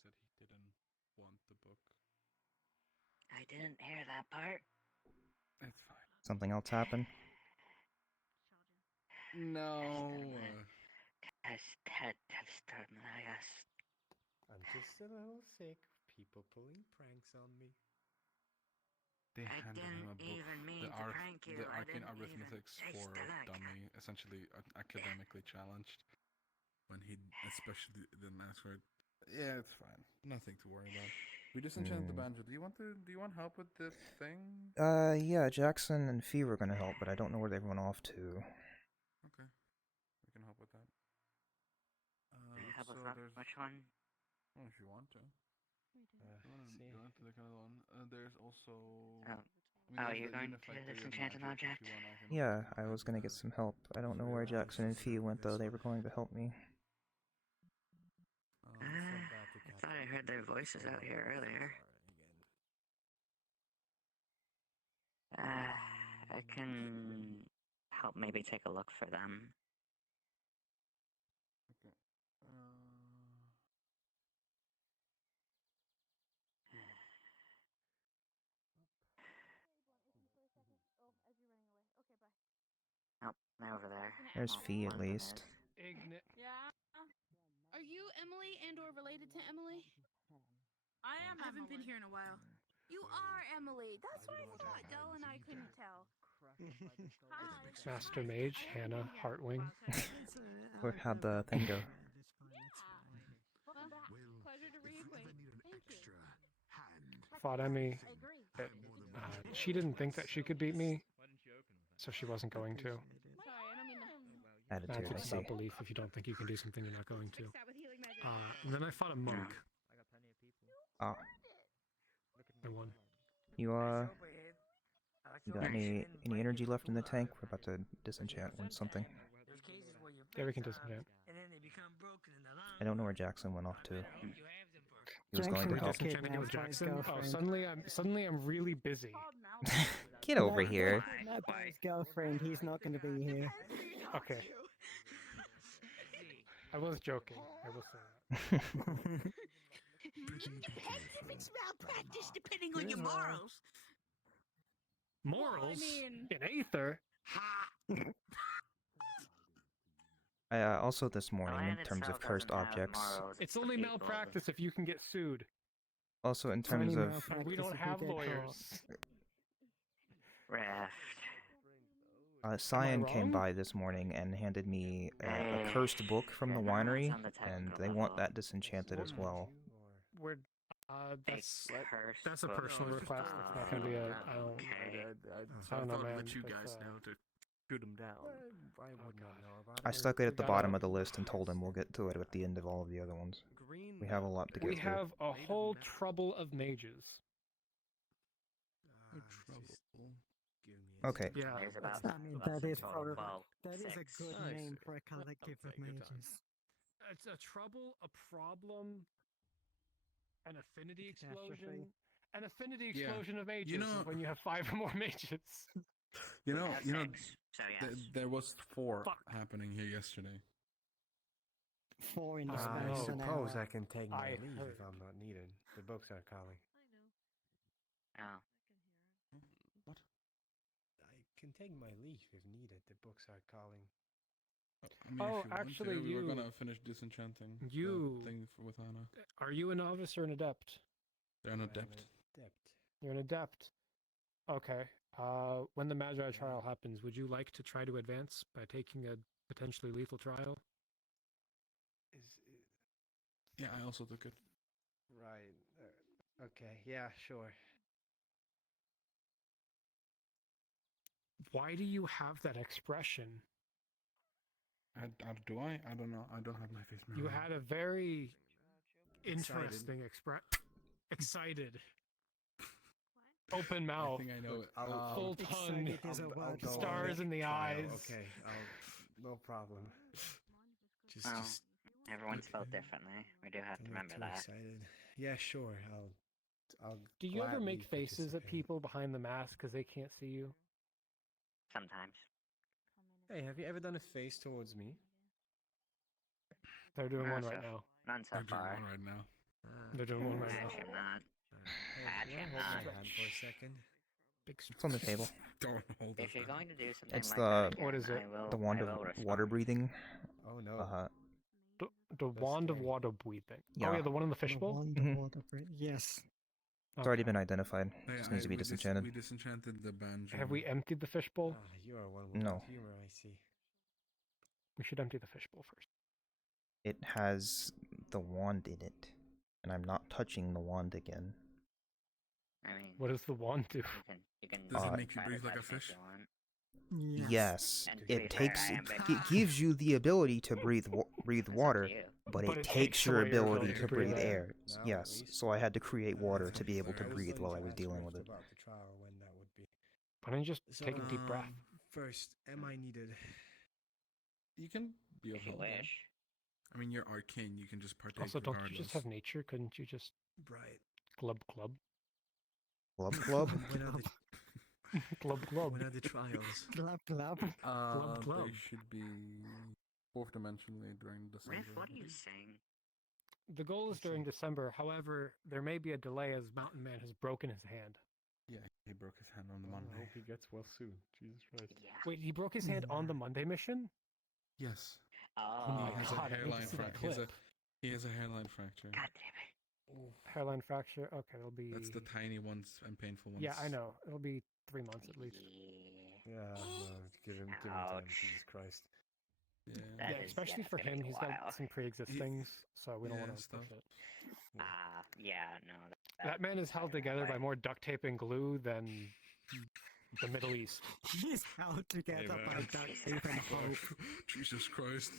said he didn't want the book. I didn't hear that part. It's fine. Something else happened? No. Test Terminus. I'm just a little sick of people pulling pranks on me. They I handed him a didn't book, even mean the to prank you. the I Arcane didn't even Arithmetics taste for the like. Dummy, essentially academically challenged. When he, especially the math word. Yeah, it's fine. Nothing to worry about. We disenchanted the banjo. Do you want help with the thing? Yeah, Jackson and Fee were gonna help, but I don't know where they went off to. Okay, we can help with that. Help so us out. there's. Which one? Oh, if you want to. See. Go into the kind of one. There's also. You're going to disenchant an object? Yeah, I was gonna get some help. I don't know where Jackson and Fee went, though. They were going to help me. I thought I heard their voices out here earlier. I can help maybe take a look for them. Okay. Oh, they're over there. There's Oh, Fee, one at of them least. is. Yeah. Are you Emily and/or related to Emily? I haven't been here in a while. You are Emily. That's what I thought. Dell and I couldn't tell. Hi. Master Mage, Hana, Heartwing. How'd the thing go? Welcome back. Pleasure to reacquaint. Thank you. Fought Emmy. I agree. She didn't think that she could beat me, so she wasn't going to. Sorry, I don't mean to. Attitude, I That's see. about belief. If you don't think you can do something, you're not going to. And then I fought a monk. Ah, I won. you got any energy left in the tank? We're about to disenchant something. Yeah, we can disenchant. I don't know where Jackson went off to. He was going Can to we help. disenchant with Jackson? Oh, suddenly I'm really busy. Get over here. Not by his girlfriend. He's not going to be here. Okay. I was joking. I will say that. Depends if it's malpractice, depending on your morals. Morals? Well, I mean... In Aether? Also this morning, in terms of cursed objects. It's only malpractice if you can get sued. Also in terms of... We don't have lawyers. Cyan came by this morning and handed me a cursed book from the winery, and they want that disenchanted as well. That's a personal request. That's not going to be a... I don't know, man. Let you guys know to shoot him down. I stuck it at the bottom of the list and told him we'll get to it at the end of all of the other ones. We have a lot to get through. We have a whole trouble of mages. Okay. Yeah. That is a good name for a collective of mages. It's a trouble, a problem, an affinity explosion. An affinity explosion of mages is when you have 5 or more mages. There was 4 happening here yesterday. 4 in the I space of an hour. suppose I can take my leave if I'm not needed. The books are calling. Oh. What? I can take my leave if needed. The books are calling. Actually, we were gonna finish disenchanting the thing with Hana. Are you a novice or an adept? They're an adept. You're an adept. Okay. When the Magi trial happens, would you like to try to advance by taking a potentially lethal trial? Yeah, I also took it. Right. Okay. Yeah. Sure. Why do you have that expression? Do I? I don't know. I don't have my face mirror. You had a very interesting expression. Excited. Open mouth. I think I know it. Full tongue. Stars in the eyes. Okay. No problem. Just everyone's felt differently. We do have to remember that. Excited. Yeah, sure. I'll. Do you ever gladly make faces at participate. people behind the mask because they can't see you? Sometimes. Hey, have you ever done a face towards me? They're doing one right now. None so They're doing far. one right now. They're doing one right now. Patch him not. Hey, Patch can I him hold not. my hand for a second? It's on the table. Don't hold If you're it. going to do something It's like the that again, what is it? the wand I of will water respond. breathing. Oh no. The wand of stay. water breathing. Yeah. Oh yeah, the one in the The fishbowl. wand Mhm. of water breathing. Yes. It's already been identified. Hey, Just needs to be disenchanted. We disenchanted the banjo. Have we emptied the fishbowl? Ah, you are one with No. humor, I see. We should empty the fishbowl first. It has the wand in it, and I'm not touching the wand again. I mean, What does the wand do? you can Does it Uh, make you try to breathe like a touch me if fish? you want. Yes, And to be it fair, takes I am it gives you the ability to breathe It's up to water, you. but But it it takes takes your away your ability ability to to breathe breathe air. air. Now, at Yes, least. so I had to create water That's to be able to fair. I was breathe going while I to was ask dealing with Rift it. about the trial when that would be. Why don't you just So, take a deep breath? First, am I needed? You can be of If you help. though. wish. I mean, you're arcane. You can just partake Also, don't regardless. you just have nature? Couldn't you just Right. glub glub? Club club. When are the Glub glub. when are the trials? Glub glub. Glub, glub. They should be fourth dimensionally during December. Riff, what are you saying? The goal is during December. However, there may be a delay as Mountain Man has broken his hand. Yeah, he broke his hand on the I Monday. hope he gets well soon. Jesus Christ. Yeah. Wait, he broke his hand on the Monday mission? Yes. Oh, my he has God, I a need to hairline see that fracture. clip. He has a hairline fracture. God damn it. Hairline fracture. Okay, it'll be. That's the tiny ones and painful ones. Yeah, I know. It'll be 3 months at least. Yeah. Yeah, no, give him time. Ouch. Jesus Christ. Yeah. That Yeah, is- especially yeah, for it's gonna him, be a he's got while. some pre-existings, so we don't yeah, want to stuff. push it. Yeah, no. That man is held together by more duct tape and glue than the Middle East. He's held together man. by duct tape and hope. Jesus Christ.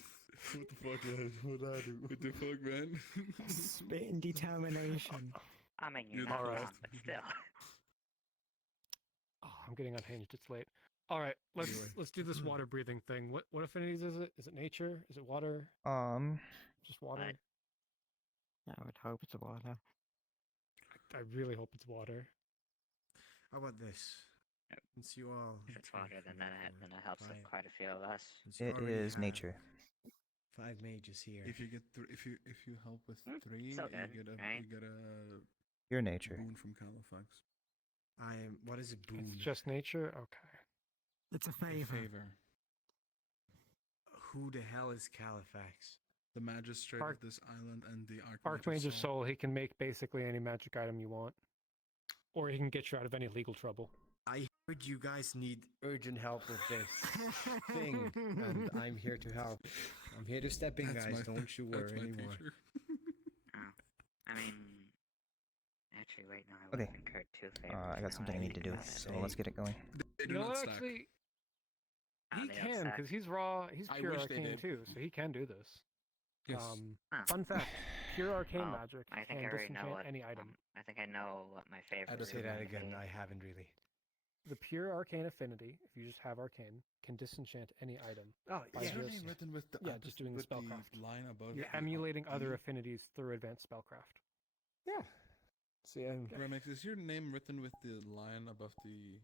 What the fuck, man? What'd I do? What the fuck, man? Spit and determination. I mean, you're You're not alright. wrong, but still. Oh, I'm getting unhinged. It's late. All right, let's do this water breathing thing. What affinities is it? Is it nature? Is it water? Just water? What? I would hope it's water. I really hope it's water. How about this? Since you all. If it's water, then that helps with quite a few of us. Since you It already is have nature. 5 mages here. If you get if you help with 3, so you good, get a right? Your nature. boon from Califax. What is a boon? It's just nature? Okay. It's a A favor. favor. Who the hell is Califax? The magistrate Arch- of this island and the Archmage of Soul. Soul, he can make basically any magic item you want. Or he can get you out of any legal trouble. I heard you guys need urgent help with this thing, and I'm here to help. I'm here to step in, That's guys. my- Don't you that's worry my anymore. teacher. I mean, actually, right now I would Okay. have incurred 2 favors. I got something I need to do, so let's get it going. They You do know not what, stack. actually, Oh, he they don't can, stack? because he's raw, he's I pure wish they arcane did. too, so he can do this. Yes. Fun fact, pure arcane Well, magic I think can I already know disenchant what. any item. I think I know what my favorite. I just Say is that going to again. be. I haven't really. The pure arcane affinity, if you just have arcane, can disenchant any item. Oh, By Is yeah. your just- name written with the yeah, just doing the with spellcraft. line above? You're the emulating other E? affinities through advanced spellcraft. Yeah. See, Remix, is your name written with the line above the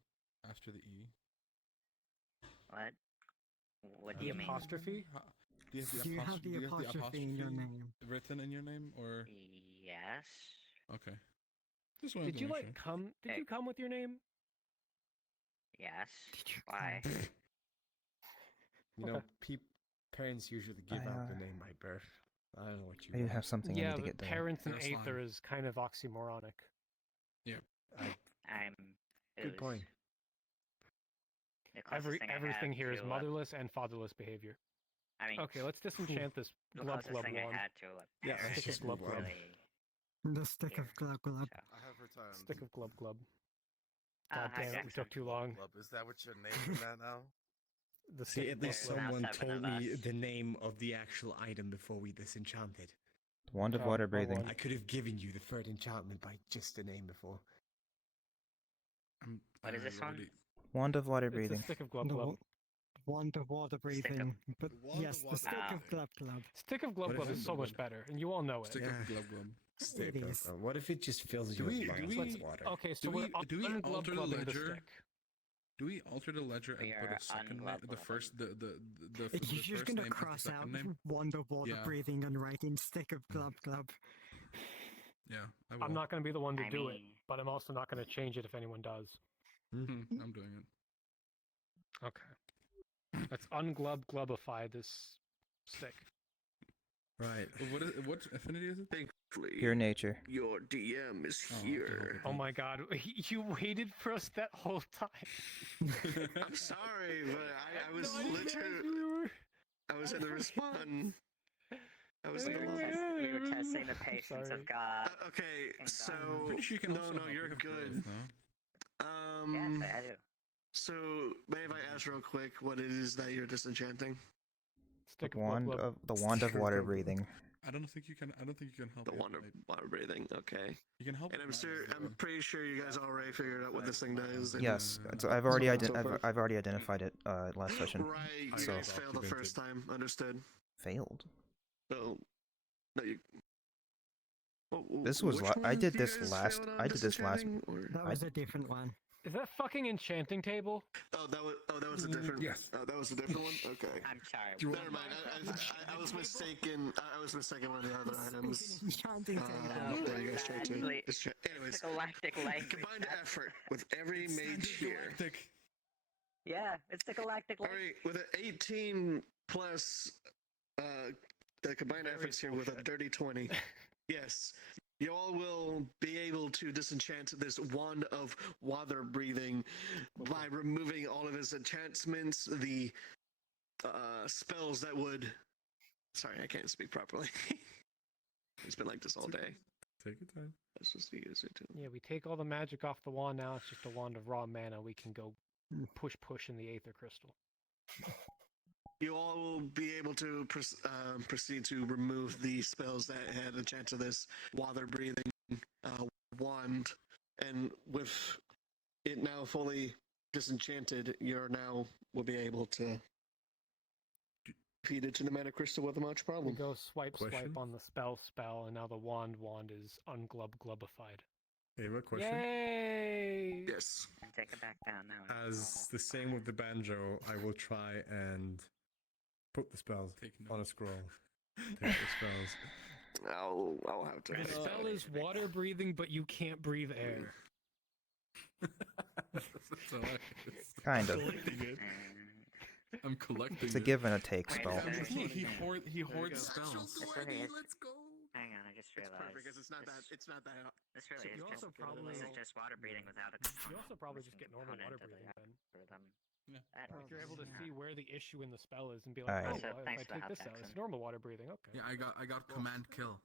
after the E? What? What do The you mean? apostrophe? Do you have the Do you have apostrophe? the apostrophe in your name? written in your name, or Yes. okay? Just wanted Did to you make like sure. come? Did Hey. you come with your name? Yes. Did you Why? you know, Okay. parents usually give I, out the name by birth. I don't know what you I do want. have something I Yeah, need to but get done. parents and That's Aether fine. is kind of oxymoronic. I'm. it Good was point. the closest thing I had Everything here is to, motherless and fatherless behavior. I mean, Okay, let's disenchant this the glub closest glub thing I wand. had to a Yeah, parent let's just didn't move on. really The stick hear, of glub glub. so. I have returned. Stick of glub glub. Oh, God hi, damn it, we Jackson. took too long. Club. Is that what you're naming that now? The See, stick at of least glub glub. now someone 7 of told me us. the name of the actual item before we disenchanted. Wand of Oh, water oh, breathing. wand. I could have given you the third enchantment by just the name before. What is this one? already- Wand of water It's a breathing. stick of glub The glub. wand of water Stick of- breathing. But The wand of yes, the water stick breathing. of glub glub. Stick of glub What glub is is it? so much better, and you all know it. Stick Yeah. of glub glub. Stick It of- is. What if it just fills Do you we- with do lungs we- with water? Okay, so Do we- we're do we unglub alter the glubbing the ledger? stick. Do we alter the ledger and We put are a second name? The unglubbing. first, the If you're first just gonna name and the cross out second name? wand of water Yeah. breathing and write in stick of glub glub. Yeah, I will. I'm not going to be the one to I do it, mean- but I'm also not going to change it if anyone does. I'm doing it. Okay. Let's unglubify this stick. Right. What affinity is it? Thankfully, Pure nature. your DM is Oh, here. Oh my god, you waited for us that whole time. I'm sorry, but I was literally. I was in the respond. I was in the We were testing the patience of God. Okay, so Pretty sure you can no, also no, help you're with good. spells, no? Yes, I do. So maybe I ask real quick what it is that you're disenchanting? Stick The wand of water breathing. I don't think you can help. The it, water right? water breathing. Okay. You can help. And with magic, I'm pretty sure you guys already figured out what this thing does. and- Yes, so I've already So far. I've already identified it last session. Right. You So- guys failed the first time. Understood. Failed. So no, you. This was which I one did you this guys last. failed on I did this last. disenchanting, or- That was a different one. Is that fucking enchanting table? Oh, that was a different. Yes. Oh, that was a different one. Okay. I'm sorry. Never mind. I was mistaken. I was mistaken. One of the other items. Enchanting table. There you guys tried to. Actually, Anyways, It's a galactic language. combined That's- effort with every mage here. Galactic. Yeah, it's the galactic All language. right, with an 18 plus, the combined Very efforts here with a bullshit. dirty 20. Yes, you all will be able to disenchant this wand of water breathing by removing all of his enchantments, the spells that would. Sorry, I can't speak properly. It's been like this all day. Take your time. That's just the user too. Yeah, we take all the magic off the wand now. It's just a wand of raw mana. We can go push in the Aether crystal. You all will be able to proceed to remove the spells that had a chance of this water breathing wand, and with it now fully disenchanted, you're now will be able to feed it to the mana crystal without much We problem. go swipe Question? on the spell, and now the wand is unglubified. Hey, what question? Yay! Yes. And take it back down now. As the same with the banjo, I will try and put the spells Take on note. a scroll. Take the spells. I'll have to. The spell is water breathing, but you can't breathe air. That's hilarious. Kind of. I'm collecting. It's a it. give and a take Wait, spell. is there- He hoards go. spells. This really is- Let's go. Hang on, I just It's realized. perfect because it's not that. It's not that. This really So is you just. also probably- This is just water breathing without a. You also probably just get normal component water of the breathing then. algorithm. Yeah. That Like you're able to is- see where the issue in the spell is and be like, Alright. oh, So well, if thanks I for the take help, this out, it's Jackson. normal water breathing. Okay. Yeah, I got command kill.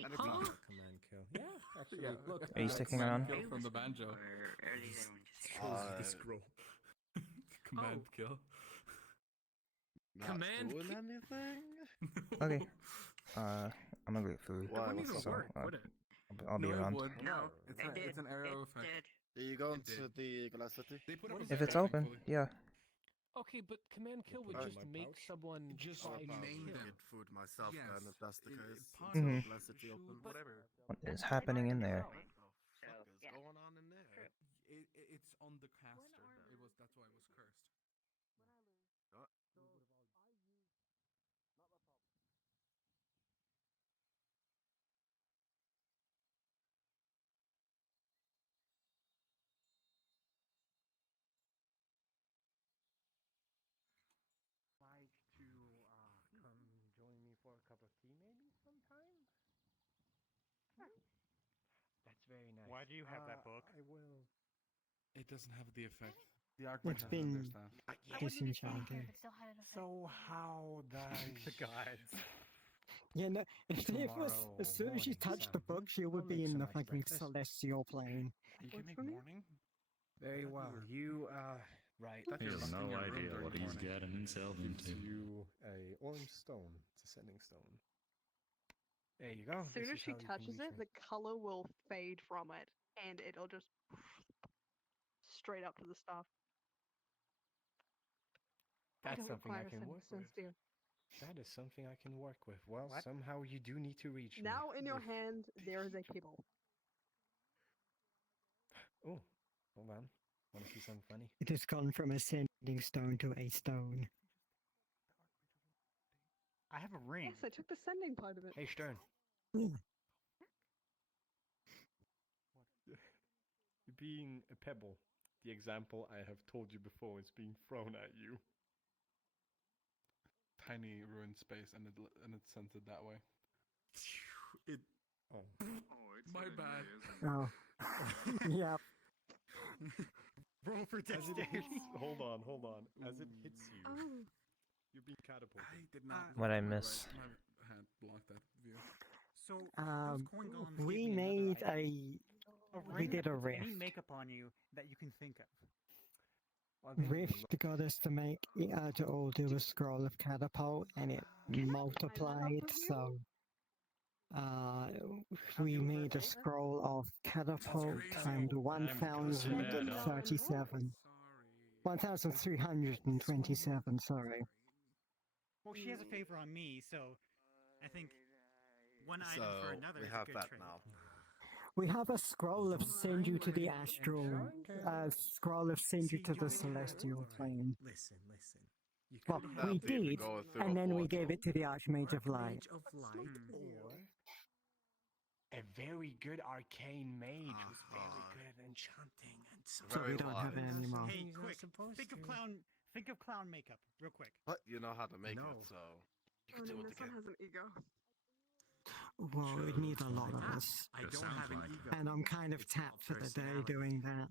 Huh? Command kill. Yeah, actually. Yeah, look. Are you that's sticking command around? kill from the banjo. Or are these everyone just Chose the scroll. Command kill. Command doing ki- anything? Okay. I'm gonna get food. It wouldn't what's even up? work, would it? I'll be No, it around. would. No, it's, it did. it's an arrow It effect. did. Are you going It to did. the Glass City? They put up a If it's spell, open, thankfully. yeah. Okay, but command kill would put it in just my make pouch? someone Just try to name kill. them. Get food myself, Yes. then, if that's the case. Mhm. Glass City open, But- whatever. What is happening in there? So, What is yeah. going on in there? True. It's on the caster. It was that's why it was cursed. Like to come join me for a cup of tea maybe sometime? That's very nice. Why do you have that book? I will. It doesn't have the effect. The archmage It's has it on their been staff. disenchanted. So how does The guys. Yeah, no, as soon as she morning, touched the Sam. book, she would I'll be make in some the nice fucking breakfast. celestial plane. You can make morning. Very I thought well. you Right. thought you were locked in your room during the morning. getting himself Gives you a orange stone. It's a sending stone. There you go. As soon This as is she how you can touches reach it, me. the color will fade from it, and it'll just straight up to the staff. I That's don't something I require can work with. sense. That is something I can work with. Well, What? somehow you do need to reach Now me. in your hand, there is a kibble. Oh, hold on. Want to see something funny? It has gone from a sending stone to a stone. I have a ring. Yes, I took the sending part of it. Hey, Stern. being a pebble. The example I have told you before is being thrown at you. Tiny ruined space, and it sends it that way. It. Oh. My bad. Oh. Yep. Roll for dexterity. Hold on. As it hits you, Oh. you're being catapulted. I did not. What'd I miss? My hand blocked that view. So those corn golems we gave me made another idea. we ring did that a puts any rift. makeup on you that you can think of. Rift got us to make to all do a scroll of catapult, and it multiplied. So we made a scroll of catapult times 1,037. 1,327. Sorry. Well, she has a favor on me, so I think one item for another is a good trade. We have a scroll of send you to the astral, scroll of send you to the celestial plane. Listen. Well, we did, and then we gave it to the Archmage of Light. Of Light, or a very good arcane mage who's very good at enchanting and so. So we don't have it anymore. Hey, quick! Think of clown makeup, real quick. But you know how to make it, so you can do it This one together. has an ego. Well, it needs a lot of us. I don't have an ego. And I'm kind of tapped for the day doing that.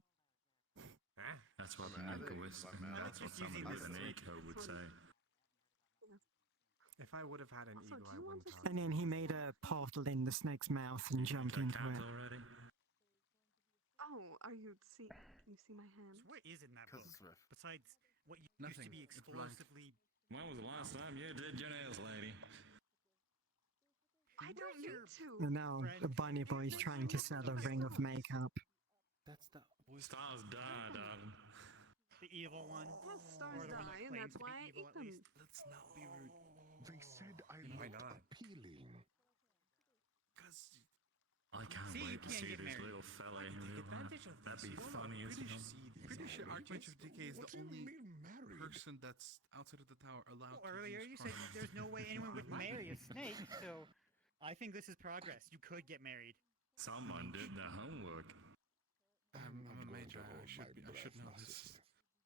That's what an echo is, and that's what someone with an echo would say. If I would have had an ego, I wouldn't have. And then he made a portal in the snake's mouth and jumped into it. Already? Oh, are you see? Can you see my hand? What is in that book? Besides what used Nothing. to be It's blank. explosively. When was the last time you did your nails, lady? I don't need to. And now the bunny boy's trying to sell a ring of makeup. That's the Stars die, darling. The evil one. Well, stars Or the one that die, and claims that's to be why I evil, eat at them. least. Let's not be rude. They said I Why looked not? appealing. Because I can't See, you wait to can't see get this married. little fella in real life. That'd be funny as hell. Pretty sure Archmage of Decay is What the do you only mean married? person that's outside of the tower allowed Well, to earlier use you said Chronicles. there's no way anyone would marry a snake, so I think this is progress. You could get married. Someone did their homework. I'm a not mage. going to I hold should my be. I should breath, know Master this. Smith.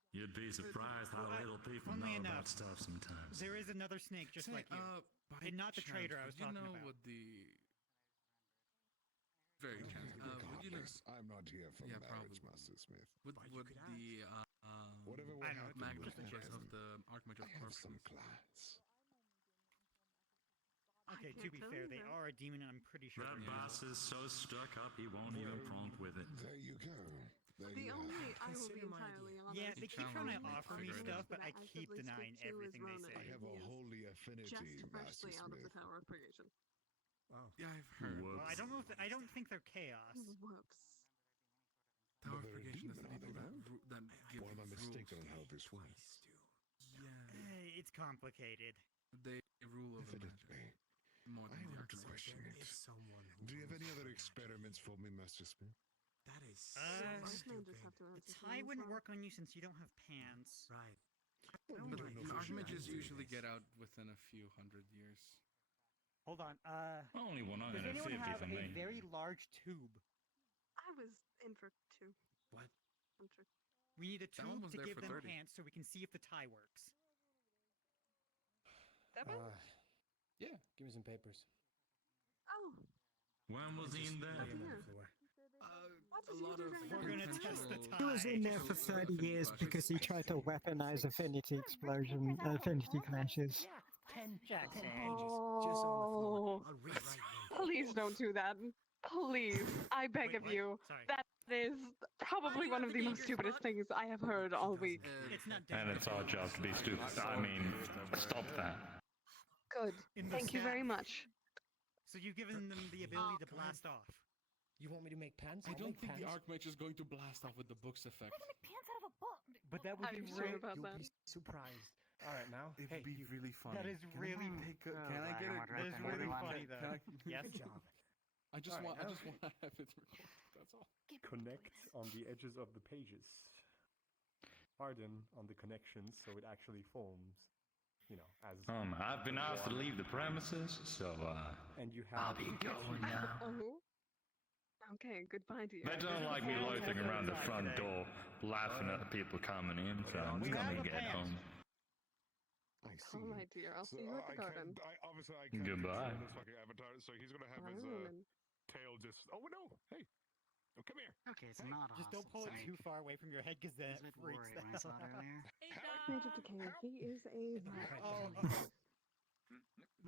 You'd be surprised how Well, little people funnily know enough, about stuff sometimes. There is another snake just Say, like you. by And not the chance, traitor I was would you talking know about. what the very chance? Would you know? Regardless, I'm not here for Yeah, marriage, probably. Master Smith. Would you could the Whatever will I know, happen magma will because happen. of the Archmage I of have some Corpses? class. Okay, to can't be tell fair, you they that. are a demon, and I'm pretty sure. That they're boss is so stuck up he won't even prompt with it. There you go. There The you only, have I will be Consider my entirely honest. Yeah, they keep trying to Challenge offer me figure it stuff, out. but I keep actively denying stick to is everything they Ronan. say. I have a He is holy affinity, just Master freshly out of the Smith. Tower of Purgation. Oh. Yeah, I've heard. Well, I don't know. I don't think they're chaos. Whoops. Tower of But they're Purgation is the demon, are people they that not? that give Or am I rules. mistaken on how this works? Yeah, It's complicated. they rule over magic Evidently. more I than the want to Archmage. question There it. is someone who Do you have any rules other over magic. experiments for me, Master Smith? That is so Archmages stupid. have to The answer to tie them as wouldn't well. work on you since you don't have pants. Right. Oh, But we don't know for sure. Archmages do usually this. get out within a few hundred years. Hold on. Only Does anyone 150 have for a me. very large tube? I was in for 2. What? We need a That one tube was to there give for them 30. pants so we can see if the tie works. Devin? Yeah, give me some papers. Oh, When was he in Up there? here. What A did you lot do of during We're gonna test the intentional- He was in there for 30 years because he tried to weaponize Affinity Clashes. 10 Jackson. pages just on the floor. I'll rewrite them. please don't do that. Please, I beg Wait, of what? you. Sorry. That is probably one of the most stupidest things I have heard all week. It's not And it's our job to be stupid. I mean, stop that. Good. In the Thank you very staff. much. So you've given them the ability to blast off. You want me to make pants? I I'll don't make think the pants. Archmage is going to blast off with the books effect. Pants out of a book. But that would I'm be sure great. about You'll that. be surprised. All right, now. It'd hey, be you, really funny. That is Can really. I take a, can I get it? That is really funny, Can though. I, Yes. good job. I just Alright, want. I now- just want to have it recorded. That's all. Connect on the edges of the pages. Harden on the connections so it actually forms, you know, as. I've been asked to leave the premises, so And you I'll have. be going now. Oh. Okay, goodbye to you. They don't like me loitering around the front door, laughing at the people coming in, so I'm gonna get home. I see. Oh my dear, I'll see you at the garden. Obviously, I can't Goodbye. control this fucking avatar, so he's gonna have his tail just. Oh no! Hey, oh, come here. Okay, it's not Just don't pull it too far away from your head, because then it freaks the when I saw it earlier. Mage of Decay, he is a.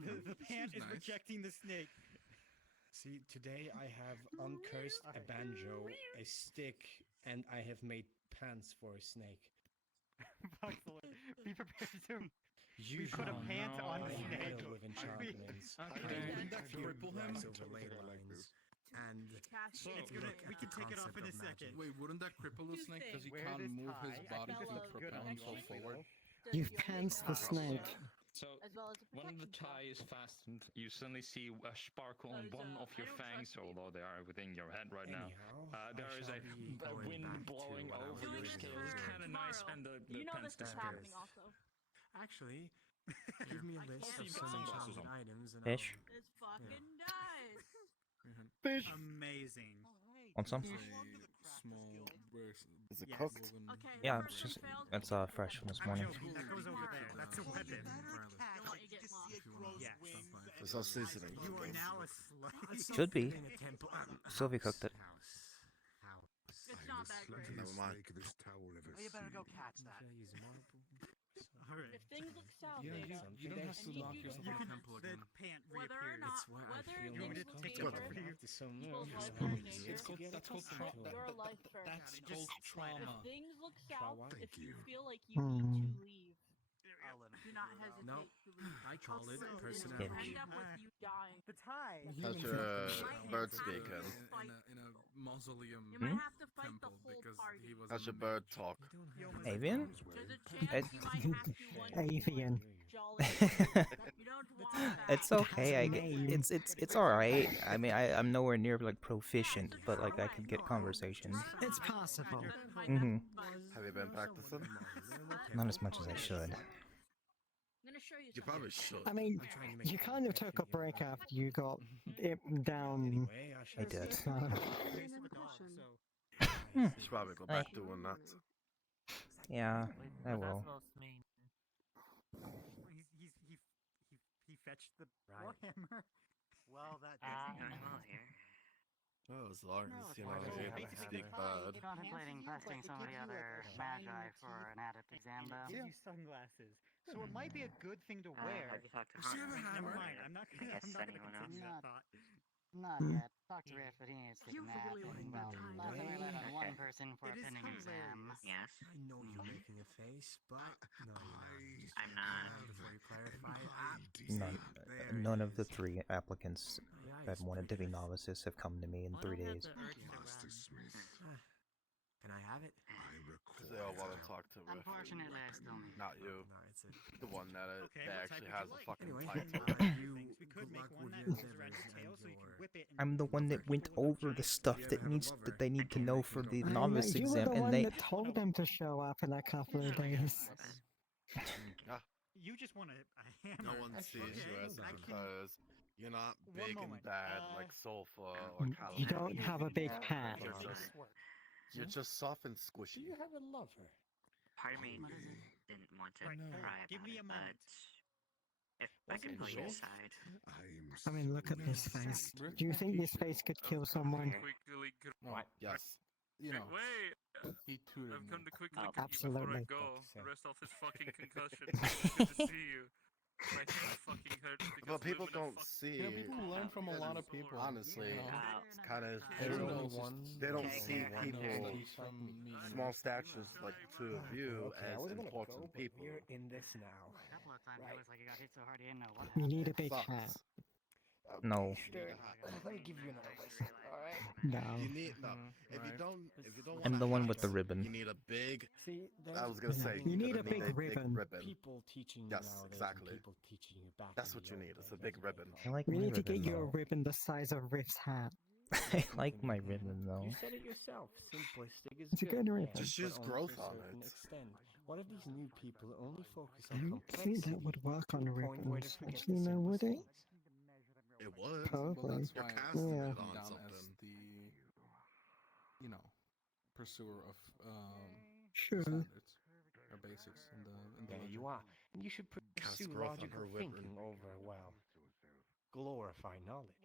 The pant is rejecting the snake. See, today I have uncursed a banjo, a stick, and I have made pants for a snake. Be prepared to. You put a pant on the snake. with enchantments. Wouldn't that cripple him? And we can take it off in a second. Wait, wouldn't that cripple the snake because he can't move his body to propel himself forward? You've pants the snake. So, when the tie is fastened, you suddenly see a sparkle on one of your fangs, although they are within your head right now. There is a wind blowing over your scales, kind of nice, and the pants disappear. Actually, give me a list of some enchanted items and Fish. It's fucking nice. Fish. Amazing. Want some? Is it cooked? Okay, Yeah, it's fresh from this morning. That goes over there. That's a weapon. Yeah. There's no seasoning. You are now a slave. Should be. Sylvie cooked it. It's not that great. Never mind. Oh, you better go catch that. Alright. If things look south, You don't have to lock yourself in a temple again. The pant whether or reappears. not, whether You want me to things take look it different, over you? people's life are in nature. That's called Your life first. That's called trauma. If things look south, if you feel like you Hmm. need to leave, do not hesitate No, to leave. I call it It'll personality. end up with you dying. The tie. How's your bird speaking? In a mausoleum You might have to fight the temple whole because party. he was. How's your bird talk? Avian? There's a chance you might have to one Avian. jolly. You don't want that. It's okay. It's all right. I mean, I'm nowhere near like proficient, but like I can get conversation. It's possible. Mm-hmm. Have you been practicing? Not as much as I should. I'm gonna show you You something. probably should. I mean, you kind of took a break after you got it down. I did. So. You should probably go back doing that. Yeah, I will. He fetched the warhammer. Well, that doesn't go well here. Oh, as long as you know you're able to speak bird. Contemplating testing some of the other magi for an adept exam, though. Give you sunglasses, so it might be a good thing to wear. Have you talked to Does she Hana? have a hammer? Never mind. I'm not gonna anyone else? continue that thought. Not yet. Talk to Riff, but he needs to take You a nap. really like And, that well, time. last time I let on one Okay. person for a It is pending exam. Yes. I know you're making a face, but no, you're I'm not. Before you clarify, None of the 3 applicants that wanted to be novices have come to me in 3 days. Master Smith. Can I have it? Because they all want to talk to Riff. Unfortunately, I still need. Not you. No, it's it. The one that Okay, that what actually type has would a you fucking Anyway, title. We could make one that your goes around your tail so you can whip it. I'm the one that went over the stuff that they need to know for the novice You were exam, the and one they. that told them to show up in a couple of days. You just want a hammer. No one sees you as it because you're not One big and moment. bad like sulfur or caliber. You don't have a big hat. You're just soft and squishy. You have a lover. Part of me didn't want to cry Give about me it, a but moment. if I can pull you aside. I mean, look at this face. Do you think this face could kill someone? What? Yes. You know, Wait! he tutored I've come to quickly Oh, get you before I absolutely. go. Rest off this fucking concussion. Good to see you. My head fucking hurts because But people living in don't see. You know, people learn from a lot of people. Honestly, you know. it's kind of There's they only don't, one. they don't Take see care. people He's from me. small statures like the two of you Okay, I as was gonna important go, but people. we're in this now. A couple of times it was like I got hit so hard I didn't know what You happened. need a big Sucks. hat. No. Let me give you another list. Alright? No. You need no. If you Right. don't, if you don't, I'm wanna the one have with the it, ribbon. You need a big. See, I was gonna say You need you're a gonna big ribbon. people teaching you Yes, nowadays and exactly. people teaching you back That's in what the you old need. It's a days. big That's what ribbon. I like We my need to get ribbon you a though. ribbon the size of Riff's hat. I like my ribbon though. You said it yourself. Simplistic is It's a good ribbon. Just but use only growth to a on certain it. extent. What if these new people only focus I on don't complexity think that would work to on the point where they ribbons. forget Actually, the no, would simplest it? things? It would. Probably. You're why casting Yeah. it on down something. as the pursuer of Sure. standards or basics in the Yeah, ledger. you are. And you should pursue growth on logical her weapon. thinking over, well, glorify knowledge.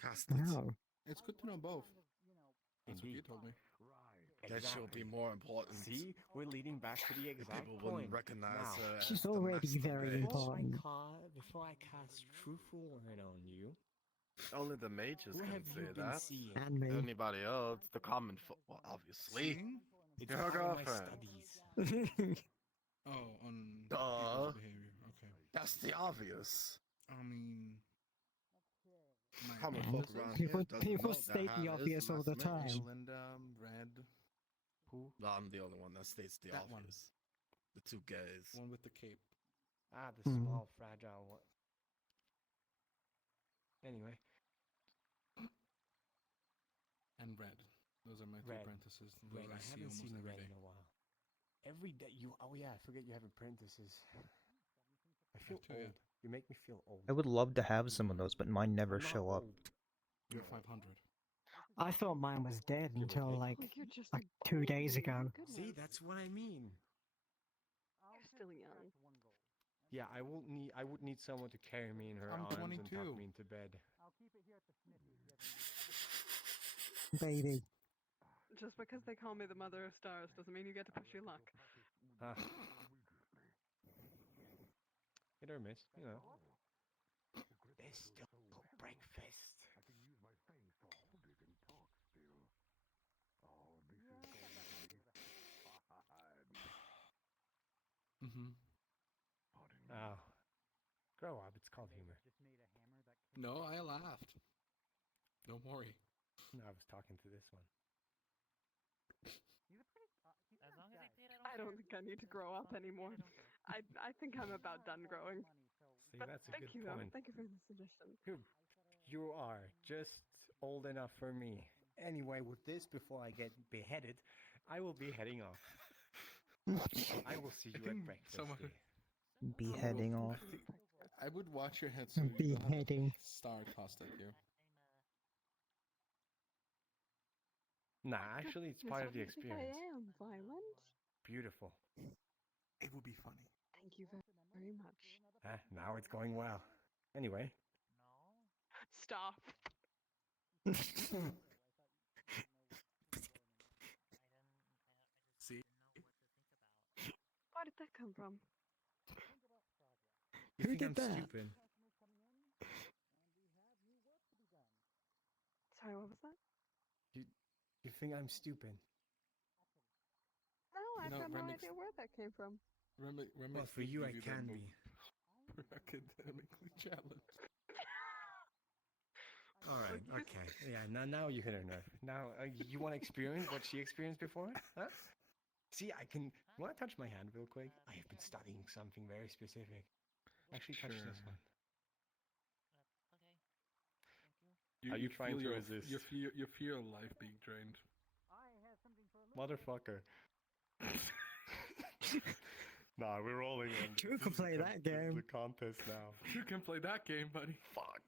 Cast it. No. It's good to know both. That's what you Indeed. told me. That should be more important. See, we're leading back to the exact People point. wouldn't recognize Now, her as She's the already master very mage. important. before I cast Truthful Word on you, Only the mages who can have say you been that. seeing? And me. Anybody else, the common folk, well, obviously. It's Your part of my girlfriend. studies. Oh, on Duh. people's behavior. Okay. That's the obvious. I mean, Common folk around People, here doesn't people know that state the Hana is obvious all the master mage. time. Linda, Red. Who? No, I'm the only one that states the That one. obvious. The two gays. One with the cape. Ah, the Hmm. small, fragile one. Anyway, And Red. Those are my two Red. apprentices. Those Red, I I see haven't almost seen every Red day. in a while. Every day you. Oh yeah, I forget you have apprentices. I feel too, yeah. old. You make me feel old. I would love to have some of those, but mine never I'm not show up. old. You're 500. I thought mine was dead Give or until take. like Like you're just like 2 days ago. See, that's what I mean. You're still young. Yeah, I would need someone to carry me in her I'm arms and 22. tuck me into bed. Baby. Just because they call me the mother of stars doesn't mean you get to push your luck. Ah. Hit or miss, you know. There's still breakfast. Mm-hmm. Oh. Grow up, it's called humor. No, I laughed. Don't worry. No, I was talking to this one. I don't think I need to grow up anymore. I think I'm about done growing. See, But that's a thank good you, though. point. Thank you for the suggestion. You are just old enough for me. Anyway, with this, before I get beheaded, I will be heading off. I will see you at breakfast. Beheading off. I would watch your head so you don't have Beheading. a star tossed at you. Nah, actually, it's part of the I think I experience. am violent. Beautiful. It would be funny. Thank you very much. Ah, now it's going well. Anyway. Stop. See? Where did that come from? You Who think did I'm that? stupid? Sorry, what was that? You think I'm stupid? No, I've No, got no Remix- idea where that came from. Well, for you, I can be. We're academically challenged. All right, okay. Yeah, now you hit her nerve. Now, you want to experience what she experienced before? Huh? See, I can... You want to touch my hand real quick? I have been studying something very specific. Actually, touch this one. Are you trying to resist? You feel your life being drained. Motherfucker. Nah, we're rolling on. You can play that game. The contest now. You can play that game, buddy. Fuck.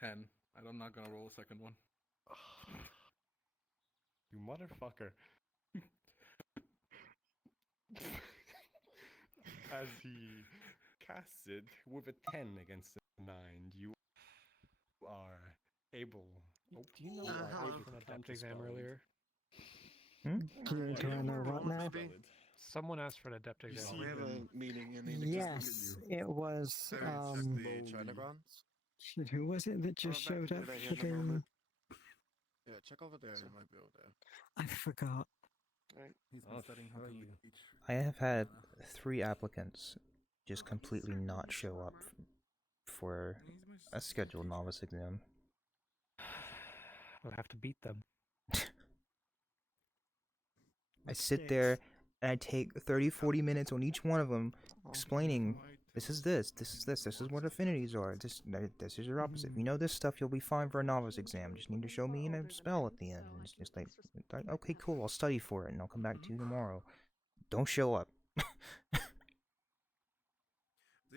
10. I'm not gonna roll a second one. You motherfucker. As he casts it with a 10 against a 9, you are able. Oh, do you know You what? asked for an adept exam earlier. Do I know what now? Someone asked for an adept exam. We have a meeting and they just Yes, it was. The China grants? Shit, who was it that just showed up for the? Yeah, check over there. It might be over there. I forgot. He's been studying how to reach. I have had 3 applicants just completely not show up for a scheduled novice exam. We'll have to beat them. I sit there and I take 30-40 minutes on each one of them explaining this is what affinities are, this is your opposite. If you know this stuff, you'll be fine for a novice exam. Just need to show me in a spell at the end. And it's just like, okay, cool, I'll study for it and I'll come back to you tomorrow. Don't show up. Do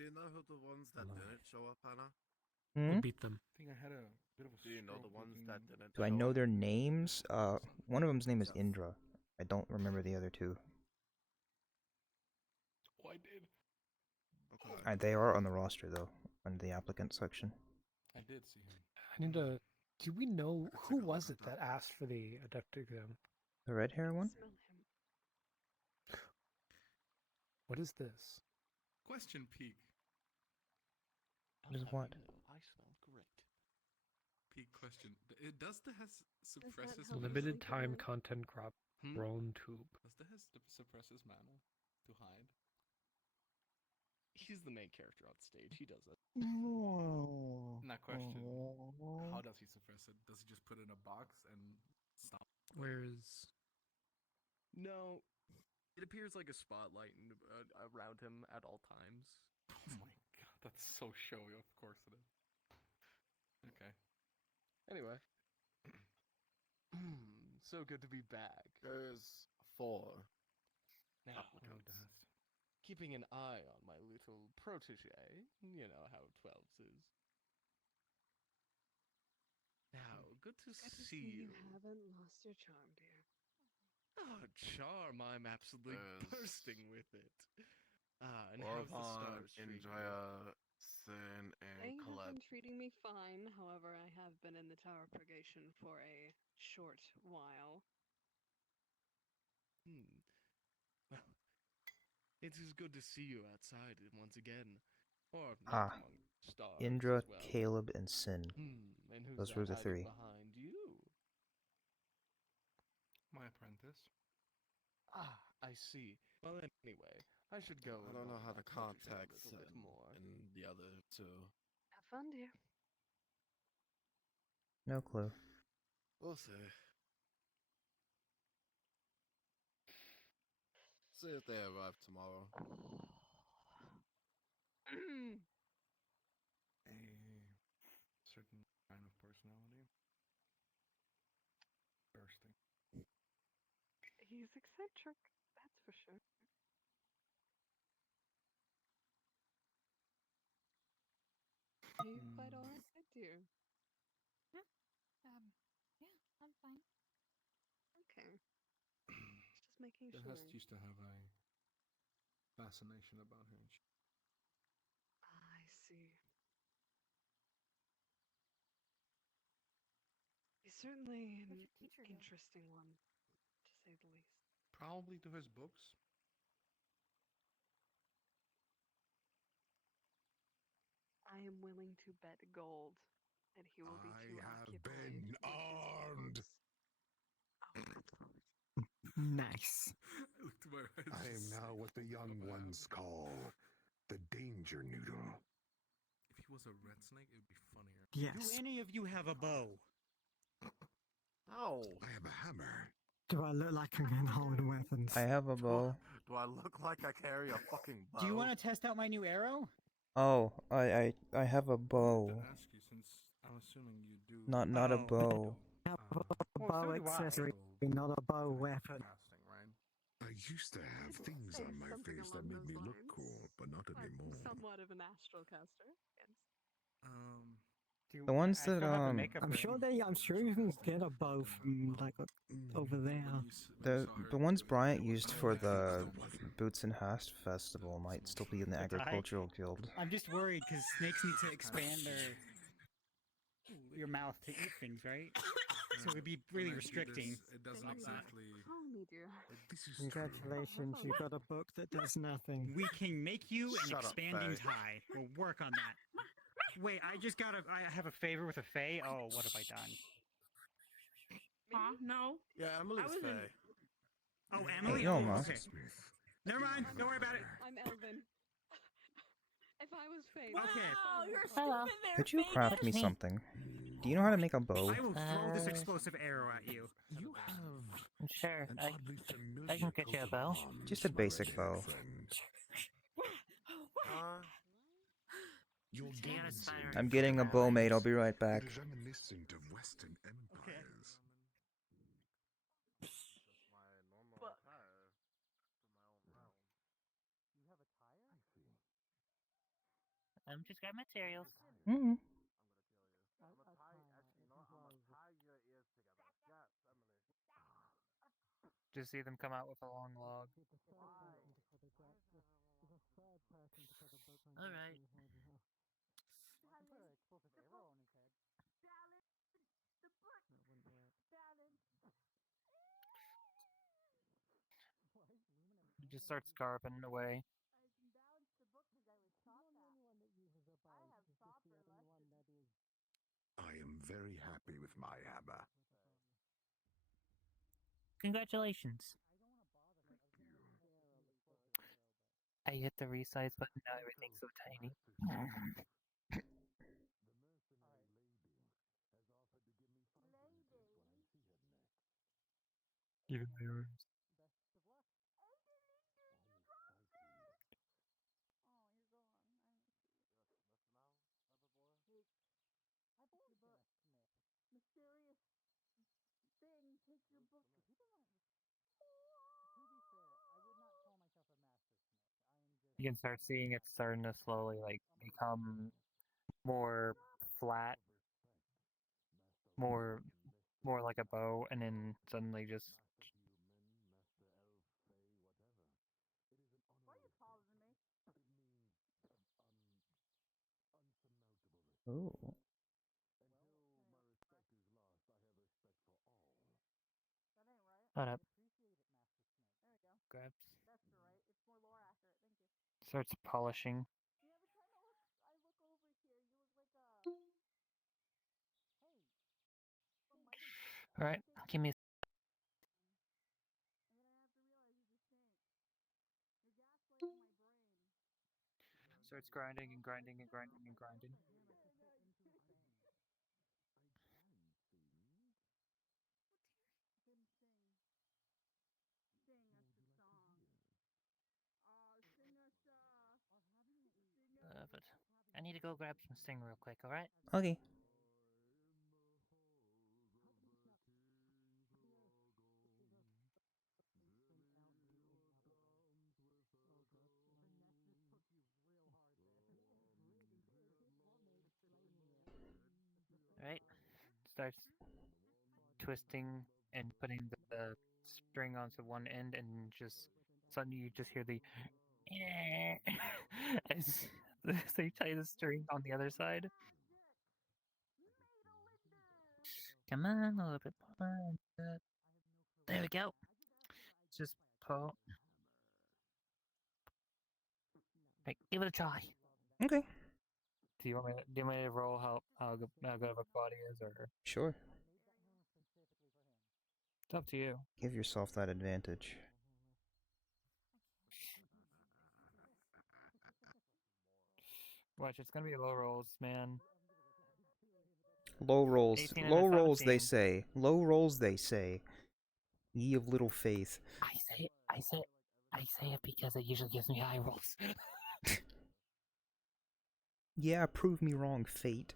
you know who the ones that didn't show up, Hannah? Hmm? We'll beat them. I think I had a bit of a Do you know the stroke ones looking- that didn't? Do I know their names? One of them's name is Indra. I don't remember the other two. Oh, I did. Okay. They are on the roster though, on the applicant section. I did see him. I need to. Do we know who was it that asked for the adept exam? The red hair one? Smell him. What is this? Question peak. What is what? I smell great. Peak question. Does the has suppresses help? Limited sleep at time night? content crop. Grown tube. Does the has suppresses mana to hide? He's the main character on stage. He does it. Not question. How does he suppress it? Does he just put it in a box and stop? Where's? No, it appears like a spotlight around him at all times. Oh my god, that's so showy. Of course it is. Okay. Anyway, so good to be back. There's 4 Now, applicants. keeping an eye on my little protege. You know how 12s is. Now, good to see you. You haven't lost your charm, dear. Oh, charm! I'm absolutely There's bursting with it. And how's the Orvon, stars treating you? Indra, Sin, and They have Caleb. been treating me fine. However, I have been in the Tower of Purgation for a short while. Well, it is good to see you outside once again. Or Ah, not among stars Indra, as well. Caleb, and Sin. And who's Those that were the hiding 3. behind you? My apprentice. Ah, I see. Well, anyway, I should go. I don't know how to contact a Sin little bit more. and the other 2. Have fun, dear. No clue. We'll see. See if they arrive tomorrow. A certain kind of personality. Bursting. He's eccentric, that's for sure. Are you quite alright, dear? Yeah, I'm fine. Okay. Just making The sure. Hest used to have a fascination about her. I see. He's certainly an interesting one, to say the least. Probably to his books. I am willing to bet gold that he will be too occupied. Been armed. Nice. I am now what the young ones call the danger noodle. If he was a red snake, it would be funnier. Do any of you have a bow? Oh. I have a hammer. Do I look like I can hold weapons? I have a bow. Do I look like I carry a fucking bow? Do you want to test out my new arrow? Oh, I have a bow. I ask you since I'm assuming you do. Not a bow. I have a bow accessory, not a bow weapon. I used to have things on my face that made me look cool, but not anymore. Somewhat of an astral caster, yes. The ones that I'm sure you can get a bow from like over there. the ones Bryant used for the Boots and Hast festival might still be in the agricultural guild. I'm just worried because snakes need to expand your mouth to eat things, right? So it would be really restricting. It doesn't exactly. Call me, dear. Congratulations, you got a book that does nothing. We can make you an Shut up, expanding Faye. tie. We'll work on that. Wait, I have a favor with a Fae. Oh, what have I done? Huh? No. Yeah, Emily's I was in- Faye. Oh, Emily? No, Oh, Ma. okay. Never mind. Don't worry about it. I'm Elvin. If I was Faye. Okay. Wow, you're Hello. stupid there, Could you Faye. craft me something? Do you know how to make a bow? I will throw this explosive arrow at you. You have Sure, an I oddly familiar can get you a coat of bow. arms, Just a my basic red-haired bow. friend. Your You got a spider. I'm getting a bow made. I'll be right back. It is reminiscent of Western empires. Just grab materials. Mm-hmm. Just see them come out with a long log. All right. He just starts carving away. I am very happy with my hammer. Congratulations. I hit the resize button, now everything's so tiny. Even my arms. Mysterious thing, take your book. You can start seeing it starting to slowly like become more flat, more like a bow, and then suddenly just Oh. Hold up. Grabs. Starts polishing. Alright, give me. Starts grinding and grinding and grinding and grinding. But I need to go grab some sting real quick, alright? Okay. Alright. Starts twisting and putting the string onto one end, and just suddenly you just hear the as they tie the string on the other side. Come on, a little bit more. There we go. Just pull. Right, give it a try. Okay. Do you want me to roll how good of a body is, or? Sure. It's up to you. Give yourself that advantage. Watch, it's gonna be low rolls, man. Low rolls. 18 and a Low rolls, they 17. say. Low rolls, they say. Ye of little faith. I say it because it usually gives me high rolls. Yeah, prove me wrong, fate.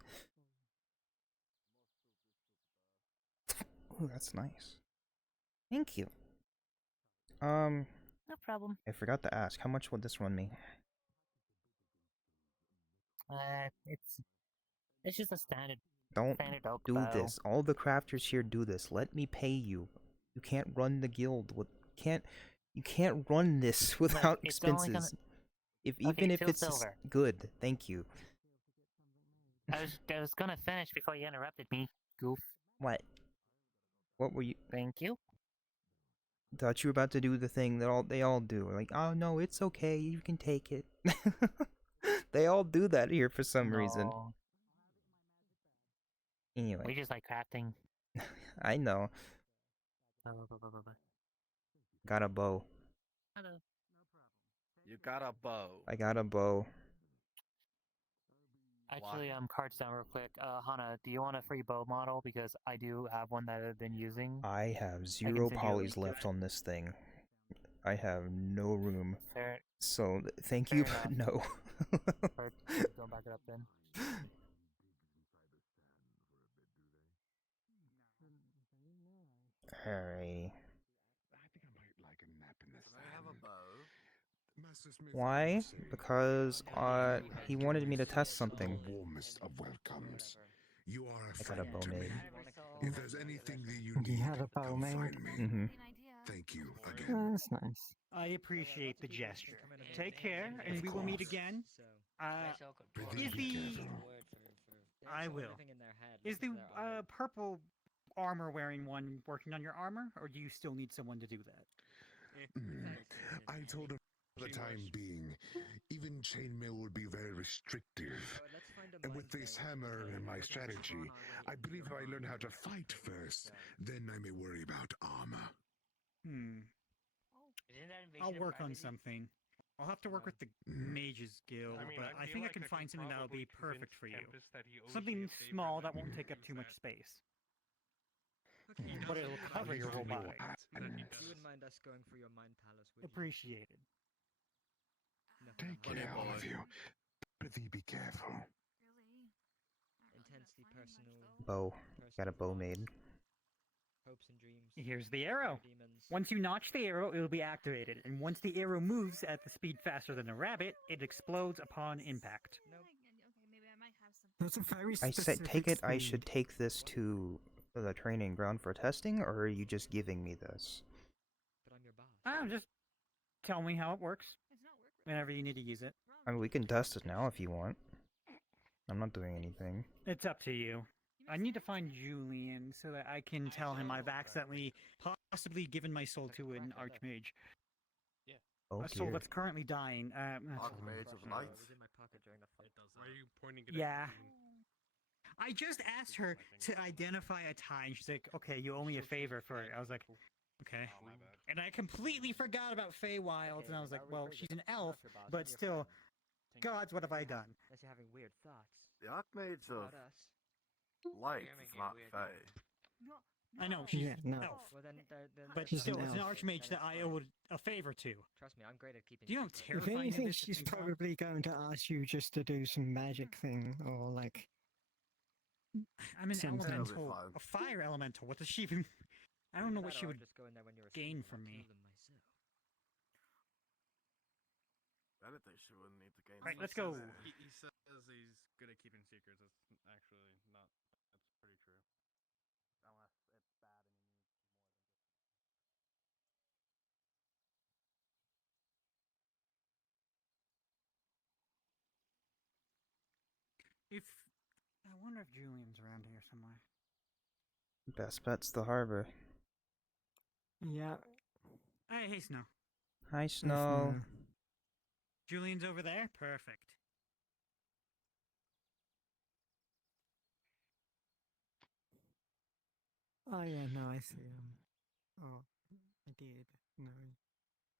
Ooh, that's nice. Thank you. No problem. I forgot to ask, how much would this run me? It's just a standard. Don't standard oak do bow. this. All the crafters here do this. Let me pay you. You can't run the guild with you can't run this without it's only gonna- expenses. Okay, Even if 2 it's silver. good, thank you. I was gonna finish before you interrupted me, goof. What? What were you? Thank you. Thought you were about to do the thing that they all do. Like, oh no, it's okay, you can take it. They all do that here for some reason. No. Anyway, We just like crafting. I know. Got a bow. Hello. You got a bow. I got a bow. Actually, cards down real quick. Hana, do you want a free bow model? Because I do have one that I've been using. I have I 0 can send you a polys link to left it. on this thing. I have no room. Fair. So, thank Fair you, but no. Or go back it up then. Alrighty. I think I might like a nap in this. Can I have a bow? Master Smith Why? would say, Because he wanted me to test something. The warmest of welcomes. You are a I got a friend bow to me. made. If there's anything that you You need, had a bow come made? find me. Mm-hmm. Thank you again. Oh, that's nice. I appreciate the gesture. Take care, and we will meet again. Is the I will. Is the purple armor wearing one working on your armor, or do you still need someone to do that? I told him for the time being, even chainmail would be very restrictive. And with this hammer and my strategy, I believe if I learn how to fight first, then I may worry about armor. I'll work on something. I'll have to work with the Mages Guild, but I think I can find something that'll be perfect for you. Something small that won't take up too much space. But it'll cover your whole body. You wouldn't mind us going through your mind palace, would you? Appreciated. Take care, all of you. Prithee, be careful. Intensely personal. Bow. Got a bow made. Hopes and dreams. Here's the arrow. Once you notch the arrow, it will be activated, and once the arrow moves at the speed faster than a rabbit, it explodes upon impact. That's a very I specific said, take it. I speed. should take this to the training ground for testing, or are you just giving me this? But I'm your boss. Just tell me how it works. Whenever you need to use it. I mean, we can test it now if you want. I'm not doing anything. It's up to you. I need to find Julian so that I can tell him I've accidentally, possibly given my soul to an archmage. Oh, A soul dear. that's currently dying. Archmage of Light. Why are you pointing it Yeah. at me? I just asked her to identify a tie, and she's like, okay, you owe me a favor for it. I was like, okay. And I completely forgot about Feywilds, and I was like, well, she's an elf, but still, gods, what have I done? Unless you're having weird thoughts. The Archmage of About us. Light is not Fae. I know, she's Yeah, no. an elf. Well, then, But She's still, an it's an elf. archmage that I owe a favor to. Trust me, I'm great at keeping. Do you know how If terrifying it anything, is to she's think about? probably going to ask you just to do some magic thing, or like... I'm an something. elemental, a fire elemental. What does she even... I don't know what she would just go in there when you're gain asleep from and me. kill them myself. Anything she wouldn't need to gain. Right, let's go. He says he's good at keeping secrets. That's actually not. That's pretty true. Unless it's bad and you need more than just. If I wonder if Julian's around here somewhere. Best bet's the harbor. Yeah. Hey, Snow. Hi, Snow. Julian's over there? Perfect. Oh yeah, no, I see him. Oh, I did. No.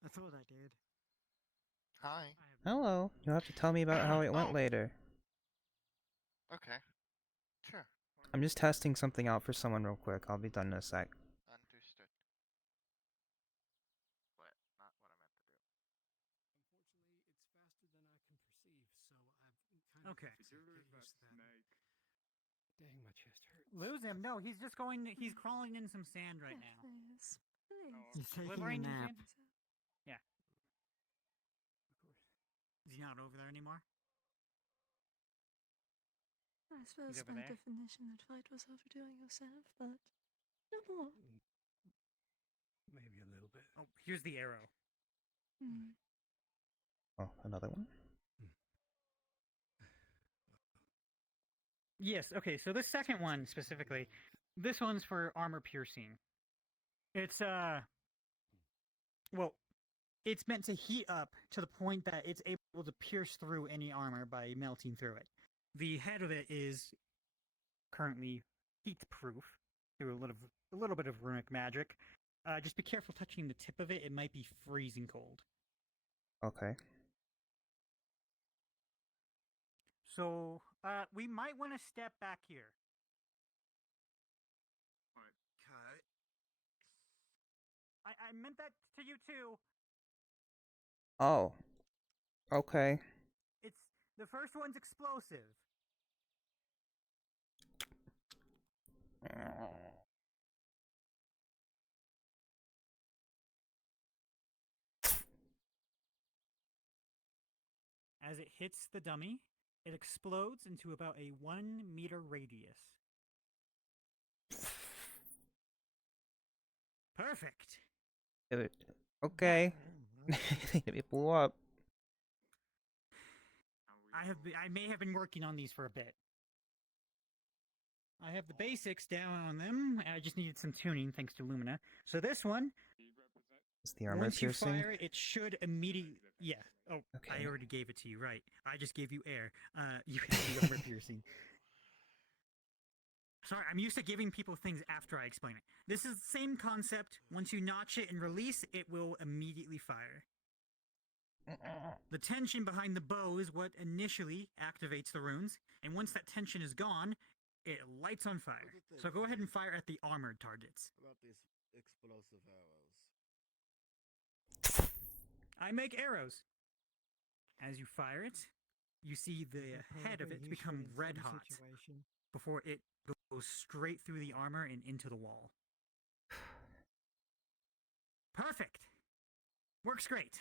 I thought I did. Hi. Hello. You'll have to tell me about how it went later. Okay. Sure. I'm just testing something out for someone real quick. I'll be done in a sec. Understood. What? Not what I meant to do. Okay. Dang, my chest hurts. Lose him? No, he's just going. He's crawling in some sand right now. He's taking a Slithering in nap. sand? Yeah. Is he not over there anymore? I suppose over by there? definition that fight was overdoing yourself, but no more. Maybe a little bit. Oh, here's the arrow. Oh, another one? Yes, okay, so this second one specifically, this one's for armor piercing. It's, well, it's meant to heat up to the point that it's able to pierce through any armor by melting through it. The head of it is currently heat-proof through a little bit of runic magic. Just be careful touching the tip of it, it might be freezing cold. Okay. So, we might want to step back here. Okay. I meant that to you too. Oh. Okay. It's the first one's explosive. As it hits the dummy, it explodes into about a 1 meter radius. Perfect. Okay. It blew up. I may have been working on these for a bit. I have the basics down on them. I just needed some tuning thanks to Lumina. So this one, Is the armor once piercing? you fire it, it should immediately. Yeah. Oh, Okay. I already gave it to you. Right. I just gave you air. You have the armor piercing. Sorry, I'm used to giving people things after I explain it. This is the same concept. Once you notch it and release, it will immediately fire. The tension behind the bow is what initially activates the runes, and once that tension is gone, it lights on fire. So go ahead and fire at the armored targets. What about these explosive arrows? I make arrows. As you fire it, you see the head of it become red hot before it goes straight through the armor and into the wall. Perfect. Works great.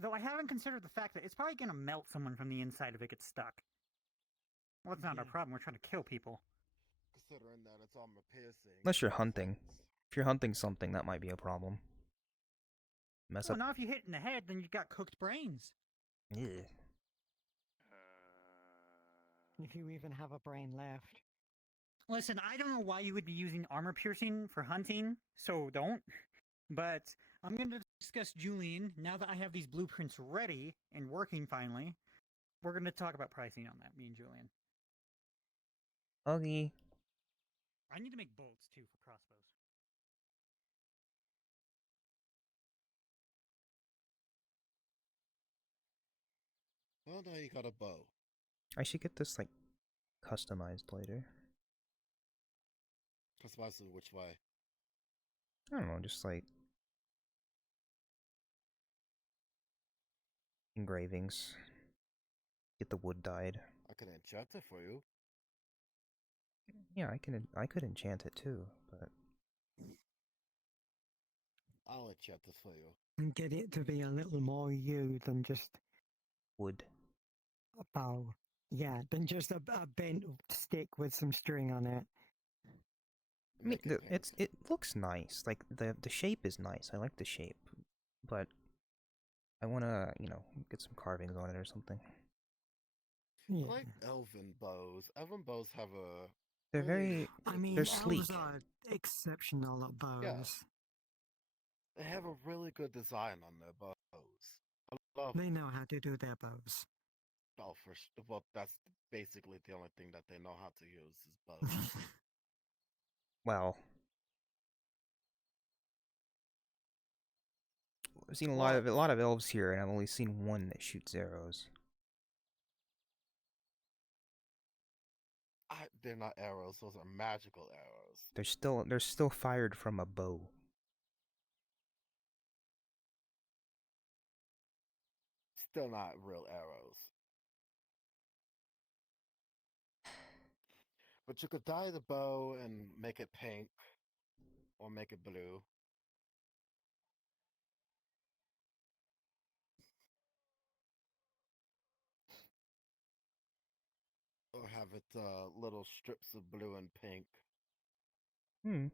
Though I haven't considered the fact that it's probably going to melt someone from the inside if it gets stuck. Well, it's not our problem. We're trying to kill people. Considering that it's armor piercing. Unless you're hunting. If you're hunting something, that might be a problem. Mess Well, up. now if you hit in the head, then you've got cooked brains. Yeah. If you even have a brain left. Listen, I don't know why you would be using armor piercing for hunting, so don't. But I'm going to discuss Julian now that I have these blueprints ready and working finally. We're going to talk about pricing on that, me and Julian. Okay. I need to make bolts too for crossbows. Well, now you got a bow. I should get this like customized later. Customized in which way? I don't know, just like engravings. Get the wood dyed. I can enchant it for you. Yeah, I could enchant it too, but I'll enchant this for you. And get it to be a little more you than just wood. A bow. Yeah, than just a bent stick with some string on it. I mean, it looks nice. Like the shape is nice. I like the shape, but I wanna get some carvings on it or something. Yeah. I like elven bows. Elven bows have a. They're very. I mean, they're sleek. elves are exceptional at bows. Yeah. They have a really good design on their bows. I love. They know how to do their bows. Oh, well, that's basically the only thing that they know how to use is bows. Well, I've seen a lot of elves here, and I've only seen one that shoots arrows. They're not arrows; those are magical arrows. They're still fired from a bow. Still not real arrows. But you could dye the bow and make it pink, or make it blue. Or have it little strips of blue and pink. And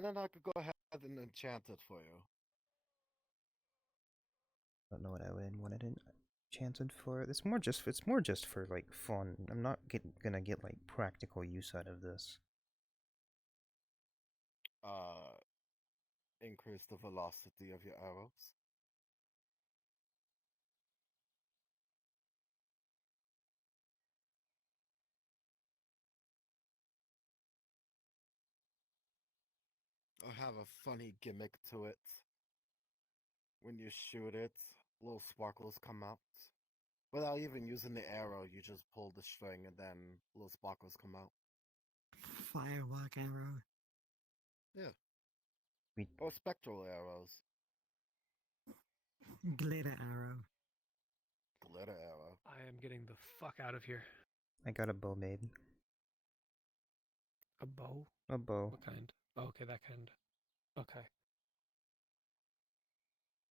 then I could go ahead and enchant it for you. I don't know what I would want it enchanted for. It's more just for like fun. I'm not gonna get like practical use out of this. Increase the velocity of your arrows. Or have a funny gimmick to it. When you shoot it, little sparkles come out. Without even using the arrow, you just pull the string and then little sparkles come out. Firework arrow. Yeah. Or spectral arrows. Glitter arrow. Glitter arrow. I am getting the fuck out of here. I got a bow made. A bow? A bow. What kind? Oh, okay, that kind. Okay.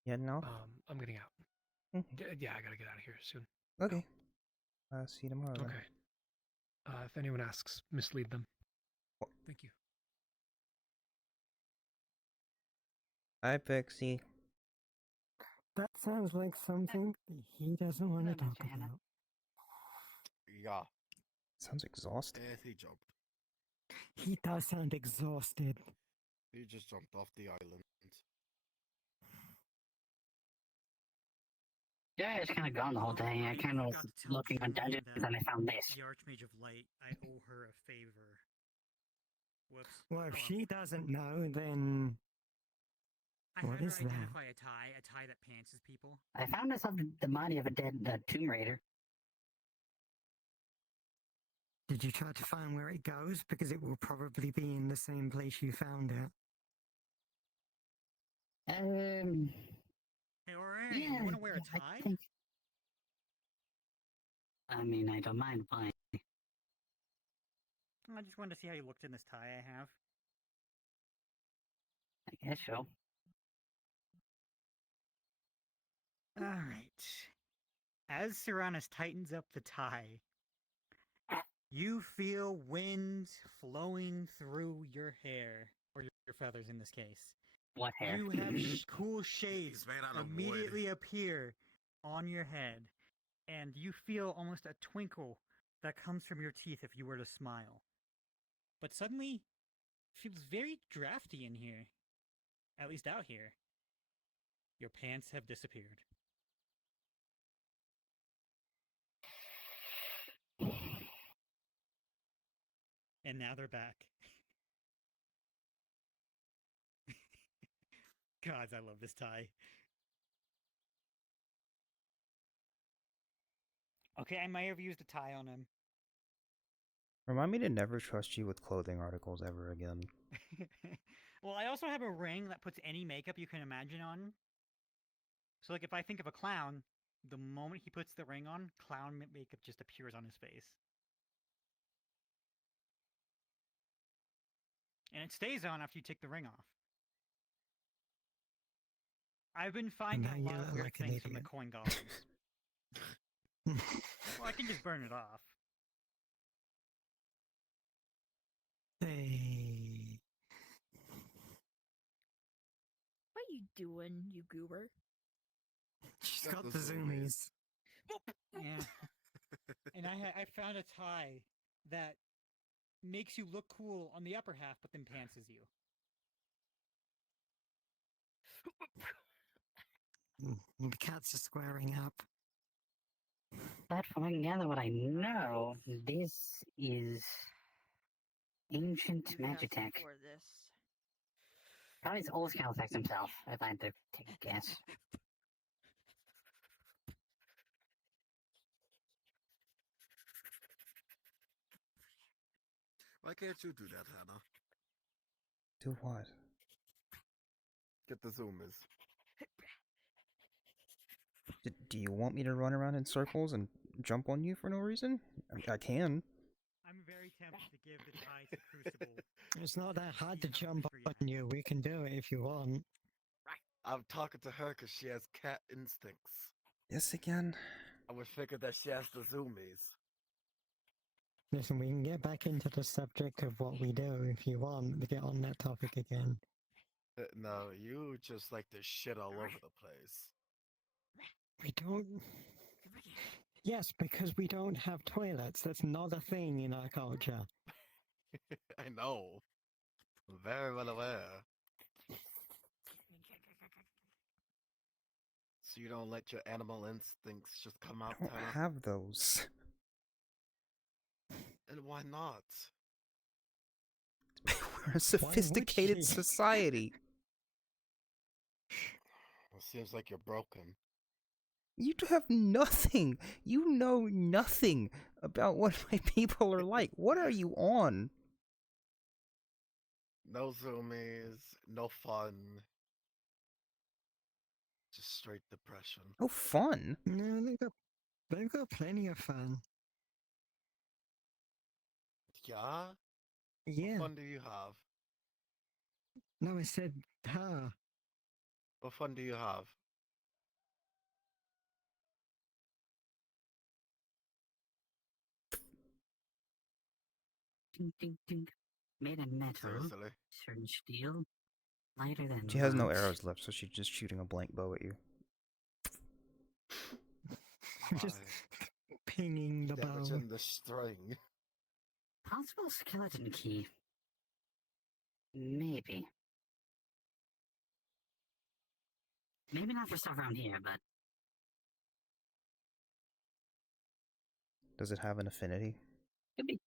Yeah, no. I'm getting out. Yeah, I gotta get out of here soon. Okay. See you tomorrow. Then. Okay. If anyone asks, mislead them. Thank you. Hi, Pixie. That sounds like something that he doesn't want to talk about. Yeah. Sounds exhausted. Yes, he jumped. He does sound exhausted. He just jumped off the island. Yeah, it's kind of gone the whole day. I kind of was looking on dungeons and I found this. The Archmage of Light, I owe her a favor. Whoops. Well, if she doesn't know, then I what had is her that? identify a tie that pantses people. I found myself the body of a dead Tomb Raider. Did you try to find where it goes? Because it will probably be in the same place you found it. Hey, Orion, yeah, you want to wear a tie? I mean, I don't mind buying. I just wanted to see how you looked in this tie I have. I guess so. Alright. As Serranus tightens up the tie, you feel wind flowing through your hair, or your feathers in this case. What hair? You have cool shades He's made out of immediately appear on your head, and you feel almost a twinkle that comes from your teeth if you were to smile. But suddenly, it feels very drafty in here. At least out here. Your pants have disappeared. And now they're back. God, I love this tie. Okay, I may have used a tie on him. Remind me to never trust you with clothing articles ever again. Well, I also have a ring that puts any makeup you can imagine on. So, like, if I think of a clown, the moment he puts the ring on, clown makeup just appears on his face. And it stays on after you take the ring off. I've been finding a lot of weird things from the coin goblins. Well, I can just burn it off. Hey. What you doing, you goober? She's got the zoomies. Yeah. And I found a tie that makes you look cool on the upper half, but then pantses you. The cats are squaring up. But from what I can gather, what I know, this is ancient Magitech. For this. Probably it's old Scalafax himself, if I had to take a guess. Why can't you do that, Hana? Do what? Get the zoomers. Do you want me to run around in circles and jump on you for no reason? I can. I'm very tempted to give the tie to Crucible. It's not that hard to jump on you. We can do it if you want. I'm talking to her because she has cat instincts. This again? I would figure that she has the zoomies. Listen, we can get back into the subject of what we do if you want to get on that topic again. No, you just like to shit all over the place. We don't... Yes, because we don't have toilets. That's not a thing in our culture. I know. I'm very well aware. So you don't let your animal instincts just come out, I don't Hana? have those. And why not? We're a sophisticated society. It seems like you're broken. You have nothing. You know nothing about what my people are like. What are you on? No zoomies, no fun. Just straight depression. No fun? No, they've got plenty of fun. Yeah? Yeah. What fun do you have? No, I said her. What fun do you have? Ding, ding, ding. Made of metal, Seriously. certain steel, lighter than She has no rocks. arrows left, so she's just shooting a blank bow at you. Just pinging the bow. Damaging the string. Possible skeleton key. Maybe. Maybe not for stuff around here, but Does it have an affinity? could be.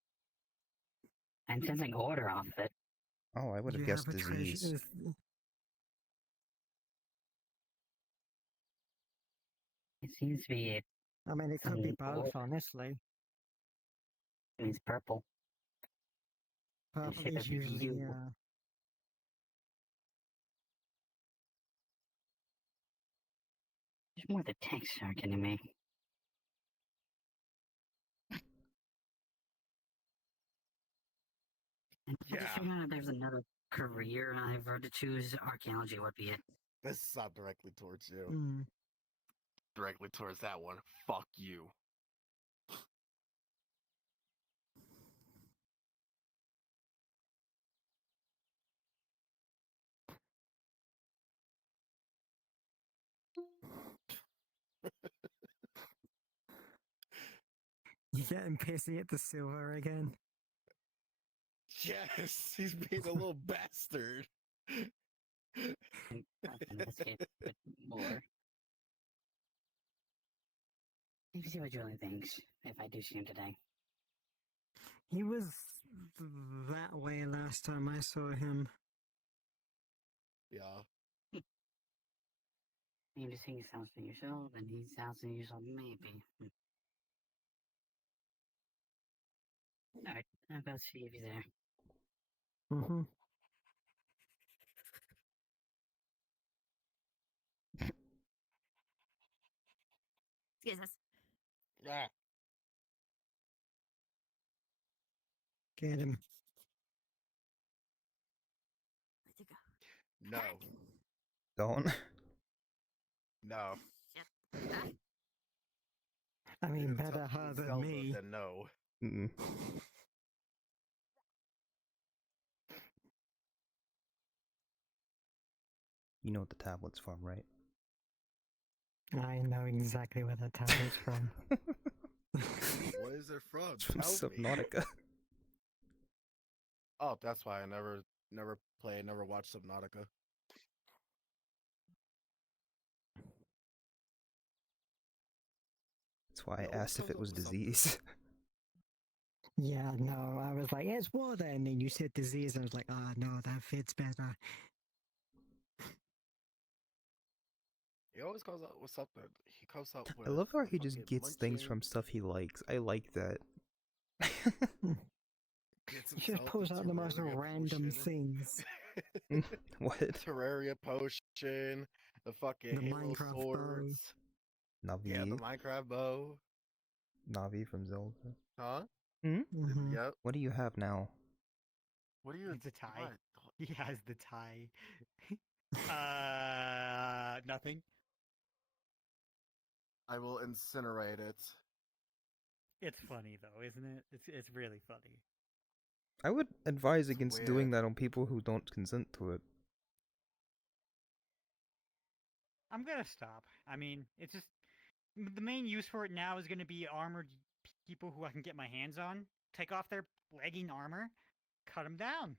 I'm sensing order off of it. Oh, I would have You guessed have a disease. treasure. It seems to be. I mean, it could be some both, order. honestly. It's purple. Purple shape is of usually, you. There's more the text talking to me. And I just figured out if there's another career I were to choose, archaeology would be it. This is not directly towards you. Mm. Directly towards that one. Fuck you. You getting pissy at the silver again? Yes, he's being a little bastard. Investigate a bit more. Maybe see what Julian thinks if I do see him today. He was that way last time I saw him. Yeah. Maybe just think he sounds for yourself, and he sounds for yourself, maybe. Alright, I'll go see if he's there. Mm-hmm. Excuse us. Yeah. Get him. No. Don't. No. I mean, If it's better up to her than Zelda, me. Then no. Mm-mm. You know what the tablet's from, right? I know exactly where the tablet's from. What is it from? It's from Tell me. Subnautica. Oh, that's why I never played, never watched Subnautica. That's why I It always asked if comes it up was with something. disease. Yeah, no, I was like, it's water, and then you said disease, and I was like, ah, no, that fits better. He always comes up with something. He comes up with. I love how he fucking just gets things munching, from stuff he likes. I like that. gets He just himself pulls a out the most Terraria random potion. things. What? Terraria potion, the fucking The Halo Minecraft bow. swords. Navi. Yeah, the Minecraft bow. Navi from Zelda. Huh? Hmm? Mm-hmm. Yep. What do you have now? What do you? It's a tie. What? He has the tie. Nothing. I will incinerate it. It's funny though, isn't it? It's really funny. I would advise against doing weird. that on people who don't consent to it. I'm gonna stop. I mean, it's just the main use for it now is gonna be armored people who I can get my hands on. Take off their legging armor, cut them down.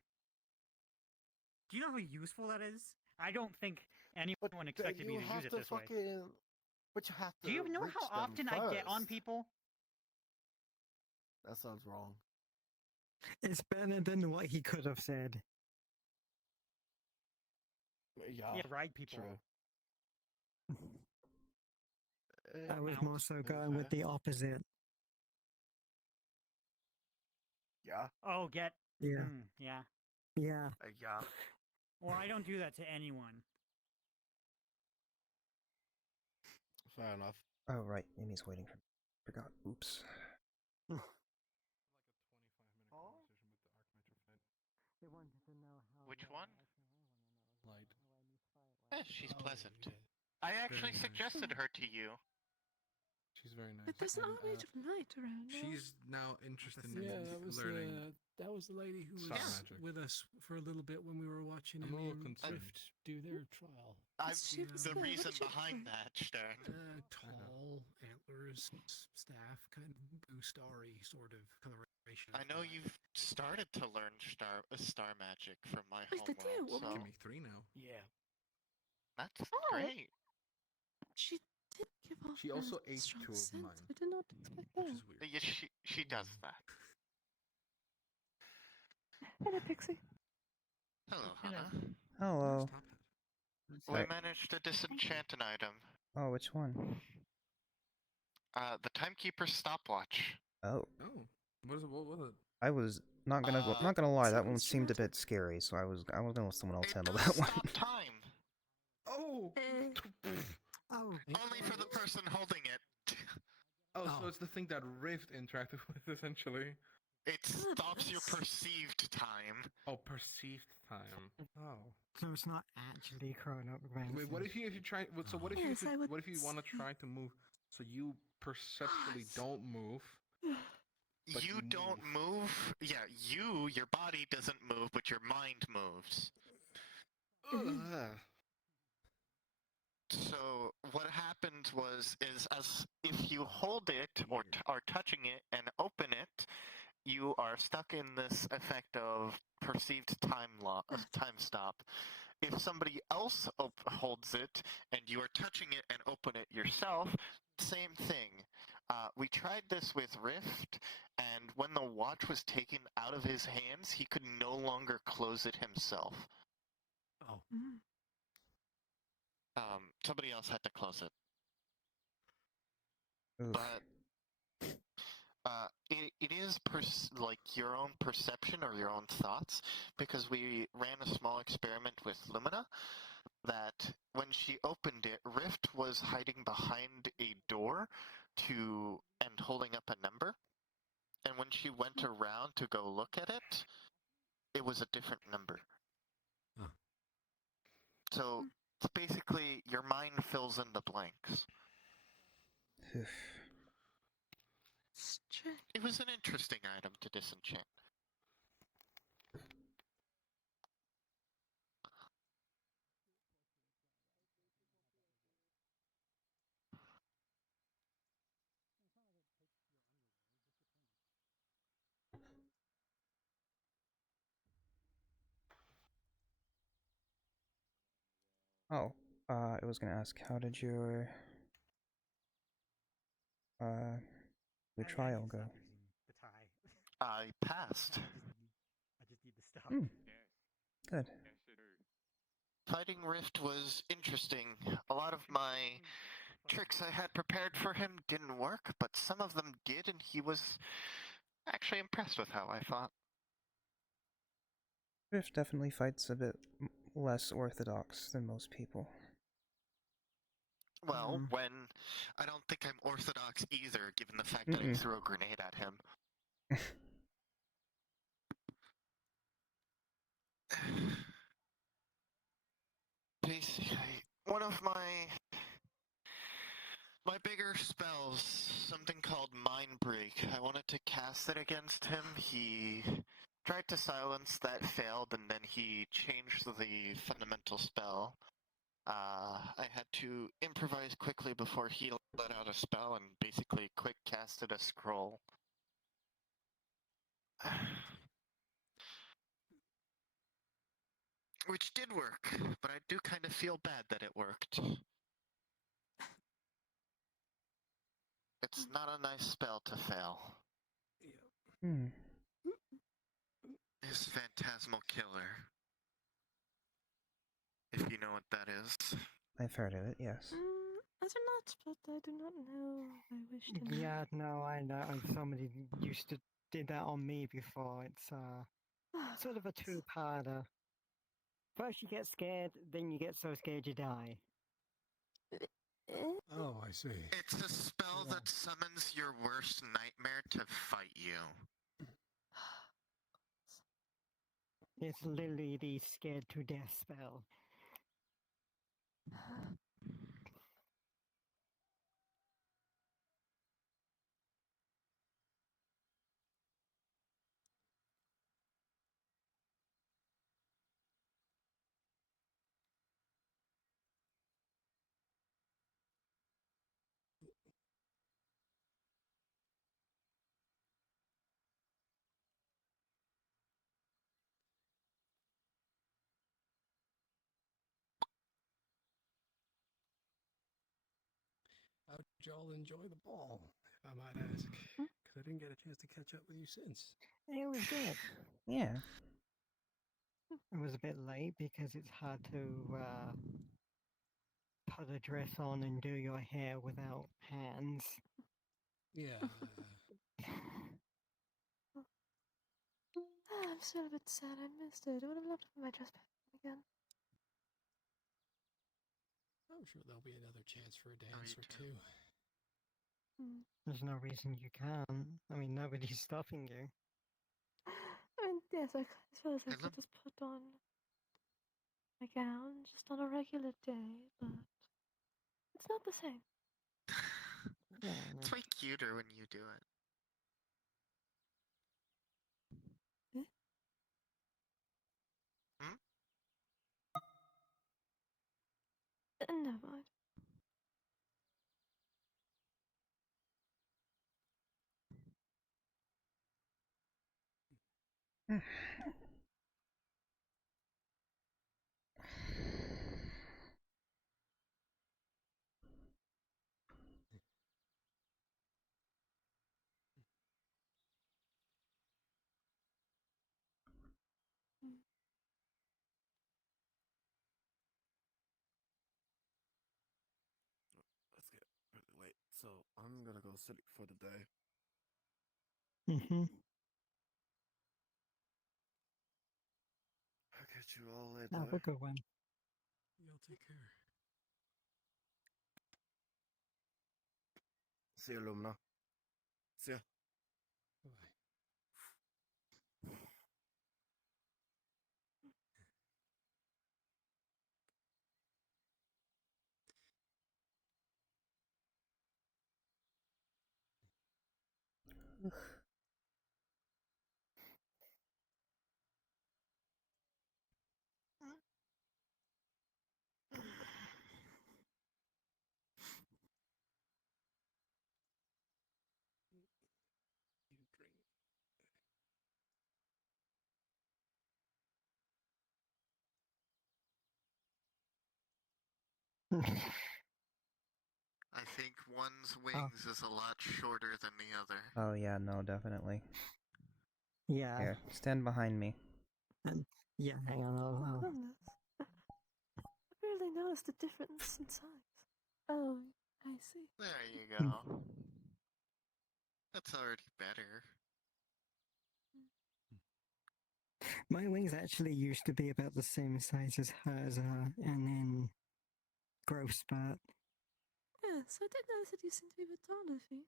Do you know how useful that is? I don't think anyone expected me to use it this way. But you have to. Do you know reach how them often I get on first. people? That sounds wrong. It's better than what he could have said. Yeah. Yeah, ride people. True. I was more so going with the opposite. Yeah. Oh, get. Yeah. Yeah. Yeah. Yeah. Well, I don't do that to anyone. Fair enough. Oh, right. Amy's waiting for me. Forgot. Oops. Which one? Light. She's pleasant. I actually suggested her to you. She's very nice. But there's an And, Armage of Night around. No? she's now interested in learning. That was the lady who Star was magic. with us for a little bit when we were watching I'm a little Emmy and concerned. Rift do their trial. The reason behind that, Stern. Tall, antlers, staff, kind of blue starry sort of coloration. I know you've started to learn star magic from my Wait, the dear homeworld, woman? so Give me 3 now. Yeah. that's Oh. great. She did give off She also a ate strong 2 of scent. mine. I did not expect that. Which is weird. Yeah, she does that. Hello, Pixie. Hello, Hana. Hello. We Sorry. managed to disenchant an item. Oh, which one? The timekeeper's stopwatch. Oh. Oh. What was it? I was not gonna lie, that one seemed a bit scary, so I was gonna let someone else handle that one. Stop time. Oh! Only for the person holding it. Oh, so it's the thing that Rift interacted with, essentially. It stops your perceived time. Oh, perceived time. Oh. So it's not actually chronomancy. Wait, what if you try? So what if Yes, I would what if you want to try to move? So you perceptually don't move. But You don't move. Yeah, your body doesn't move, but your mind moves. So what happened is as if you hold it or are touching it and open it, you are stuck in this effect of perceived time stop. If somebody else holds it and you are touching it and open it yourself, same thing. We tried this with Rift, and when the watch was taken out of his hands, he could no longer close it himself. Oh. Somebody else had to close it. Oof. But it is like your own perception or your own thoughts, because we ran a small experiment with Lumina that when she opened it, Rift was hiding behind a door and holding up a number, and when she went around to go look at it, it was a different number. Huh. So basically, your mind fills in the blanks. It was an interesting item to disenchant. Oh, I was gonna ask, how did your trial go? The tie. I passed. I just need to stop. Good. Fighting Rift was interesting. A lot of my tricks I had prepared for him didn't work, but some of them did, and he was actually impressed with how I fought. Rift definitely fights a bit less orthodox than most people. Well, when I don't think I'm orthodox either, given the fact that I threw a grenade at him. Basically, one of my bigger spells, something called Mind Break. I wanted to cast it against him. He tried to silence, that failed, and then he changed the fundamental spell. I had to improvise quickly before he let out a spell and basically quick casted a scroll. Which did work, but I do kind of feel bad that it worked. It's not a nice spell to fail. His Phantasmal Killer. If you know what that is. I've heard of it, yes. I do not, but I do not know. I wish to know. Yeah, no, I know. Somebody used to did that on me before. It's sort of a two-parter. First you get scared, then you get so scared you die. Oh, I see. It's a spell that summons your worst nightmare to fight you. It's literally the scared to death spell. how'd y'all enjoy the ball, if I might ask? Because I didn't get a chance to catch up with you since. It was good. Yeah. It was a bit late because it's hard to put a dress on and do your hair without hands. Yeah. I'm still a bit sad I missed it. I would have loved to put my dress back on again. I'm sure there'll be another chance for a dance or two. There's no reason you can't. I mean, nobody's stopping you. I mean, yes, I suppose I could just put on my gown just on a regular day, but it's not the same. It's way cuter when you do it. Never mind. Let's get pretty late, so I'm gonna go sleep for the day. Mm-hmm. I'll catch you all later. Have a good one. Y'all take care. See you, Lumina. See ya. Bye. I think one's wings is a lot shorter than the other. Oh yeah, no, definitely. Yeah. Here, stand behind me. Yeah, hang on. Oh, goodness. I barely noticed the difference in size. Oh, I see. There you go. That's already better. My wings actually used to be about the same size as hers are, and then growth spurt. Yes, I did notice that you seem to be a bit taller, Fee.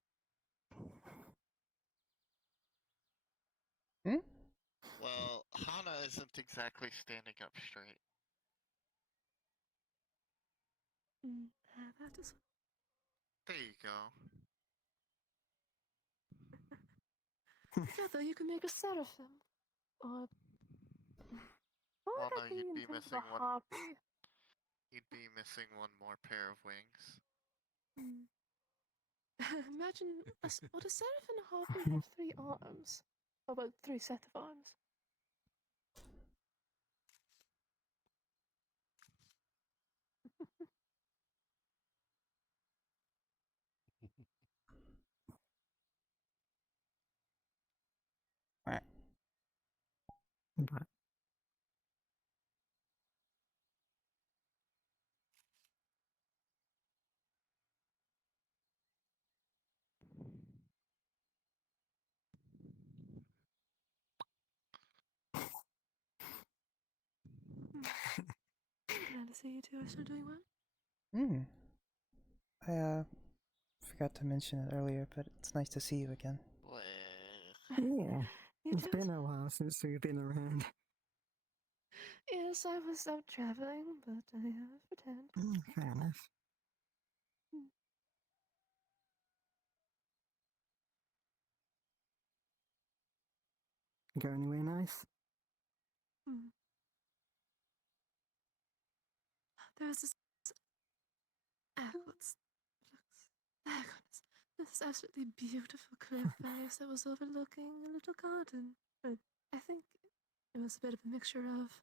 Well, Hana isn't exactly standing up straight. That is. There you go. Together, you can make a seraphim. Or. What Well, would no, I be you'd in be terms of missing a one. harpy? You'd be missing one more pair of wings. Imagine, would a seraph and a harpy have 3 arms? Or about 3 set of arms? But Glad to see you two are still doing well. I forgot to mention it earlier, but it's nice to see you again. yeah, it's been a while since we've been around. Yes, I was out traveling, but I have returned. Fair enough. Go anywhere nice? There was this. What's. Goodness. This absolutely beautiful cliff face that was overlooking a little garden. But I think it was a bit of a mixture of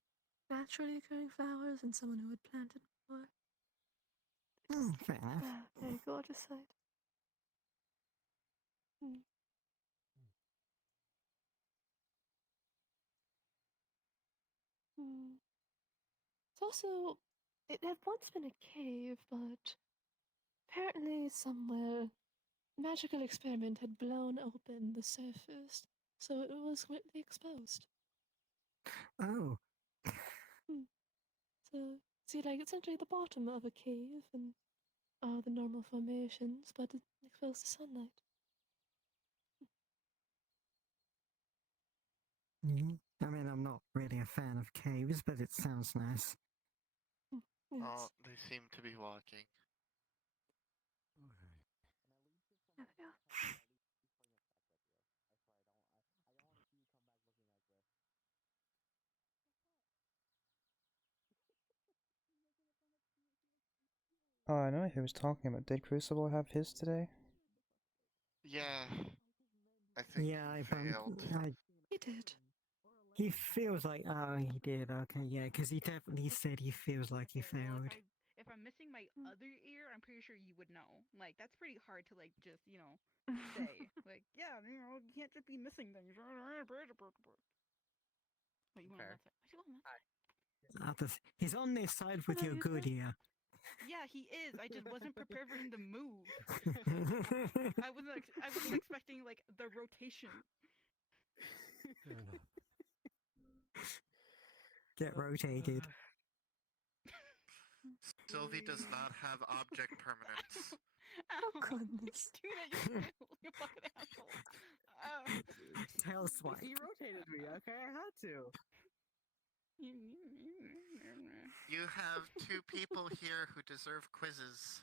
naturally occurring flowers and someone who had planted more. Fair enough. Very gorgeous sight. Hmm. Hmm. It's also, it had once been a cave, but apparently somewhere magical experiment had blown open the surface, so it was completely exposed. Oh. Hmm. So, see, like, it's essentially the bottom of a cave and all the normal formations, but it's exposed to sunlight. I mean, I'm not really a fan of caves, but it sounds nice. Oh, they seem to be walking. There we go. Oh, I know he was talking about. Did Crucible have his today? Yeah. I think he failed. He did. He feels like, oh, he did. Okay, yeah, because he definitely said he feels like he failed. If I'm missing my other ear, I'm pretty sure you would know. Like, that's pretty hard to, like, just, say. Like, yeah, you can't just be missing things. Wait, you want on that side? Why you on that side? He's on this side with your good ear. Yeah, he is. I just wasn't prepared for him to move. I wasn't expecting, like, the rotation. Get rotated. Silvy does not have object permanence. Ow. Goodness. Do that, you fucking asshole. Tail swipe. He rotated me, okay? I had to. You have two people here who deserve quizzes.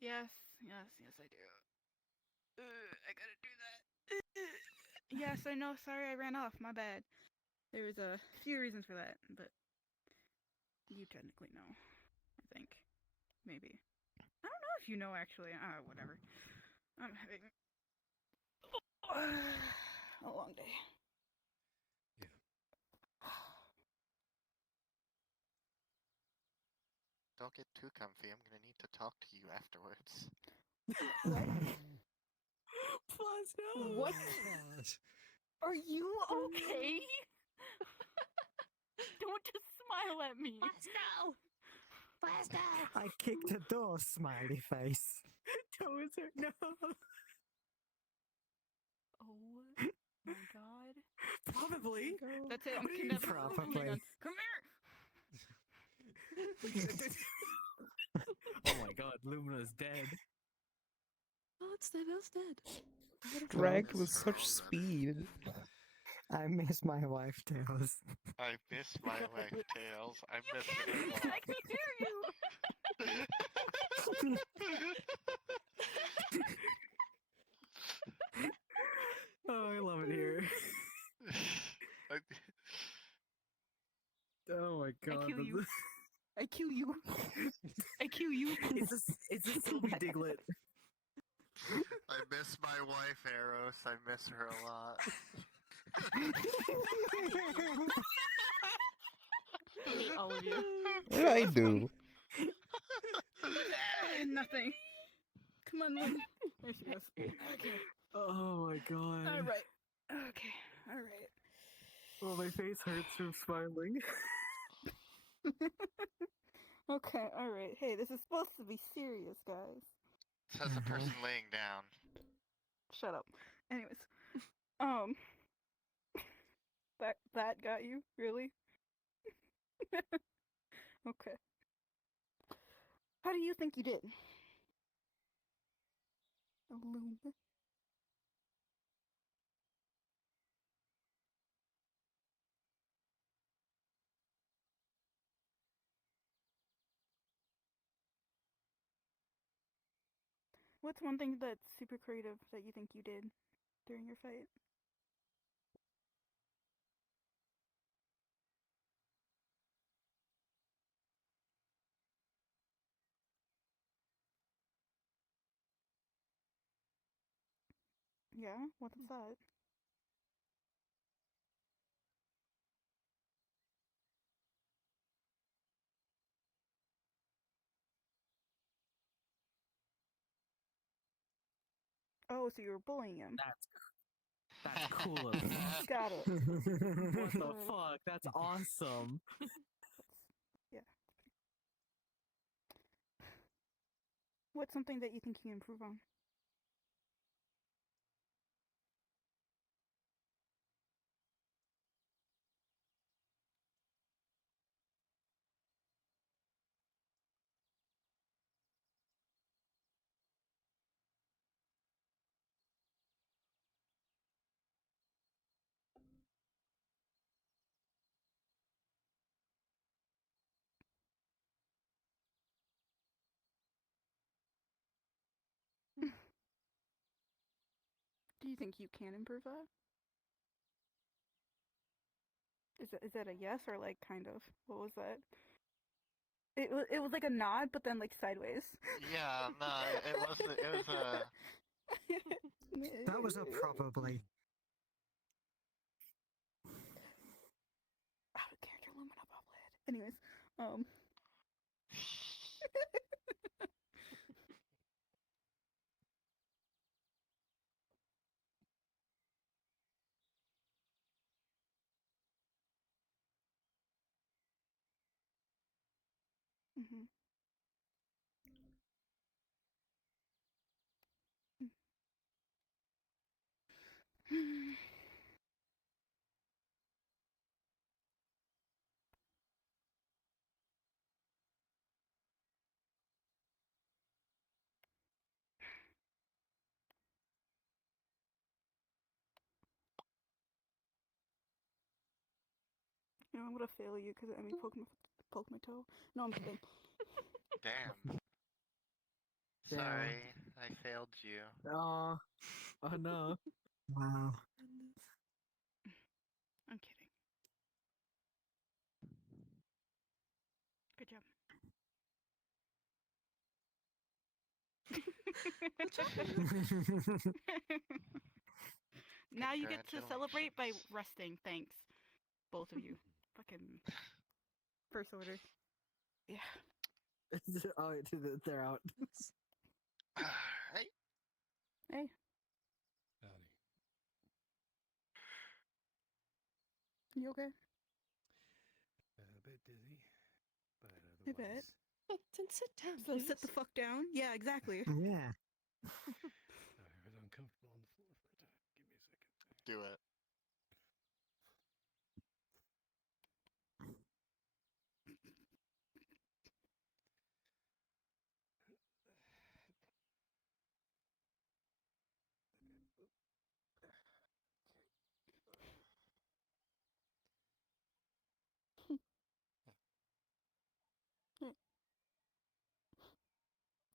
Yes, I do. I gotta do that. Yes, I know. Sorry, I ran off. My bad. There was a few reasons for that, but you technically know. I think. Maybe. I don't know if you know, actually. Whatever. I'm having a long day. Don't get too comfy. I'm gonna need to talk to you afterwards. Plasma. What? Are you okay? Don't just smile at me. Plasto! Plasto! I kicked a door, smiley face. No. Oh my god. Probably. That's it. I'm kidnapping. Probably. Hang on. Come here. Oh my god, Lumina's dead. Oh, it's dead. Dragged with such speed. I miss my wife, Tails. I miss my wife, Tails. I miss her a I lot. can hear you. Oh, I love it here. Oh my god. I kill you. I kill you. I kill you. It's a Sylvie Diglett. I miss my wife, Eros. I miss her a lot. I hate all of you. What did I do? Nothing. Come on, Lynn. There she goes. Okay. Oh my god. Alright. Okay. Alright. Oh, my face hurts from smiling. Okay, alright. Hey, this is supposed to be serious, guys. Says a person laying down. Shut up. Anyways. That got you? Really? Okay. How do you think you did? Loom. What's one thing that's super creative that you think you did during your fight? Yeah? What's that? Oh, so you were bullying him. That's cool of him. Got it. What the fuck? That's awesome. Yeah. What's something that you think you can improve on? Do you think you can improve that? Is that a yes or like kind of? What was that? It was like a nod, but then like sideways. Yeah, no, it was That was a probably. Out of character Lumina bobblehead. Anyways, Mhm. You know, I'm gonna fail you because I mean poke my toe. No, I'm kidding. Damn. Sorry, I failed you. Oh no. Wow. I'm kidding. Good job. Now you get to celebrate by resting. Thanks, both of you. Fucking first order. Yeah. Oh, they're out. Hey. Hey. You okay? A bit dizzy, but I bet. Then sit down. So sit the fuck down. Yeah, exactly. Yeah. I was uncomfortable on the floor for a time. Give me a second. Do it.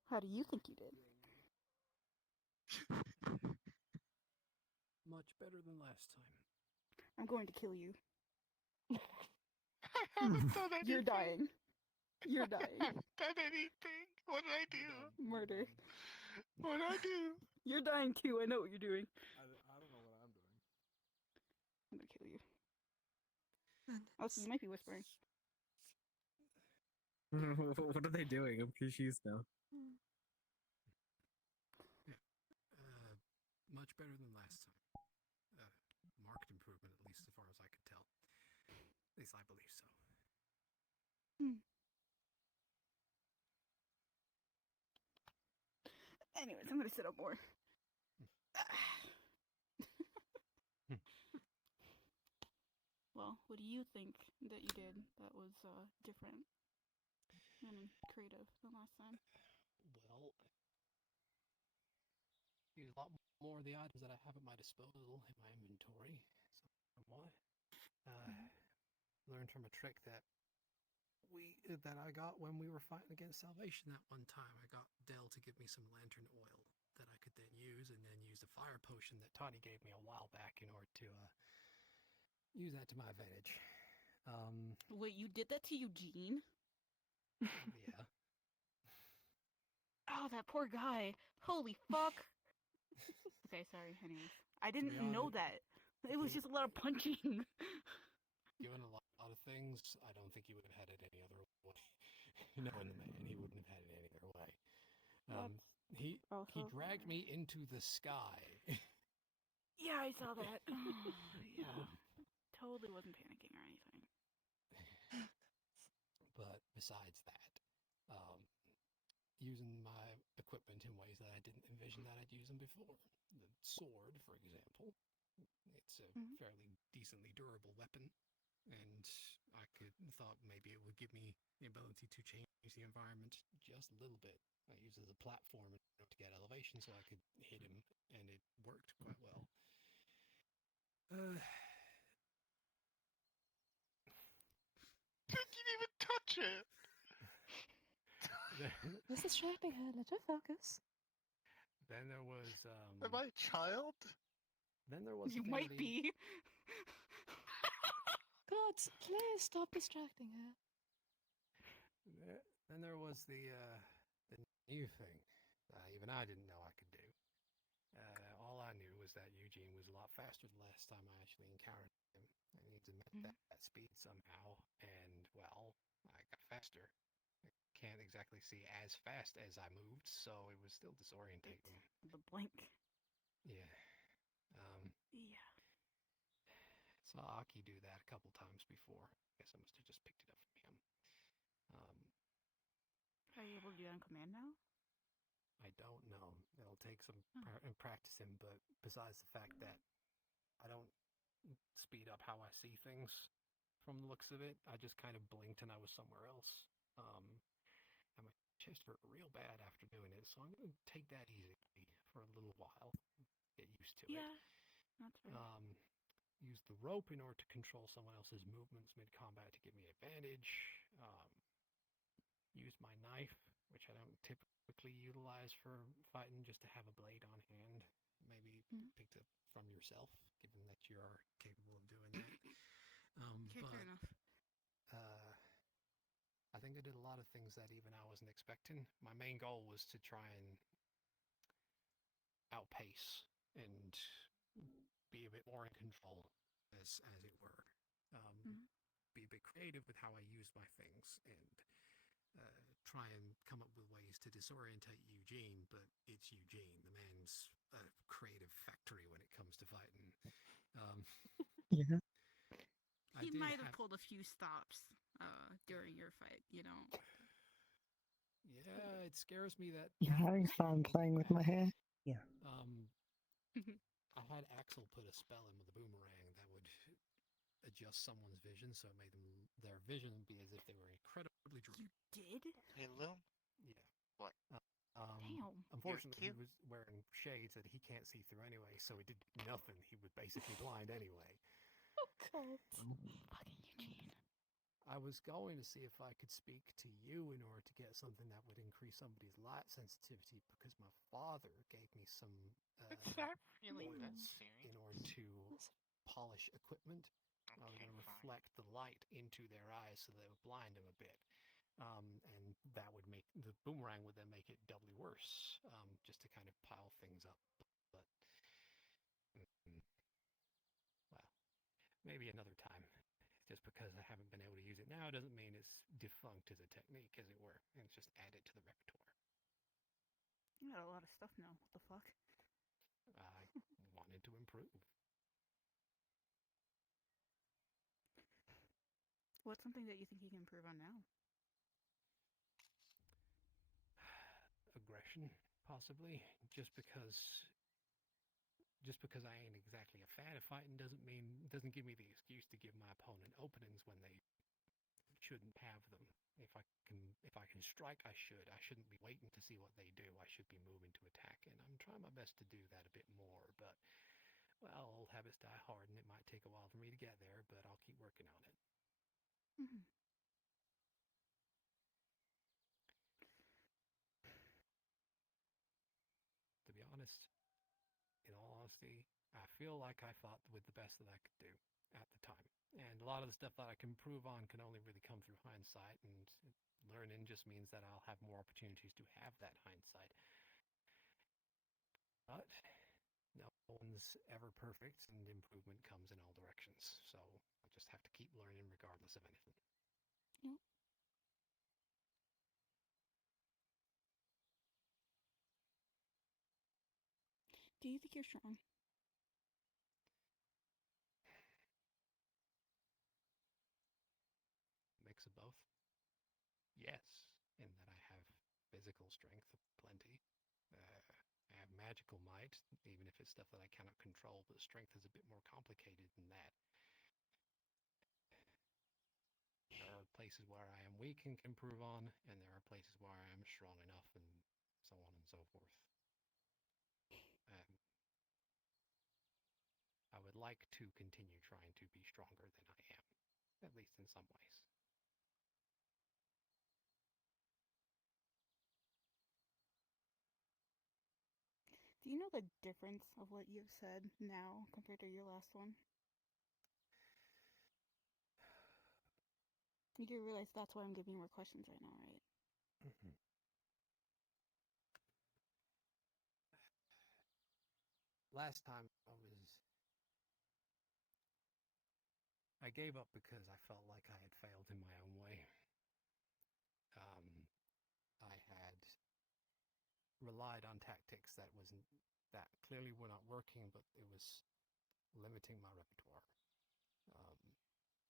How do you think you did? Much better than last time. I'm going to kill you. I haven't done anything. You're dying. You're dying. I haven't done anything. What did I do? Murder. What did I do? You're dying too. I know what you're doing. I don't know what I'm doing. I'm gonna kill you. Also, you might be whispering. What are they doing? I'm confused now. Much better than last time. Marked improvement, at least as far as I could tell. At least I believe so. Anyways, I'm gonna sit up more. Well, what do you think that you did that was different and creative than last time? Well, use a lot more of the items that I have at my disposal in my inventory. Somewhat. Learned from a trick that I got when we were fighting against Salvation that one time. I got Dell to give me some lantern oil that I could then use, and then use the fire potion that Toddy gave me a while back in order to use that to my advantage. Wait, you did that to Eugene? Yeah. Oh, that poor guy. Holy fuck. Okay, sorry. Anyways, I didn't know that. It was just a lot of punching. Given a lot of things, I don't think he would have had it any other way. Knowing the man, he wouldn't have had it any other way. He dragged me into the sky. Yeah, I saw that. Yeah. Totally wasn't panicking or anything. But besides that, using my equipment in ways that I didn't envision that I'd use them before. The sword, for example, it's a fairly decently durable weapon, and I thought maybe it would give me the ability to change the environment just a little bit. I used it as a platform to get elevation so I could hit him, and it worked quite well. Didn't even touch it. This is distracting her. Let her focus. Then there was. Am I a child? Then there was. You might be. God, please stop distracting her. Then there was the new thing that even I didn't know I could do. All I knew was that Eugene was a lot faster the last time I actually encountered him. I needed to met that speed somehow, and well, I got faster. I can't exactly see as fast as I moved, so it was still disorientating. The blink. Yeah. Yeah. Saw Aki do that a couple times before. Guess I must have just picked it up from him. Are you able to do that on command now? I don't know. It'll take some practicing, but besides the fact that I don't speed up how I see things from the looks of it, I just kind of blinked and I was somewhere else. And my chest hurt real bad after doing it, so I'm going to take that easy for a little while, get used to it. Yeah, that's fair. Use the rope in order to control someone else's movements mid-combat to give me advantage. Use my knife, which I don't typically utilize for fighting, just to have a blade on hand. Maybe picked up from yourself, given that you are capable of doing that. Okay, fair enough. I think I did a lot of things that even I wasn't expecting. My main goal was to try and outpace and be a bit more in control, as it were. Be a bit creative with how I use my things, and try and come up with ways to disorientate Eugene, but it's Eugene. The man's a creative factory when it comes to fighting. Yeah. He might have pulled a few stops during your fight, you know. Yeah, it scares me that. You're having fun playing with my hair? Yeah. I had Axel put a spell in with a boomerang that would adjust someone's vision, so it made their vision be as if they were incredibly drunk. You did? Hey, Lou? Yeah. What? Damn. Unfortunately, he was wearing shades that he can't see through anyway, so he did nothing. He was basically blind anyway. Oh, God. Fucking Eugene. I was going to see if I could speak to you in order to get something that would increase somebody's light sensitivity, because my father gave me some It's not really that oils serious. in order to polish equipment. I was going to reflect the light into their eyes so that it would blind them a bit. And that would make the boomerang would then make it doubly worse, just to kind of pile things up. But well, maybe another time. Just because I haven't been able to use it now doesn't mean it's defunct as a technique, as it were. And it's just add it to the repertoire. You got a lot of stuff now. What the fuck? I wanted to improve. What's something that you think you can improve on now? Aggression, possibly. Just because I ain't exactly a fan of fighting doesn't give me the excuse to give my opponent openings when they shouldn't have them. If I can strike, I should. I shouldn't be waiting to see what they do. I should be moving to attack, and I'm trying my best to do that a bit more. But well, old habits die hard, and it might take a while for me to get there, but I'll keep working on it. To be honest, in all honesty, I feel like I fought with the best that I could do at the time. And a lot of the stuff that I can improve on can only really come through hindsight, and learning just means that I'll have more opportunities to have that hindsight. But no one's ever perfect, and improvement comes in all directions. So I just have to keep learning regardless of anything. Yep. Do you think you're strong? Mix of both. Yes, in that I have physical strength plenty. I have magical might, even if it's stuff that I cannot control, but strength is a bit more complicated than that. There are places where I am weak and can improve on, and there are places where I am strong enough, and so on and so forth. I would like to continue trying to be stronger than I am, at least in some ways. Do you know the difference of what you've said now compared to your last one? You do realize that's why I'm giving you more questions right now, right? Mm-hmm. Last time I gave up because I felt like I had failed in my own way. I had relied on tactics that clearly were not working, but it was limiting my repertoire.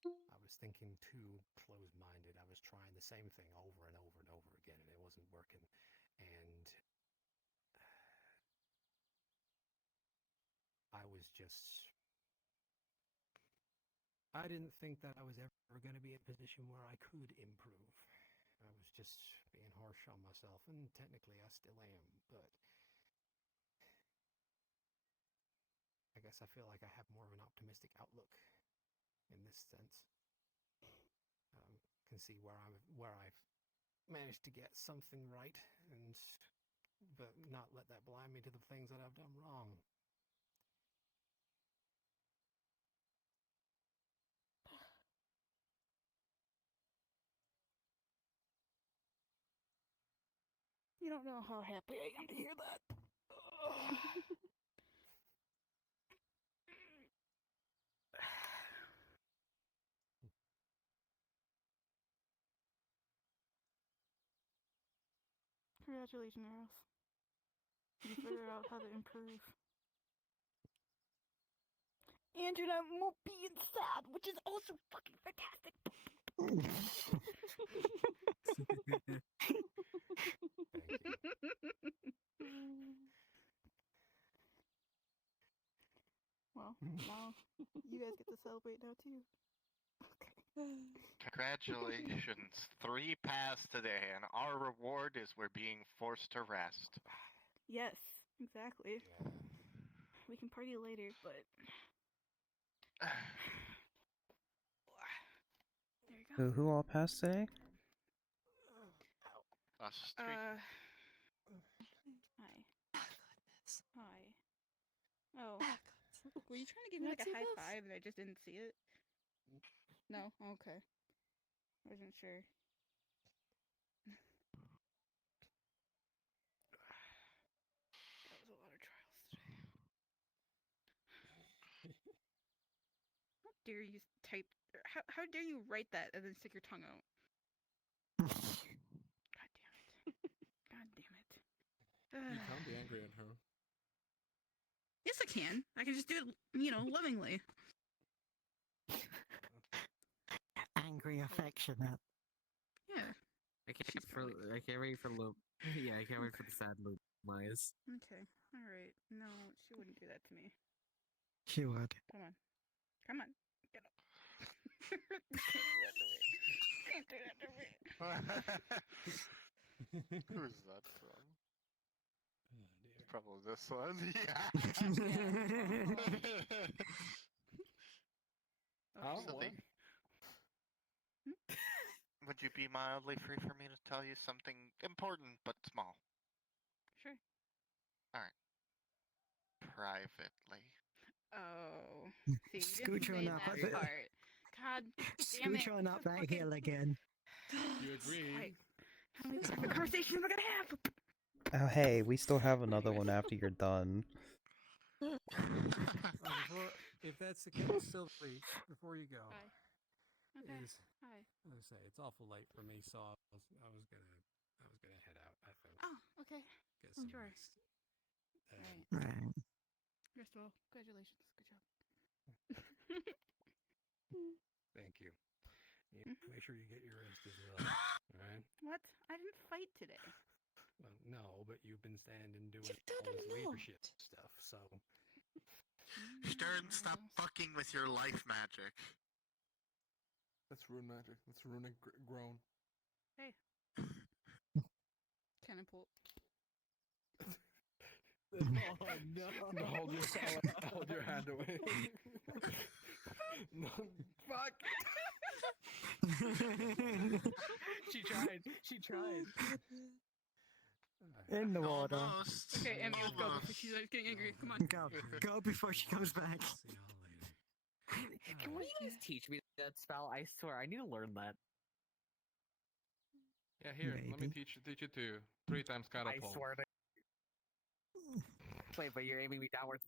I was thinking too closed-minded. I was trying the same thing over and over and over again, and it wasn't working. And I didn't think that I was ever going to be in a position where I could improve. I was just being harsh on myself, and technically I still am, but I guess I feel like I have more of an optimistic outlook in this sense. Can see where I've managed to get something right, but not let that blind me to the things that I've done wrong. You don't know how happy I am to hear that. Congratulations, Eros. You figured out how to improve. And you're not mopey and sad, which is also fucking fantastic. Well, now you guys get to celebrate now too. Congratulations. 3 paths today, and our reward is we're being forced to rest. Yes, exactly. We can party later, but there you go. Who all passed today? Us 3. Hi. Hi. Oh. Were you trying to give me like a high five and I just didn't see it? No? Okay. I wasn't sure. That was a lot of trials today. How dare you type... How dare you write that and then stick your tongue out? God damn it. God damn it. You can't be angry at her. Yes, I can. I can just do it, lovingly. Angry, affectionate. Yeah. I can't wait for Luke. Yeah, I can't wait for the sad Luke Myers. Okay. Alright. No, she wouldn't do that to me. She would. Come on. Come on. Get up. Can't do that to me. Who's that from? Probably this one. Oh, Silvy, would you be mildly free for me to tell you something important but small? Sure. Alright. Privately. Oh. See, you Scooch didn't on say up. that part. God damn it. Scooch on up that hill again. You agree? How many private conversations am I gonna have? Oh, hey, we still have another one after you're done. If that's the case, Silvy, before you go, Hi. Okay. Hi. I was gonna say it's awful late for me, so I was gonna head out. I think. Oh, okay. Get some Sure. rest. Right. Rest well. Congratulations. Good job. Thank you. Make sure you get your rest as well. All right. What? I didn't fight today. Well, no, but you've been standing doing You've done all a this lot. leadership stuff, so. Stern, stop fucking with your life magic. That's rune magic. That's runic groan. Hey. Cannon pull. Oh no! Hold your hand away. No, fuck. She tried. She tried. In the water. Almost. Okay, Emmy, let's go before she's getting angry. Come on. Go before she comes back. Can one of you guys teach me that spell? I swear, I need to learn that. Yeah, here. Let me teach it to you. 3 times catapult. I swear to. Wait, but you're aiming me downwards.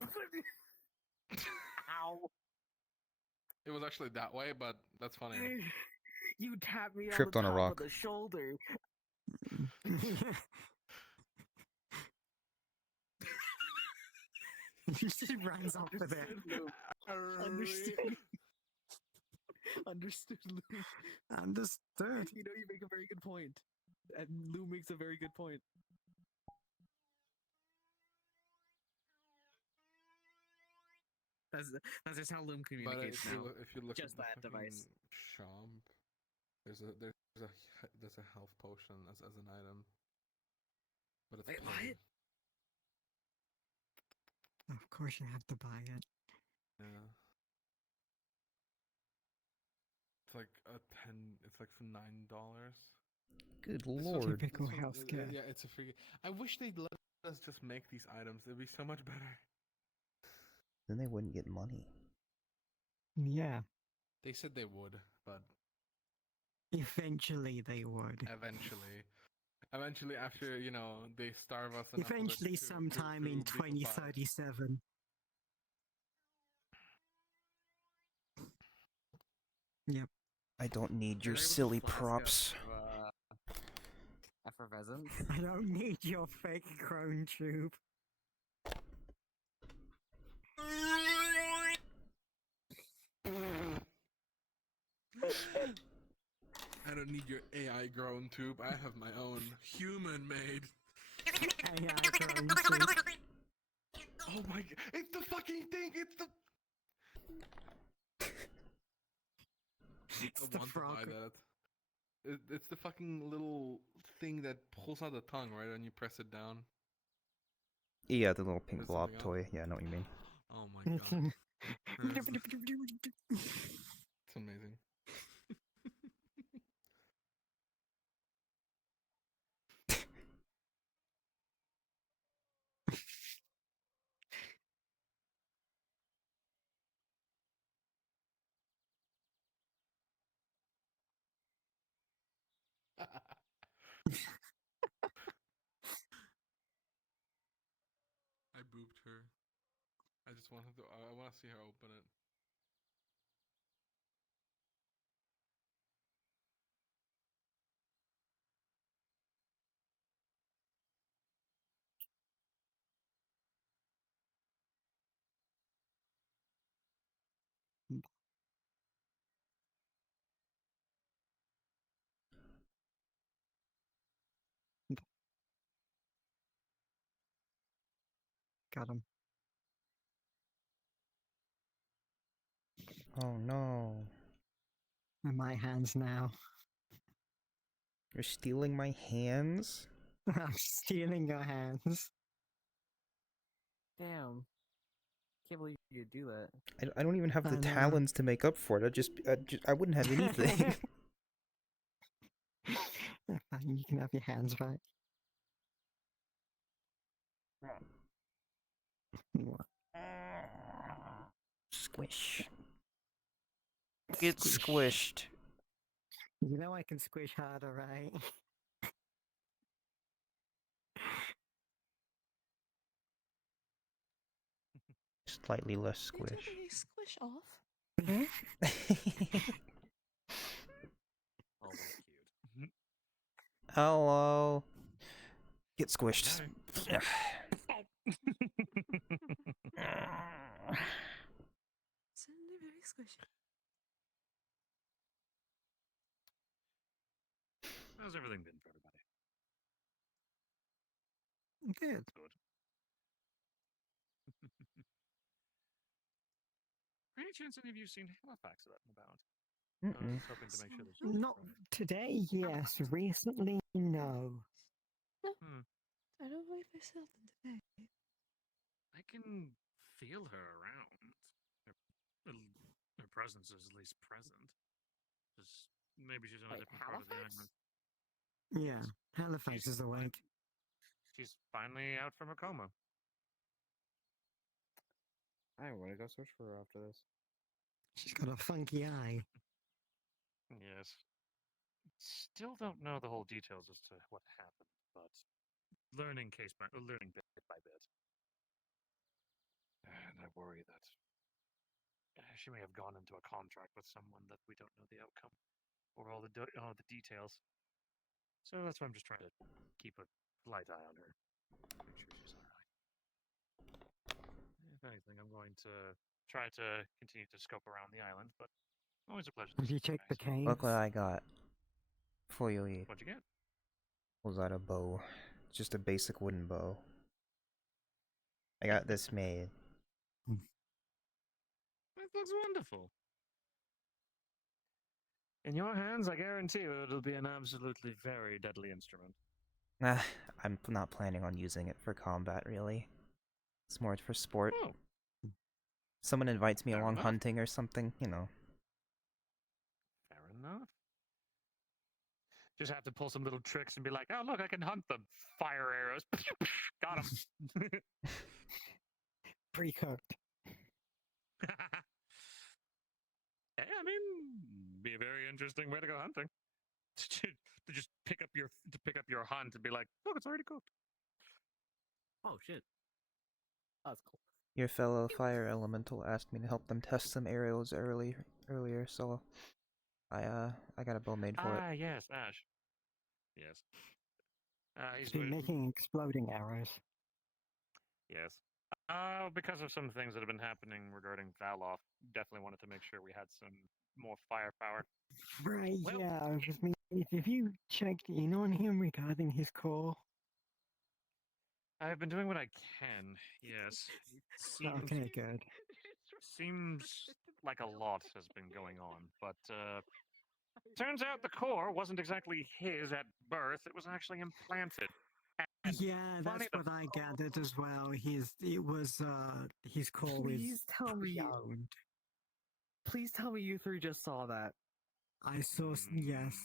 Ow! It was actually that way, but that's funny. You tapped me Tripped on on the a top rock. of the shoulder. She runs off of there. Understood. Understood, Lou. Understood. You know, you make a very good point. And Lou makes a very good point. That's just how Loom But communicates now. if you look Just at that the device. Chomp, there's a health potion as an item. But it's Wait, plain. what? Of course you have to buy it. Yeah. It's like it's like for $9. Good This lord. one- Typical this one- healthcare. Yeah, it's a free. I wish they'd let us just make these items. It'd be so much better. Then they wouldn't get money. Yeah. They said they would, but Eventually they would. eventually after, they starve us enough of it Eventually to- sometime to in be able to buy it. 2037. Yep. I don't need your Can I have a silly flask props. of, effervescence? I don't need your fake crone tube. I don't need your AI grown tube. I have my own human made. AI crone tube. Oh my god! It's the fucking thing! It's the. It's I the want frog. to buy that. It's the fucking little thing that pulls out the tongue, right? When you press it down. Yeah, the little pink There's blob something toy. Yeah, I know what you mean. Oh my god. It's amazing. I booped her. I just wanted to. I want to see her open it. Got him. Oh no. In my hands now. You're stealing my hands? I'm stealing your hands. Damn. Can't believe you do that. I don't even have the I know. talons to make up for it. I wouldn't have anything. Fine, you can have your hands back. What? Squish. Get squished. You know I can squish harder, right? Slightly less squish. Did you squish off? Oh, that's cute. Hello. Get squished. How's everything been for everybody? Good. Good. Any chance any of you seen Halifax out and about? I was just hoping to make sure there's Not today, yes. Recently, no. No, Hmm. I don't believe I saw them today. I can feel her around. Her presence is at least present. Just maybe she's on a different part of the island. Yeah, Halifax is awake. She's finally out from her coma. I want to go search for her after this. She's got a funky eye. Yes. Still don't know the whole details as to what happened, but learning bit by bit. And I worry that she may have gone into a contract with someone that we don't know the outcome or all the details. So that's why I'm just trying to keep a light eye on her, make sure she's all right. If anything, I'm going to try to continue to scope around the island, but always a pleasure. Have you checked the caves? Look what I got for you. What'd you get? Was that a bow? Just a basic wooden bow. I got this made. That looks wonderful. In your hands, I guarantee you it'll be an absolutely very deadly instrument. I'm not planning on using it for combat, really. It's more for sport. Oh. Someone invites me Fair along enough. hunting or something, you know. Fair enough. Just have to pull some little tricks and be like, oh, look, I can hunt them. Fire arrows. Got him. Pre-cooked. Hey, I mean, be a very interesting way to go hunting. To just pick up your hunt and be like, look, it's already cooked. Oh shit. That's cool. Your fellow fire elemental asked me to help them test some arrows earlier, so I got a bow made for it. Ah, yes, Ash. Yes. He's been making exploding arrows. Yes. Because of some things that have been happening regarding Valoff, definitely wanted to make sure we had some more firepower. Right, yeah, I was just mean, have you checked in on him regarding his core? I've been doing what I can, yes. Okay, good. Seems like a lot has been going on, but turns out the core wasn't exactly his at birth, it was actually implanted. And Yeah, funny that's what I gathered as well. His core Please was tell me. owned. Please tell me you three just saw that. I saw, yes.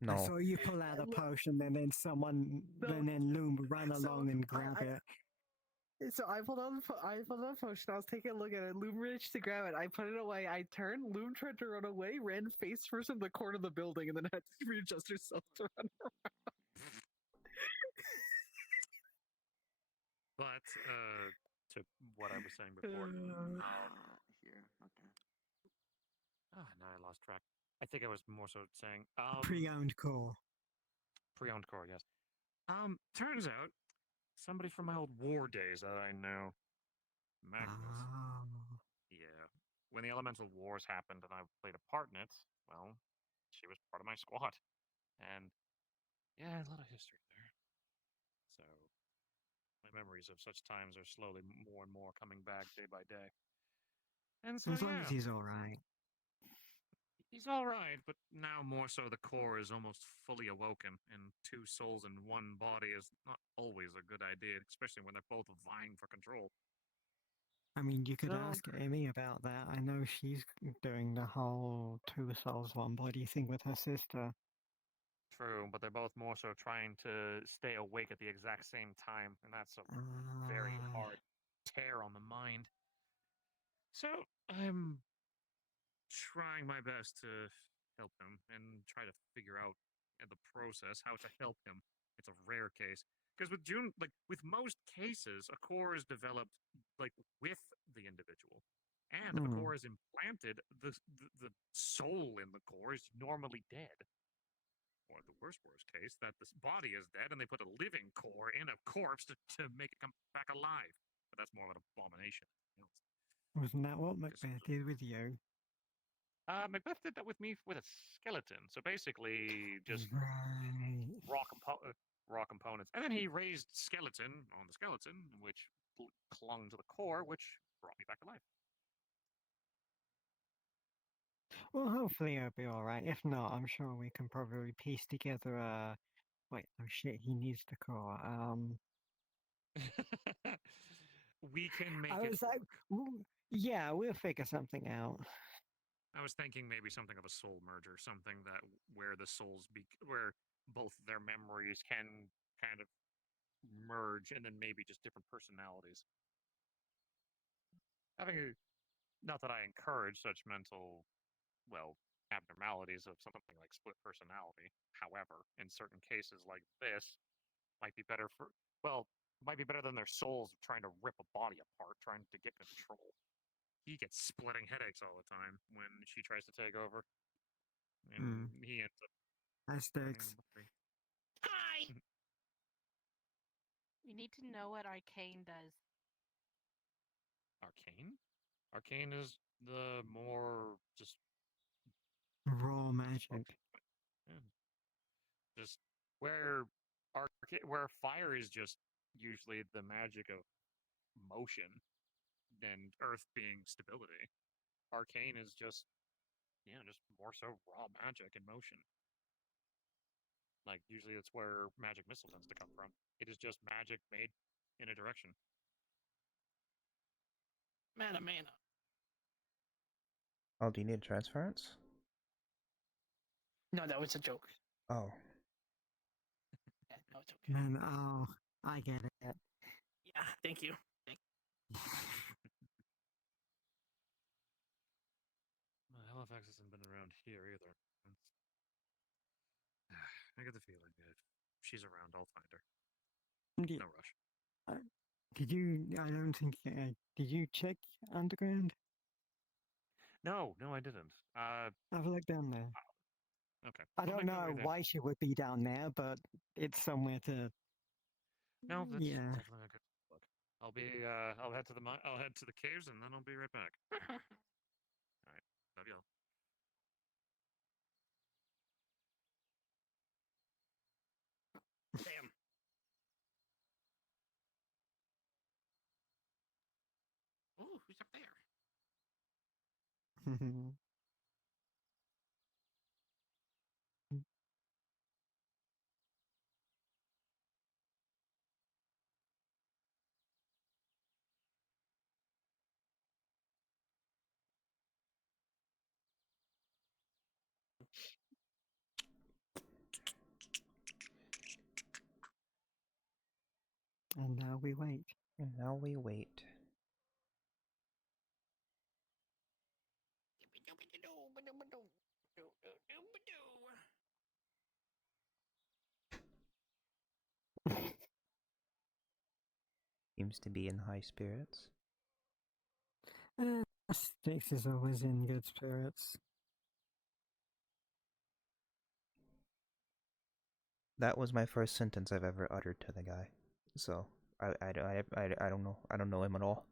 No. I saw you pull out a potion and then and then Loom ran along and grab it. So I pulled out a potion. I was taking a look at it. Loom reached to grab it. I put it away. I turned. Loom tried to run away. Ran face first in the corner of the building, and then had to readjust herself to run around. But to what I was saying before. Here, okay. Now I lost track. I think I was more so saying Pre-owned core. Pre-owned core, yes. Turns out somebody from my old war days that I know, Magnus. Yeah. When the elemental wars happened and I played a part in it, well, she was part of my squad. And yeah, a lot of history there. So my memories of such times are slowly more and more coming back day by day. And so As long as yeah. he's alright. He's all right, but now more so the core is almost fully awoken, and two souls in one body is not always a good idea, especially when they're both vying for control. I mean, you could So- ask Amy about that. I know she's doing the whole two souls, one body thing with her sister. True, but they're both more so trying to stay awake at the exact same time, and that's a very hard tear on the mind. So I'm trying my best to help him and try to figure out in the process how to help him. It's a rare case because with most cases, a core is developed like with the individual, and if a core is implanted, the soul in the core is normally dead. Or the worst case, that this body is dead and they put a living core in a corpse to make it come back alive. But that's more of an abomination. Wasn't that what Macbeth did with you? Macbeth did that with me with a skeleton. So basically, just Right. raw components, and then he raised skeleton on the skeleton, which clung to the core, which brought me back to life. Well, hopefully it'll be alright. If not, I'm sure we can probably piece together a. Wait, oh shit, he needs the core. We can make I it. was like, yeah, we'll figure something out. I was thinking maybe something of a soul merger, something that where the souls where both their memories can kind of merge, and then maybe just different personalities. Not that I encourage such mental, well, abnormalities of something like split personality. However, in certain cases like this, might be better might be better than their souls trying to rip a body apart, trying to get control. He gets splitting headaches all the time when she tries to take over, and he ends up burning Asterisks. the body. Hi! You need to know what arcane does. Arcane? Arcane is the more just Raw magic. yeah. Just where where fire is just usually the magic of motion, and earth being stability. Arcane is just just more so raw magic and motion. Like usually that's where magic missile tends to come from. It is just magic made in a direction. Mana. Oh, do you need transference? No, that was a joke. Oh. Yeah, no, it's okay. Man, oh, I get it. Yeah, thank you. Well, Halifax hasn't been around here either. I get the feeling that if she's around, I'll find her. Yeah. No rush. Did you? I don't think. Did you check underground? No, I didn't. Have a look down there. Okay. I don't know why she would be down there, but it's somewhere to. No, that's yeah. definitely a good look. I'll head to I'll head to the caves, and then I'll be right back. All right. Love y'all. Damn. Oh, who's up there? And now we wait. And now we wait. Seems to be in high spirits. Styx is always in good spirits. That was my first sentence I've ever uttered to the guy. So I don't know. I don't know him at all.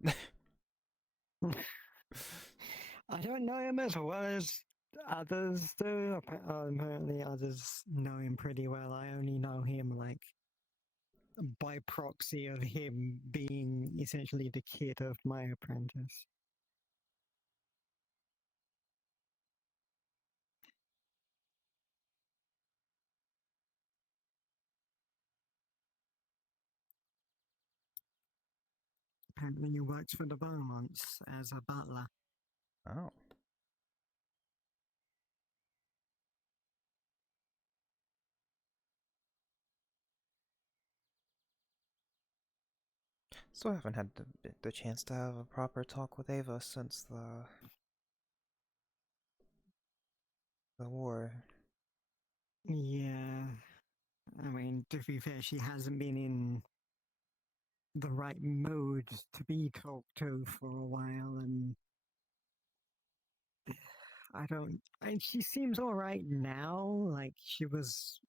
I don't know him as well as others do. Apparently, others know him pretty well. I only know him like by proxy of him being essentially the kid of my apprentice. Apparently, he works for the Beaumonts as a butler. Oh. Still haven't had the chance to have a proper talk with Ava since the war. Yeah. I mean, to be fair, she hasn't been in the right mood to be talked to for a while, and she seems alright now. Like, she was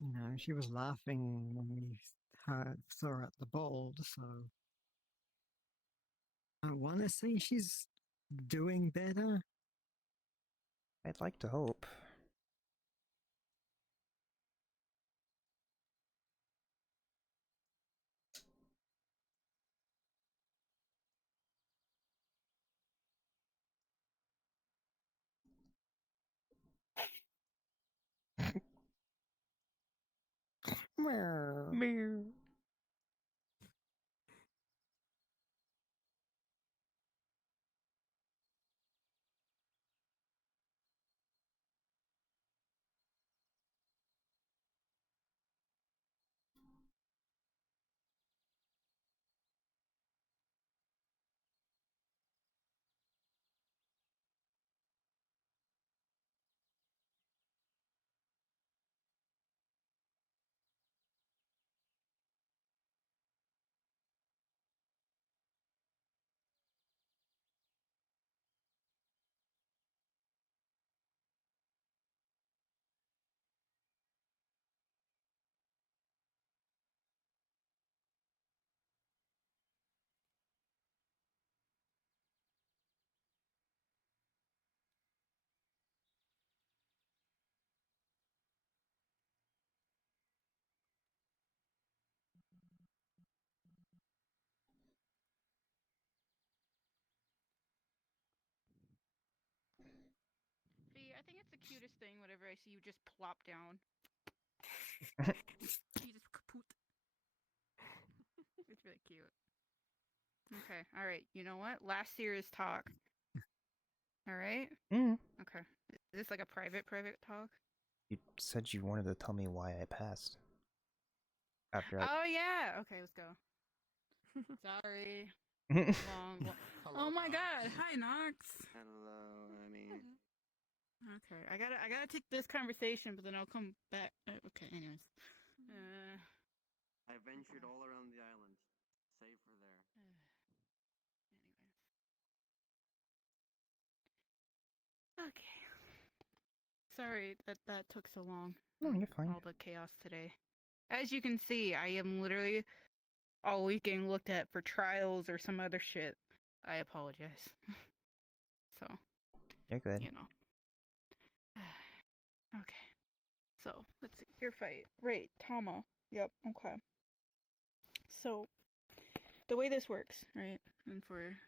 laughing when we saw her at the ball, so I want to say she's doing better. I'd like to hope. Meow. See, I think it's the cutest thing whenever I see you just plop down. You just kapoot. It's really cute. Okay, alright, you know what? Last serious talk. Alright? Mm. Okay. Is this like a private talk? You said you wanted to tell me why I passed. After I... Oh yeah! Okay, let's go. Sorry. Long. Oh my god! Hi, Nox! Hello, honey. Okay, I gotta take this conversation, but then I'll come back. Okay, anyways. I ventured all around the island, save for there. Okay. Sorry that took so long. No, you're fine. All the chaos today. As you can see, I am literally all week getting looked at for trials or some other shit. I apologize. So, You're good. you know. Okay. So, let's see. Your fight. Right, Tama. Yep, okay. So, the way this works, right? And for,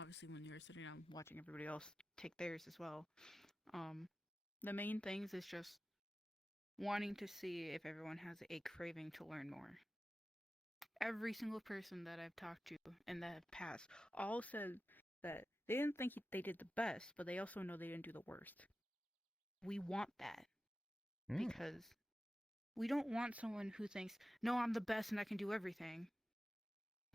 obviously when you're sitting down watching everybody else take theirs as well. The main things is just wanting to see if everyone has a craving to learn more. Every single person that I've talked to in the past all said that they didn't think they did the best, but they also know they didn't do the worst. We want that because we don't want someone who thinks, no, I'm the best and I can do everything,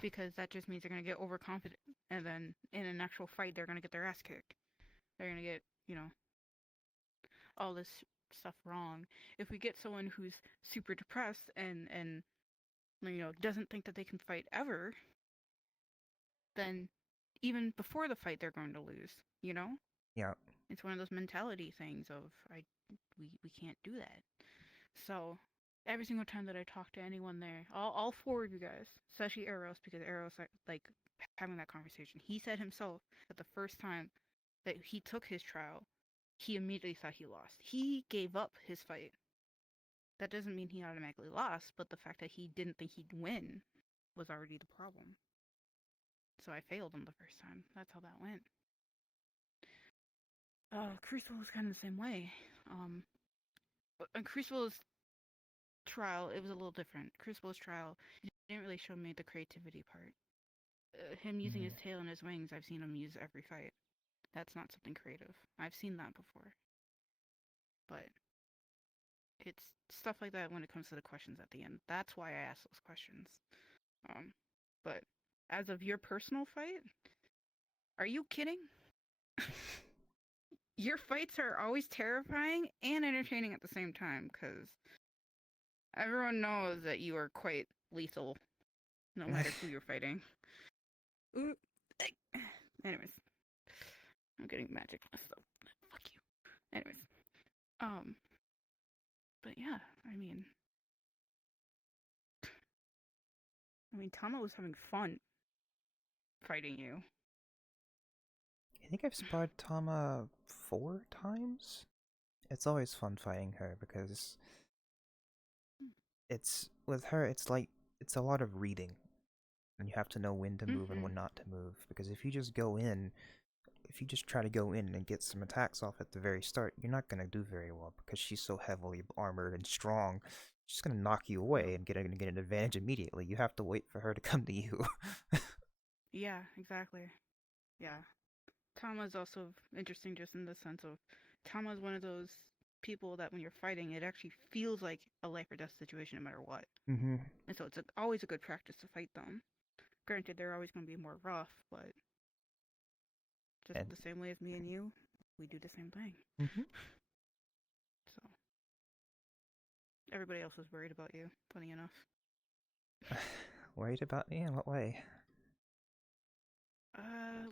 because that just means they're going to get overconfident, and then in an actual fight they're going to get their ass kicked. They're going to get, all this stuff wrong. If we get someone who's super depressed and doesn't think that they can fight ever, then even before the fight they're going to lose, Yeah. It's one of those mentality things of we can't do that. So every single time that I talk to anyone there, all four of you guys, especially Eros, because Eros like having that conversation, he said himself that the first time that he took his trial, he immediately thought he lost. He gave up his fight. That doesn't mean he automatically lost, but the fact that he didn't think he'd win was already the problem. So I failed him the first time. That's how that went. Crucible was kind of the same way. But Crucible's trial, it was a little different. Crucible's trial, he didn't really show me the creativity part. Him using his tail and his wings, I've seen him use every fight. That's not something creative. I've seen that before. But it's stuff like that when it comes to the questions at the end. That's why I ask those questions. But as of your personal fight, are you kidding? Your fights are always terrifying and entertaining at the same time, because everyone knows that you are quite lethal, no matter who you're fighting. Ooh. Anyways, I'm getting magic messed up. Fuck you. Anyways, but yeah, I mean, Tama was having fun fighting you. I think I've sparred Tama 4 times. It's always fun fighting her because it's with her. It's like it's a lot of reading, and you have to know when to move and when not to move. Because if you just go in, if you just try to go in and get some attacks off at the very start, you're not gonna do very well because she's so heavily armored and strong. She's gonna knock you away and get an advantage immediately. You have to wait for her to come to you. Yeah, exactly. Yeah. Tama's also interesting just in the sense of Tama's one of those people that when you're fighting, it actually feels like a life or death situation no matter what. Mm-hmm. And so it's always a good practice to fight them. Granted, they're always going to be more rough, but just the same way as me and you, we do the same thing. Mm-hmm. So everybody else is worried about you, funny enough. Worried about me? In what way?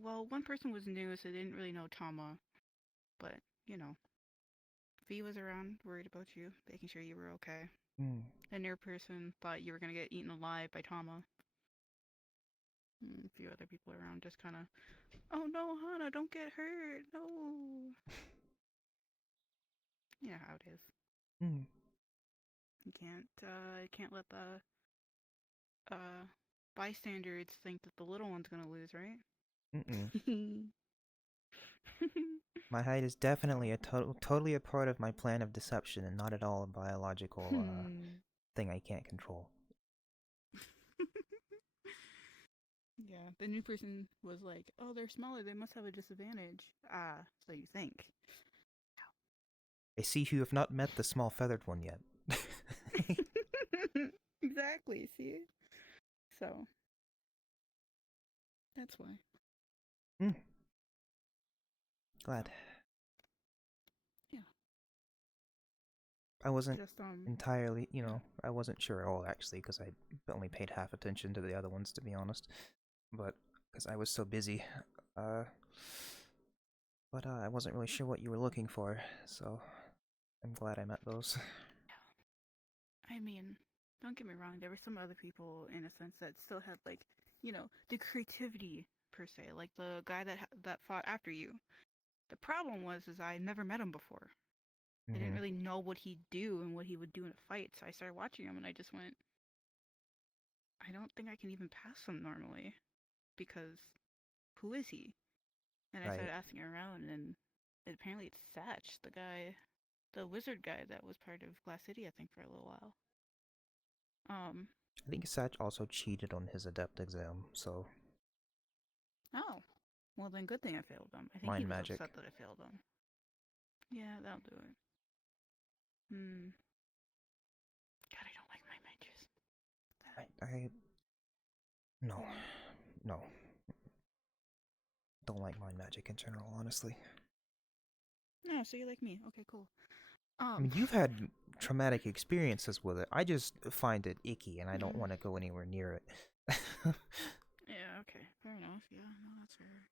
Well, one person was new, so they didn't really know Tama, but you know, V was around, worried about you, making sure you were okay. Mm. A new person thought you were gonna get eaten alive by Tama. A few other people around just kind of, oh no, Hana, don't get hurt, no. You know how it is. Mm. You can't let the bystanders think that the little one's gonna lose, right? Mm-mm. My height is definitely totally a part of my plan of deception and not at all a biological thing I can't control. Yeah, the new person was like, oh, they're smaller, they must have a disadvantage. Ah, so you think. I see you have not met the small feathered one yet. Exactly, see? So, that's why. Glad. Yeah. I wasn't Just, entirely, I wasn't sure at all actually, because I only paid half attention to the other ones, to be honest. But, because I was so busy. But I wasn't really sure what you were looking for, so I'm glad I met those. I mean, don't get me wrong, there were some other people, in a sense, that still had, like, the creativity, per se. Like, the guy that fought after you. The problem was, I never met him before. I didn't really know what he'd do and what he would do in a fight, so I started watching him and I just went, I don't think I can even pass him normally, because who is he? And I started asking around, and apparently it's Satch, the wizard guy that was part of Glass City, I think, for a little while. I think Satch also cheated on his adept exam, so... Oh. Well, then good thing I failed him. I think Mind he was magic. upset that I failed him. Yeah, that'll do it. God, I don't like my mages. No. Don't like mind magic in general, honestly. No, so you like me. Okay, cool. I mean, you've had traumatic experiences with it. I just find it icky, and I don't want to go anywhere near it. Yeah, okay. Fair enough. Yeah, no, that's fair.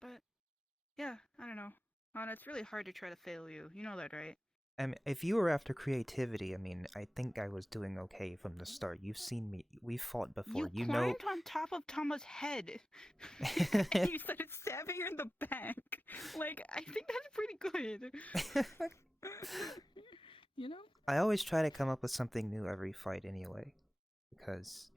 But, yeah, I don't know. Hana, it's really hard to try to fail you. You know that, right? If you were after creativity, I mean, I think I was doing okay from the start. You've seen me. We've fought before. You climbed on top of Tama's head. And you started stabbing her in the back. Like, I think that's pretty good. You know? I always try to come up with something new every fight anyway. Because,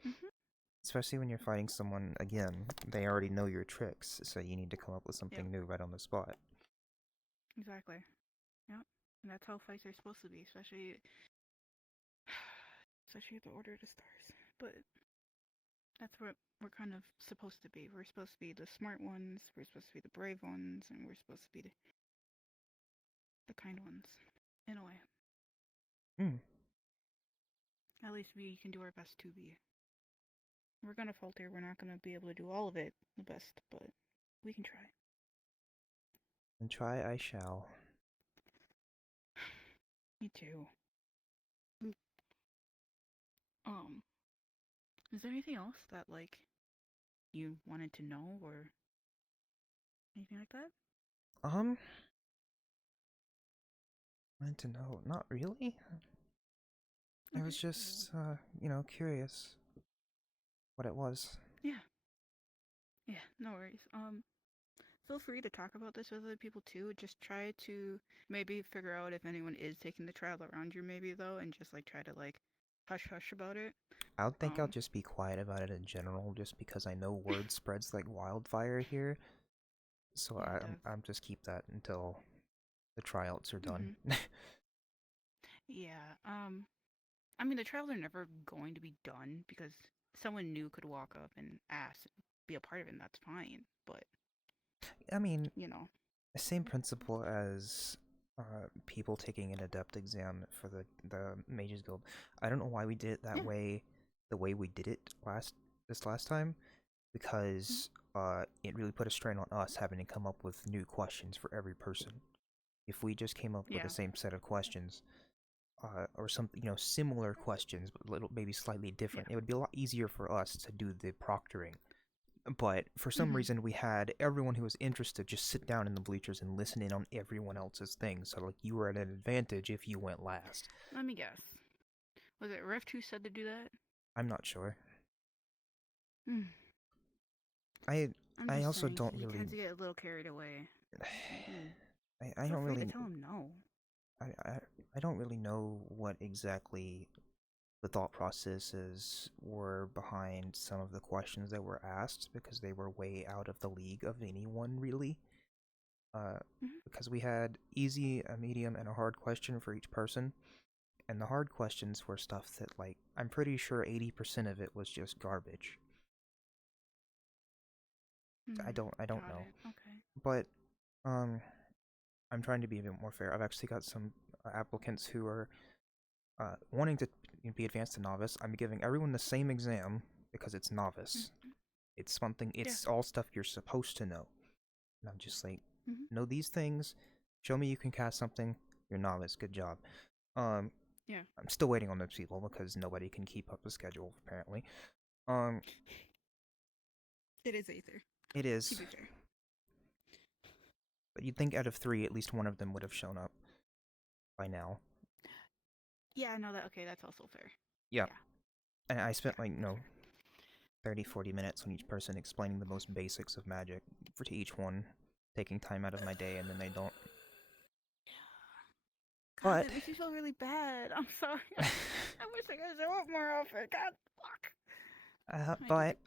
especially when you're fighting someone, again, they already know your tricks, so you need to come up with something new right on the spot. Exactly. Yep. And that's how fights are supposed to be, especially at the Order of the Stars. But that's what we're kind of supposed to be. We're supposed to be the smart ones, we're supposed to be the brave ones, and we're supposed to be the kind ones, in a way. At least we can do our best to be. We're gonna falter, we're not gonna be able to do all of it the best, but we can try. And try I shall. Me too. Is there anything else that, like, you wanted to know, or anything like that? Wanted to know, not really. I was just, curious what it was. Yeah. Yeah, no worries. Feel free to talk about this with other people too. Just try to maybe figure out if anyone is taking the trial around you, maybe though, and just like try to like hush hush about it. I don't think I'll just be quiet about it in general, just because I know word spreads like wildfire here. So Yeah, it does. I'm just keep that until the tryouts are done. Yeah. I mean, the trials are never going to be done because someone new could walk up and ask, and be a part of it, and that's fine. But I mean, you know, the same principle as people taking an adept exam for the Mages Guild. I don't know why we did it that way, the way we did it this last time, because it really put a strain on us having to come up with new questions for every person. If we just came up with the same set of questions, or something, similar questions, but little maybe slightly different, it would be a lot easier for us to do the proctoring. But for some reason, we had everyone who was interested just sit down in the bleachers and listen in on everyone else's things. So, like, you were at an advantage if you went last. let me guess. Was it Rift who said to do that? I'm not sure. Hmm. I also saying, don't he really. tends to get a little carried away. I don't really. To tell him no. I don't really know what exactly the thought processes were behind some of the questions that were asked, because they were way out of the league of anyone really. Because we had easy, a medium, and a hard question for each person, and the hard questions were stuff that, like, I'm pretty sure 80% of it was just garbage. I don't know. Okay. But I'm trying to be a bit more fair. I've actually got some applicants who are wanting to be advanced to novice. I'm giving everyone the same exam because it's novice. It's something. It's all stuff you're supposed to know. And I'm just like, know these things. Show me you can cast something. You're novice. Good job. Yeah. I'm still waiting on those people because nobody can keep up the schedule apparently. It is Aether. It is. To be fair. But you'd think out of 3, at least one of them would have shown up by now. Yeah, no, that's also fair. Yeah. And I spent 30, 40 minutes on each person explaining the most basics of magic to each one, taking time out of my day, and then they don't. God, But that makes me feel really bad. I'm sorry. I wish I could show up more often. God, fuck. But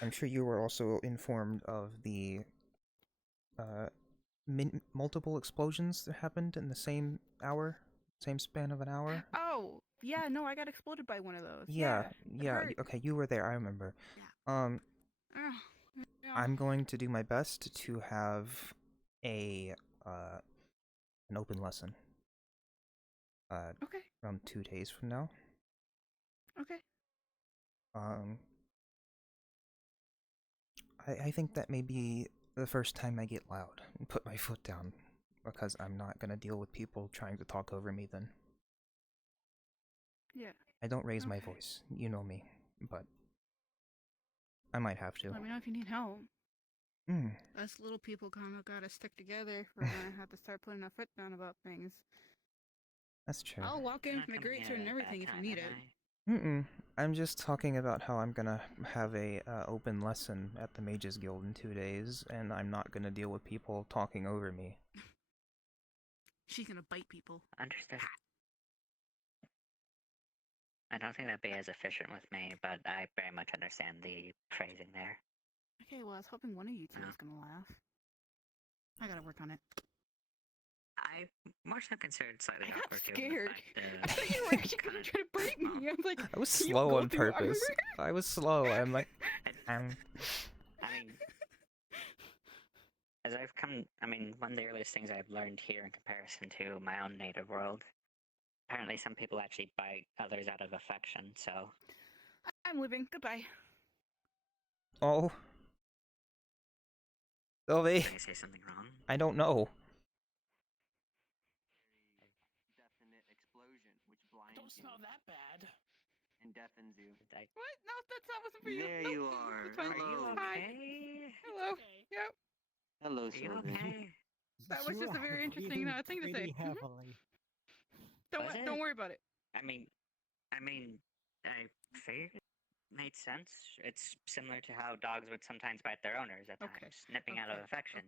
I'm sure you were also informed of the multiple explosions that happened in the same span of an hour. Oh, yeah, no, I got exploded by one of those. Yeah. Hurt. Okay, you were there. I remember. Yeah. I'm going to do my best to have an open lesson. Okay. Around 2 days from now. Okay. I think that may be the first time I get loud and put my foot down, because I'm not gonna deal with people trying to talk over me then. Yeah. I don't raise my voice. You know me, but I might have to. Let me know if you need help. Us little people kind of gotta stick together if we're gonna have to start putting our foot down about things. That's true. I'll walk in with my great sword and everything if you need it. I'm just talking about how I'm gonna have a open lesson at the Mages Guild in 2 days, and I'm not gonna deal with people talking over me. She's gonna bite people. Understood. I don't think that'd be as efficient with me, but I very much understand the phrasing there. Okay, well, I was hoping one of you two was gonna laugh. I gotta work on it. I more so concerned slightly I about got working scared. on I thought you were actually gonna try to bite me. I was like, I was "Can you slow go on through purpose. armor?" I was slow. I'm like, I mean, as I've come, one of the earliest things I've learned here in comparison to my own native world, apparently some people actually bite others out of affection, so... I'm leaving. Goodbye. Oh. Silvy. Did I say something wrong? I don't know. Definite explosion, which blinds Don't smell that bad. and deafens you. What? No, that wasn't for you. There Nope. you are. It's fine. Hello. Hi. Hello. Yep. Hello, Are you Silvy. okay? That was just a very interesting thing to say. Heavily. Don't worry about it. I figured made sense. It's similar to how dogs would sometimes bite their owners at times, nipping out of affection.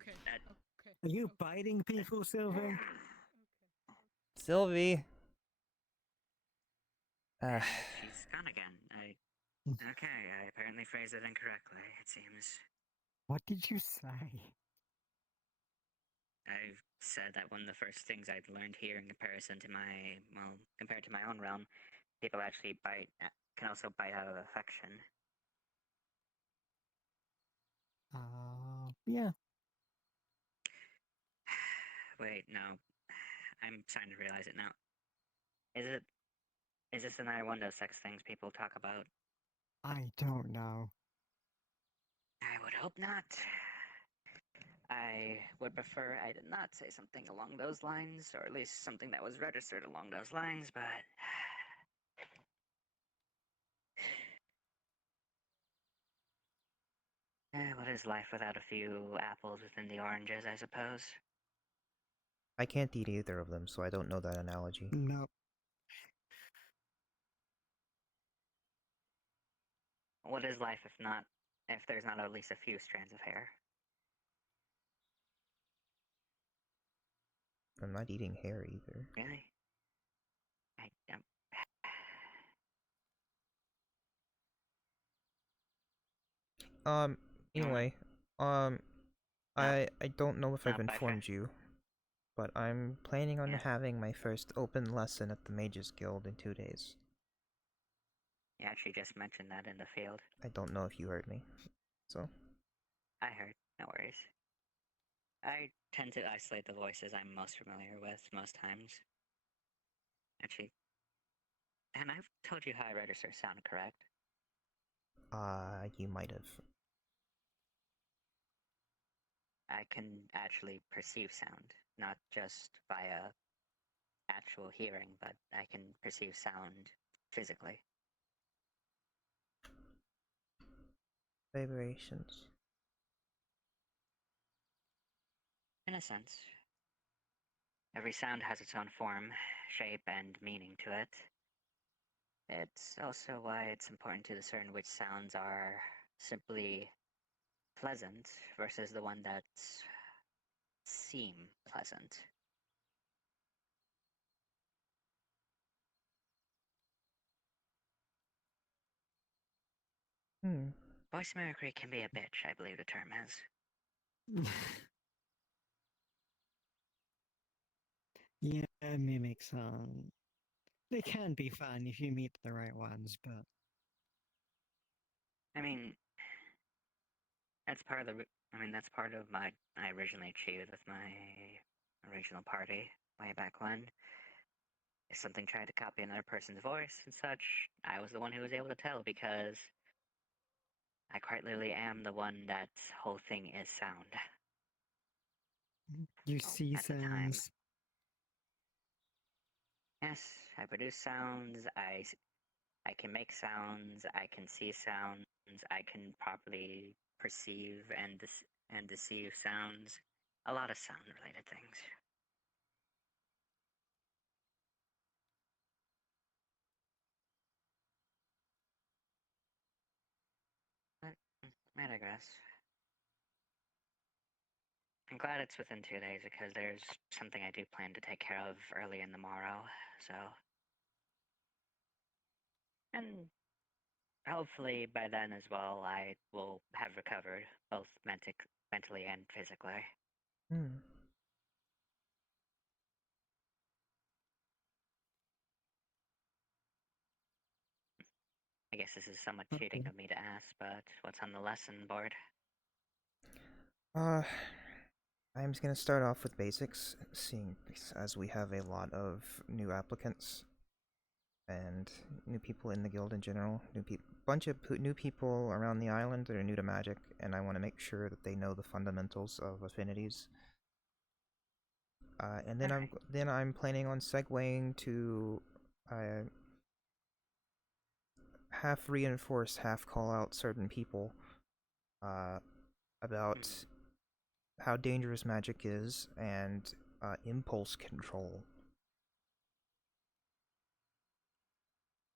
Are you biting people, Silvy? Silvy. She's gone again. Okay, I apparently phrased it incorrectly, it seems. What did you say? I've said that one of the first things I'd learned here in comparison to compared to my own realm, people actually can also bite out of affection. Yeah. Wait, no. I'm starting to realize it now. Is this another one of those sex things people talk about? I don't know. I would hope not. I would prefer I did not say something along those lines, or at least something that was registered along those lines, but... what is life without a few apples within the oranges, I suppose? I can't eat either of them, so I don't know that analogy. No. What is life if there's not at least a few strands of hair? I'm not eating hair either. Really? Anyway, I don't know if I've informed you, but I'm planning on having my first open lesson at the Mages Guild in 2 days. You actually just mentioned that in the field. I don't know if you heard me, so... I heard, no worries. I tend to isolate the voices I'm most familiar with most times. Actually, and I've told you how I register sound, correct? You might have. I can actually perceive sound, not just via actual hearing, but I can perceive sound physically. Vibrations. In a sense. Every sound has its own form, shape, and meaning to it. It's also why it's important to discern which sounds are simply pleasant versus the one that seem pleasant. Voice mimicry can be a bitch, I believe the term is. Yeah, mimics they can be fun if you meet the right ones, but... I mean, that's part of that's part of I originally achieved with my original party way back when. If something tried to copy another person's voice and such, I was the one who was able to tell because I quite literally am the one that whole thing is sound. You see sounds. Yes, I produce sounds, I can make sounds, I can see sounds, I can properly perceive and deceive sounds. A lot of sound-related things. But I digress. I'm glad it's within 2 days because there's something I do plan to take care of early in the morrow, so... And hopefully by then as well I will have recovered, both mentally and physically. I guess this is somewhat cheating of me to ask, but what's on the lesson board? I'm just gonna start off with basics, seeing as we have a lot of new applicants and new people in the guild in general. Bunch of new people around the island that are new to magic, and I want to make sure that they know the fundamentals of affinities. And then I'm planning on segueing to half reinforce, half call out certain people about how dangerous magic is and impulse control.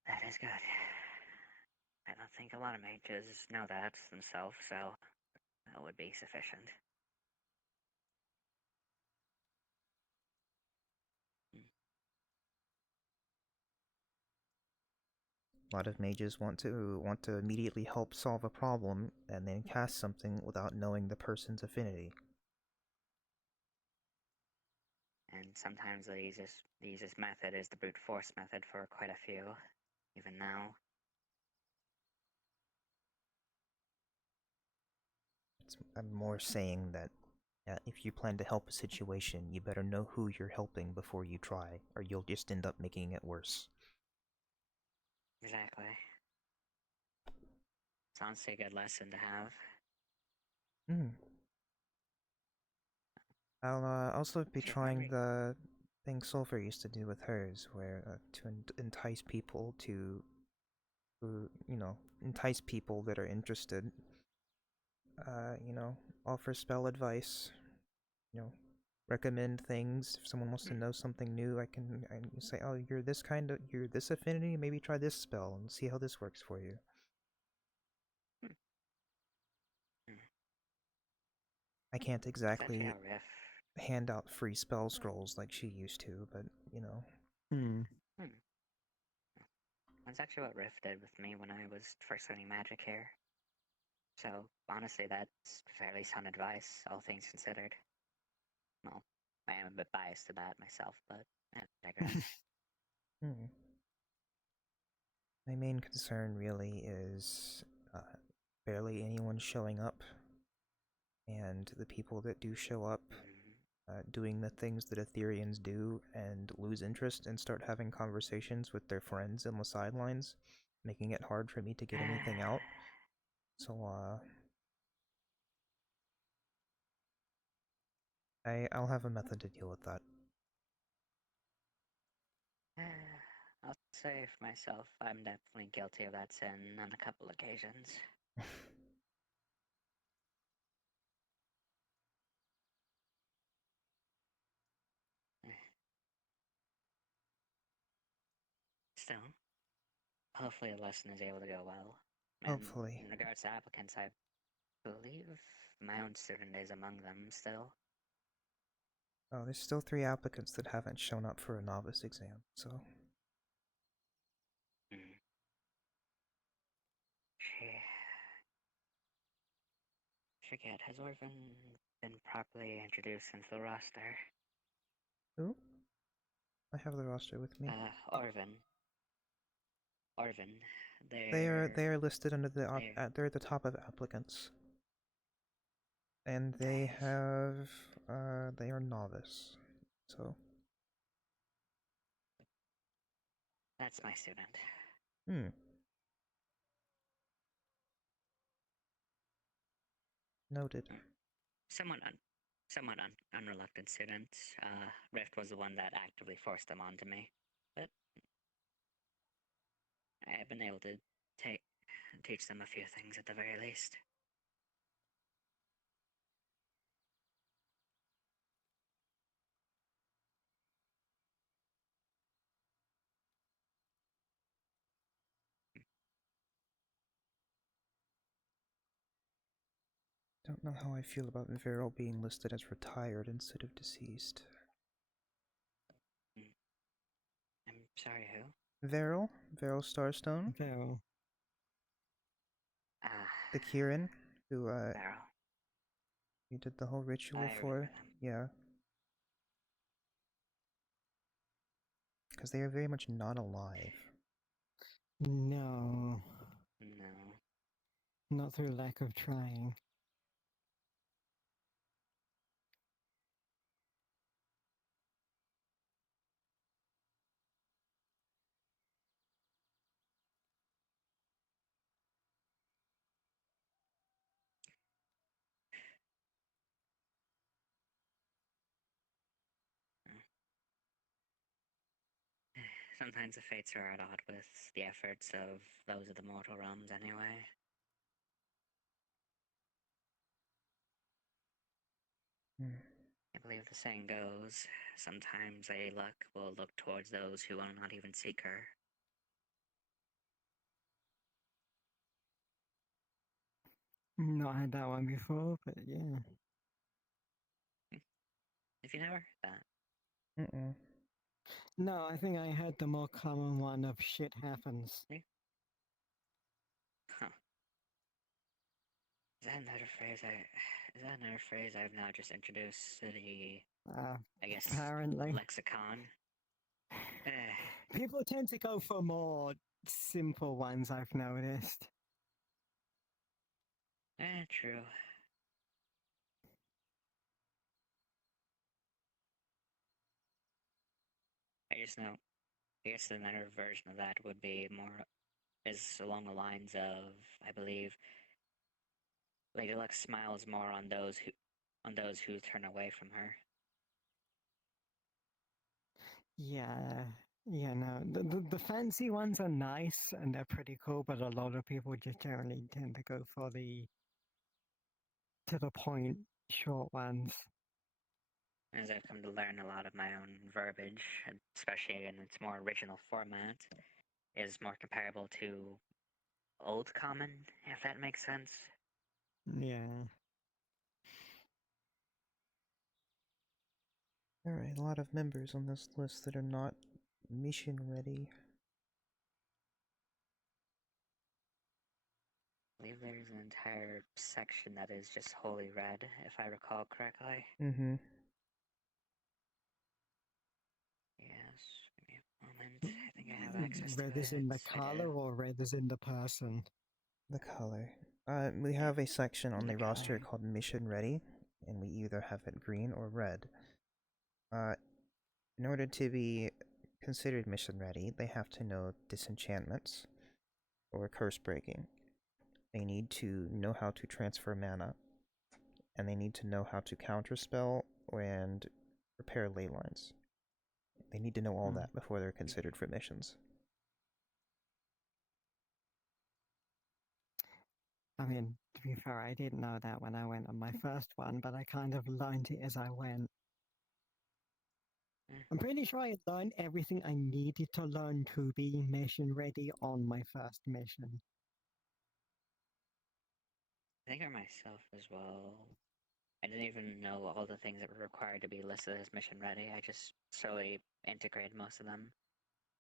That is good. I don't think a a lot of mages know that themselves, so that would be sufficient. A lot of mages want to immediately help solve a problem and then cast something without knowing the person's affinity. And sometimes the easiest method is the brute force method for quite a few, even now. I'm more saying that if you plan to help a situation, you better know who you're helping before you try, or you'll just end up making it worse. Exactly. It's honestly a good lesson to have. Hmm. I'll also be trying the thing Sulfur used to do with hers, where to entice people to, entice people that are interested. Offer spell advice. Recommend things. If someone wants to know something new, I can say, oh, you're this affinity. Maybe try this spell and see how this works for you. I can't exactly hand out free spell scrolls like she used to, but That's actually what Riff did with me when I was first learning magic here. So, honestly, that's fairly sound advice, all things considered. Well, I am a bit biased to that myself, but I digress. My main concern really is barely anyone showing up, and the people that do show up doing the things that Ethereans do and lose interest and start having conversations with their friends on the sidelines, making it hard for me to get anything out. So, I'll have a method to deal with that. I'll say for myself, I'm definitely guilty of that sin on a couple occasions. Still, hopefully the lesson is able to go well. And Hopefully. in regards to applicants, I believe my own student is among them still. Oh, there's still 3 applicants that haven't shown up for a novice exam, so... Forget, has Orphan been properly introduced into the roster? Who? I have the roster with me. Orphan. They are listed under the they're at the top of applicants. And they have they are novice. So That's my student. Noted. Somewhat unreluctant student. Rift was the one that actively forced them onto me, but I have been able to teach them a few things at the very least. Don't know how I feel about Vero being listed as retired instead of deceased. I'm sorry, who? Vero Starstone. Vero. The Kieran, who Vero. you did the whole ritual I for. remember them. Yeah. Because they are very much not alive. No. No. Not through lack of trying. Sometimes the fates are at odds with the efforts of those of the mortal realms anyway. I believe the saying goes, sometimes a luck will look towards those who will not even seek her. Not had that one before, but yeah. If you never heard that. Mm-mm. No, I think I had the more common one of shit happens. Huh. Is that another phrase I've now just introduced to the I guess Apparently. lexicon? People tend to go for more simple ones, I've noticed. True. I guess another version of that would be is along the lines of, I believe, Lady Luck smiles more on those who turn away from her. Yeah, no, the fancy ones are nice and they're pretty cool, but a lot of people just generally tend to go for the to the point short ones. As I've come to learn, a lot of my own verbiage, especially in its more original format, is more comparable to Old Common, if that makes sense. Yeah. Alright, a lot of members on this list that are not mission ready. I believe there's an entire section that is just wholly red, if I recall correctly. Mm-hmm. Yes, give me a moment. I think I have access to Red it. is in the I do. color or red is in the person? The color. We have a section on the roster called Mission Ready, and we either have it green or red. In order to be considered mission ready, they have to know disenchantments or curse breaking. They need to know how to transfer mana, and they need to know how to counterspell and repair ley lines. They need to know all that before they're considered for missions. I mean, to be fair, I didn't know that when I went on my first one, but I kind of learned it as I went. I'm pretty sure I learned everything I needed to learn to be mission ready on my first mission. I think I myself as well. I didn't even know all the things that were required to be listed as mission ready. I just slowly integrated most of them.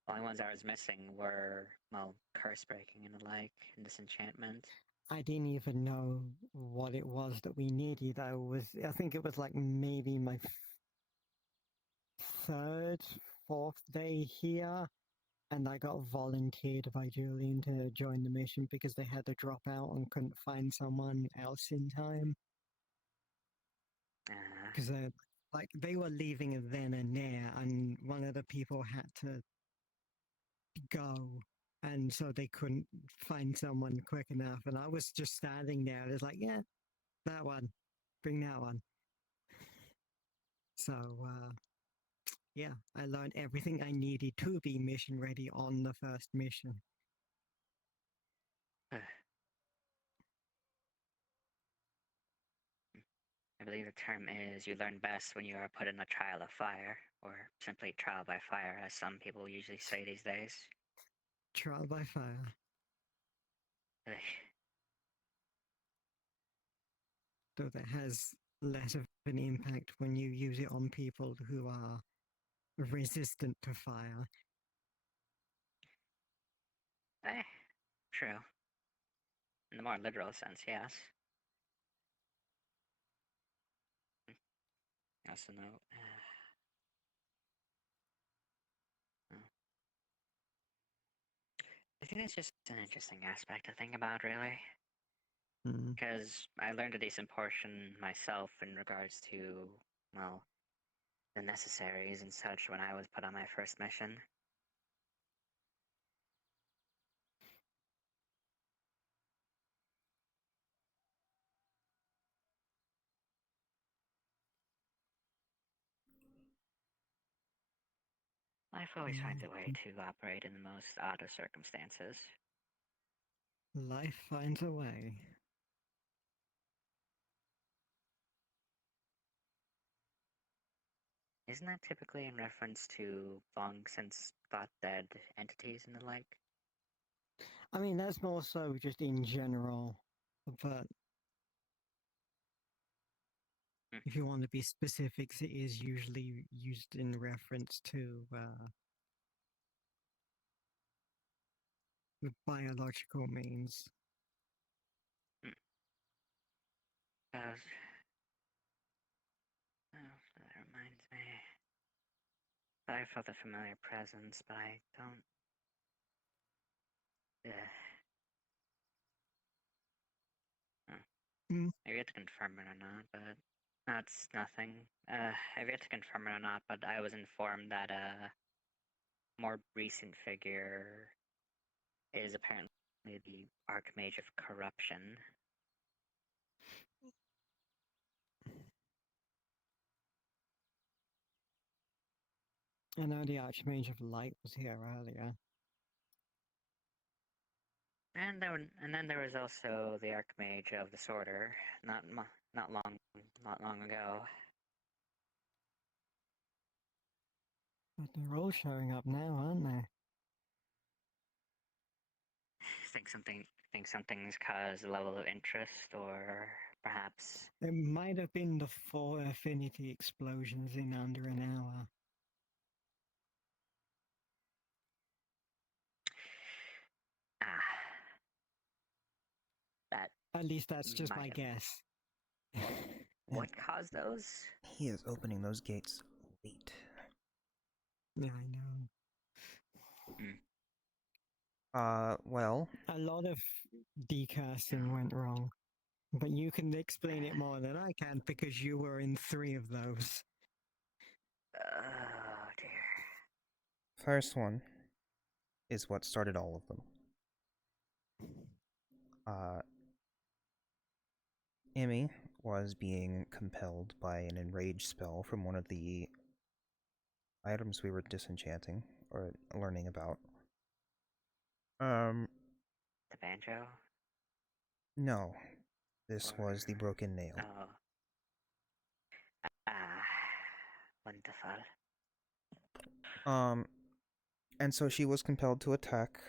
The only ones I was missing were, well, curse breaking and the like, and disenchantment. I didn't even know what it was that we needed. I think it was like maybe my third, fourth day here, and I got volunteered by Julian to join the mission because they had to drop out and couldn't find someone else in time. Because they were leaving then and there, and one of the people had to go, and so they couldn't find someone quick enough. And I was just standing there. It was like, yeah, that one, bring that one. So yeah, I learned everything I needed to be mission ready on the first mission. I believe the term is you learn best when you are put in a trial of fire, or simply trial by fire, as some people usually say these days. Trial by fire. Though that has less of an impact when you use it on people who are resistant to fire. True. In the more literal sense, yes. Also note. I think it's just an interesting aspect to think about, really. Because I learned a decent portion myself in regards to, well, the necessaries and such when I was put on my first mission. Life always finds a way to operate in the most odd of circumstances. Life finds a way. Isn't that typically in reference to long since thought dead entities and the like? I mean, that's more so just in general, but If you want to be specifics, it is usually used in reference to the biological means. That reminds me. I felt a familiar presence, but I don't. I've yet to confirm it or not, but that's nothing. I've yet to confirm it or not, but I was informed that a more recent figure is apparently the Archmage of Corruption. I know the Archmage of Light was here earlier. And then there was also the Archmage of the Sorter, not long ago. But they're all showing up now, aren't they? Think something's caused a level of interest, or perhaps It might have been the 4 affinity explosions in under an hour. that. At least that's just my might have- guess. What caused those? He is opening those gates late. Yeah, I know. Well. A lot of decasting went wrong. But you can explain it more than I can because you were in 3 of those. Oh dear. First one is what started all of them. Emmy was being compelled by an enrage spell from one of the items we were disenchanting or learning about. The banjo? No. This was the broken nail. Oh. Wonderful. And so she was compelled to attack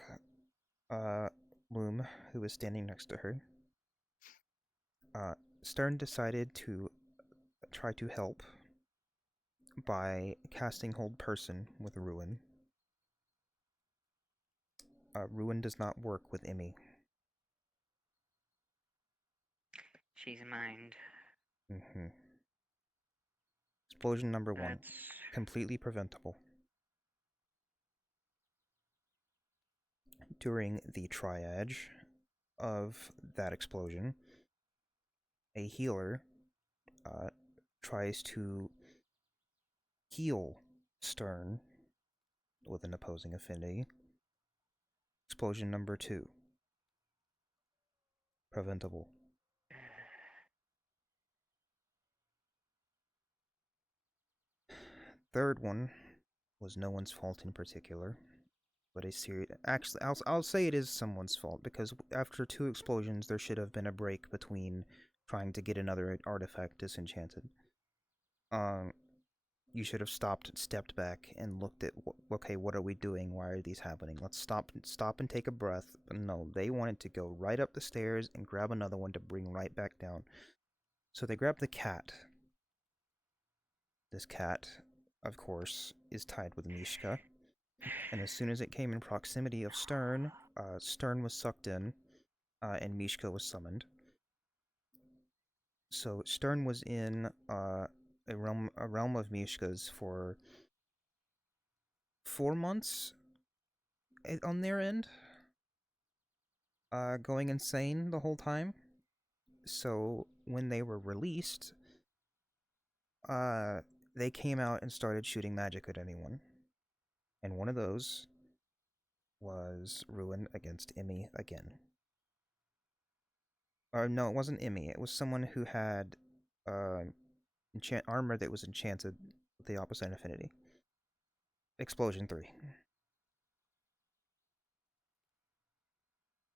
Loom, who was standing next to her. Stern decided to try to help by casting Hold Person with Ruin. Ruin does not work with Emmy. She's mind. Explosion number 1. Completely preventable. During the triage of that explosion, a healer tries to heal Stern with an opposing affinity. Explosion number 2. Preventable. Third one was no one's fault in particular, but a serious. Actually, I'll say it is someone's fault because after 2 explosions, there should have been a break between trying to get another artifact disenchanted. You should have stepped back, and looked at okay, what are we doing? Why are these happening? Let's stop and take a breath. But no, they wanted to go right up the stairs and grab another one to bring right back down. So they grabbed the cat. This cat, of course, is tied with Mishka. And as soon as it came in proximity of Stern, Stern was sucked in, and Mishka was summoned. So Stern was in a realm of Mishka's for 4 months on their end, going insane the whole time. So when they were released, they came out and started shooting magic at anyone. And one of those was Ruin against Emmy again. Or no, it wasn't Emmy. It was someone who had armor that was enchanted with the opposite affinity. Explosion 3.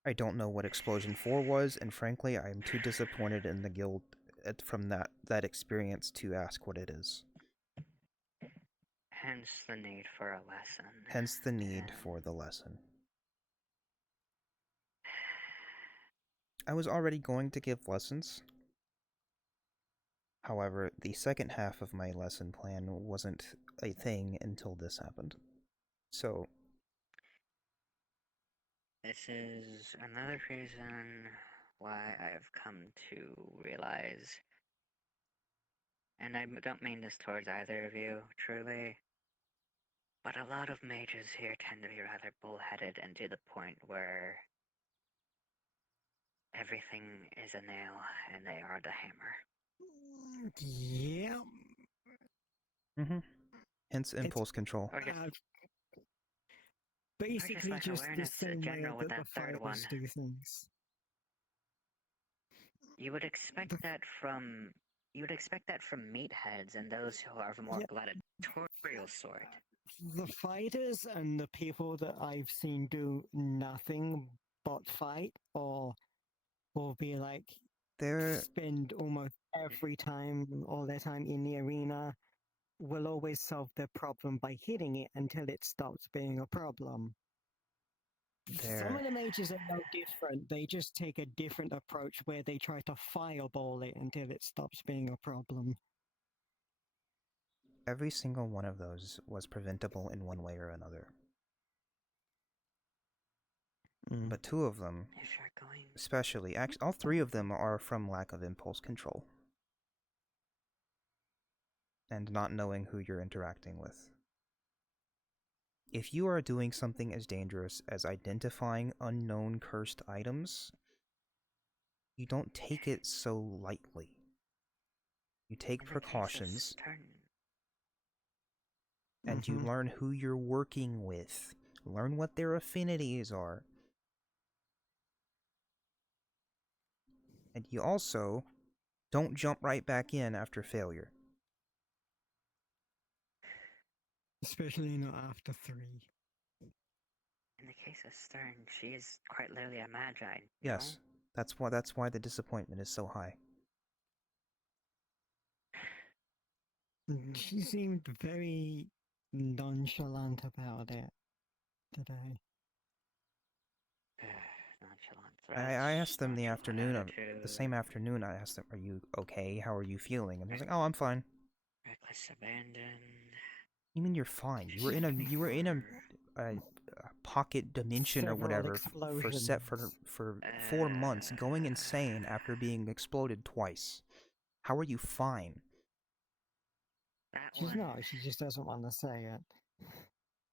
I don't know what Explosion 4 was, and frankly, I am too disappointed in the guild from that experience to ask what it is. Hence the need for a lesson. Hence the need for the lesson. I was already going to give lessons. However, the second half of my lesson plan wasn't a thing until this happened. So, this is another reason why I've come to realize, and I don't mean this towards either of you, truly, but a lot of mages here tend to be rather bullheaded and to the point where everything is a nail and they are the hammer. Yeah. hence impulse control. Basically, like just the awareness same way general with that the that third one. fighters do things. You would expect that from meatheads and those who are of a more gladiatorial sort. The fighters and the people that I've seen do nothing but fight, or will be like spend almost every time, all their time in the arena, will always solve their problem by hitting it until it stops being a problem. Some of the mages are no different. They just take a different approach where they try to fireball it until it stops being a problem. Every single one of those was preventable in one way or another. But two of them, especially, all three of them are from lack of impulse control. And not knowing who you're interacting with. If you are doing something as dangerous as identifying unknown cursed items, you don't take it so lightly. You take precautions, and you learn who you're working with. Learn what their affinities are. And you also don't jump right back in after failure. Especially not after 3. In the case of Stern, she is quite literally a magi. Yes, that's why the disappointment is so high. She seemed very nonchalant about it today. I asked them the same afternoon. I asked them, "Are you okay? How are you feeling?" And they're like, "Oh, I'm fine." Reckless abandon. You mean you're fine? You were in a pocket dimension or whatever for 4 months, going insane after being exploded twice. How are you fine? She's not. She just doesn't want to say it.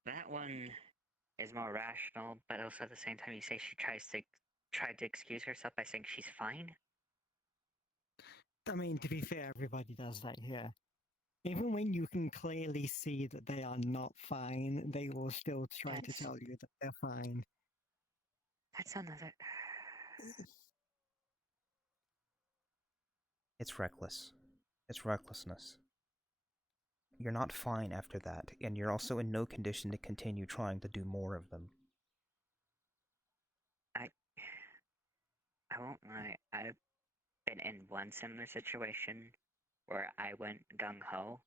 That one is more rational, but also at the same time, you say she tried to excuse herself by saying she's fine. I mean, to be fair, everybody does that here. Even when you can clearly see that they are not fine, they will still try to tell you that they're fine. That's another. It's reckless. It's recklessness. You're not fine after that, and you're also in no condition to continue trying to do more of them. I won't lie. I've been in one similar situation where I went gung ho,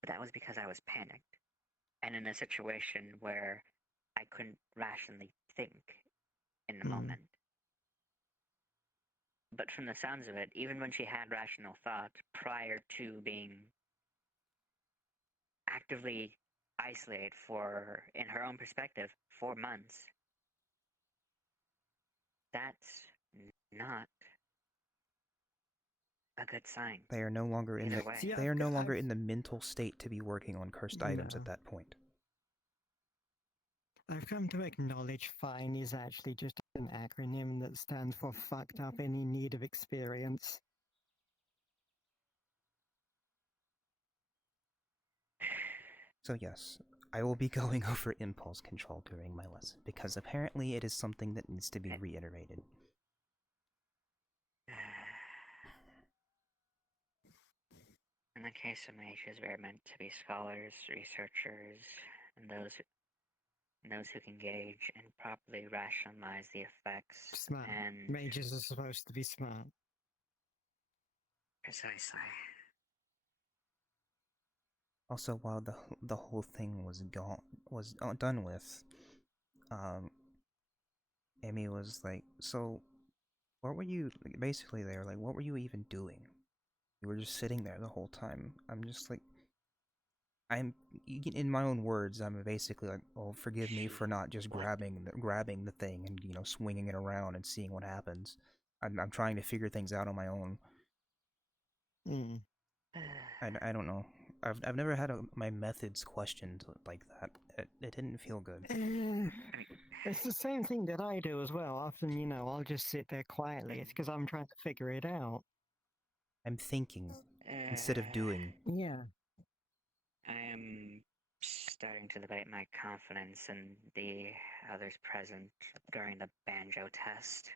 but that was because I was panicked, and in a situation where I couldn't rationally think in the moment. But from the sounds of it, even when she had rational thought prior to being actively isolated for, in her own perspective, 4 months, that's not a good sign. They are no longer in Either the way. they are no longer in the mental state to be working on cursed items at that point. I've come to acknowledge FINE is actually just an acronym that stands for fucked up and in need of experience. So yes, I will be going over impulse control during my lesson, because apparently it is something that needs to be reiterated. In the case of mages, we are meant to be scholars, researchers, and those who can gauge and properly rationalize the effects. Smart. And Mages are supposed to be smart. Precisely. Also, while the whole thing was done with, Amy was like, "So, what were you basically there? Like, what were you even doing?" You were just sitting there the whole time. I'm just like, in my own words, I'm basically like, oh, forgive me for not just grabbing the thing and swinging it around and seeing what happens. I'm trying to figure things out on my own. I don't know. I've never had my methods questioned like that. It didn't feel good. It's the same thing that I do as well. Often, I'll just sit there quietly. It's because I'm trying to figure it out. I'm thinking instead of doing. Yeah. I am starting to debate my confidence in the others present during the banjo test.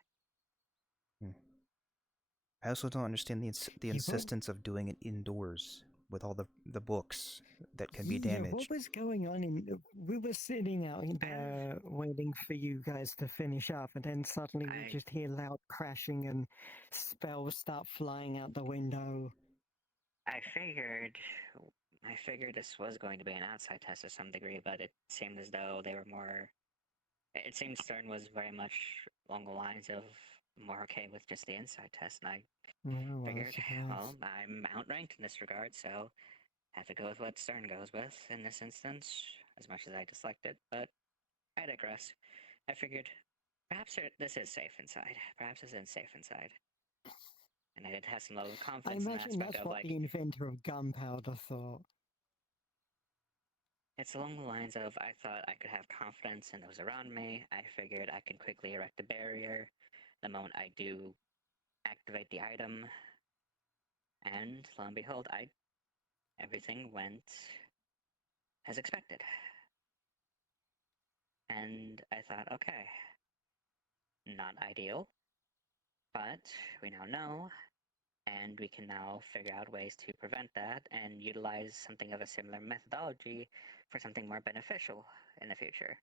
I also don't understand the Yeah, insistence of doing it indoors with all the books that can be Yeah, damaged. what was going on? We were sitting out there waiting for you guys to finish up, and then suddenly we just hear loud crashing and spells start flying out the window. I figured this was going to be an outside test to some degree, but it seemed as though they were more. It seemed Stern was very much along the lines of more okay with just the inside test, and I figured, well, I'm outranked in this regard, so I have to go with what Stern goes with in this instance, as much as I disliked it, but I digress. I figured, perhaps this is safe inside. Perhaps this isn't safe inside. And I did have some level of I confidence in the imagine aspect that's of, what like, the inventor of gunpowder thought. it's along the lines of, I thought I could have confidence in those around me. I figured I can quickly erect a barrier the moment I do activate the item. And lo and behold, everything went as expected. And I thought, okay, not ideal, but we now know, and we can now figure out ways to prevent that and utilize something of a similar methodology for something more beneficial in the future.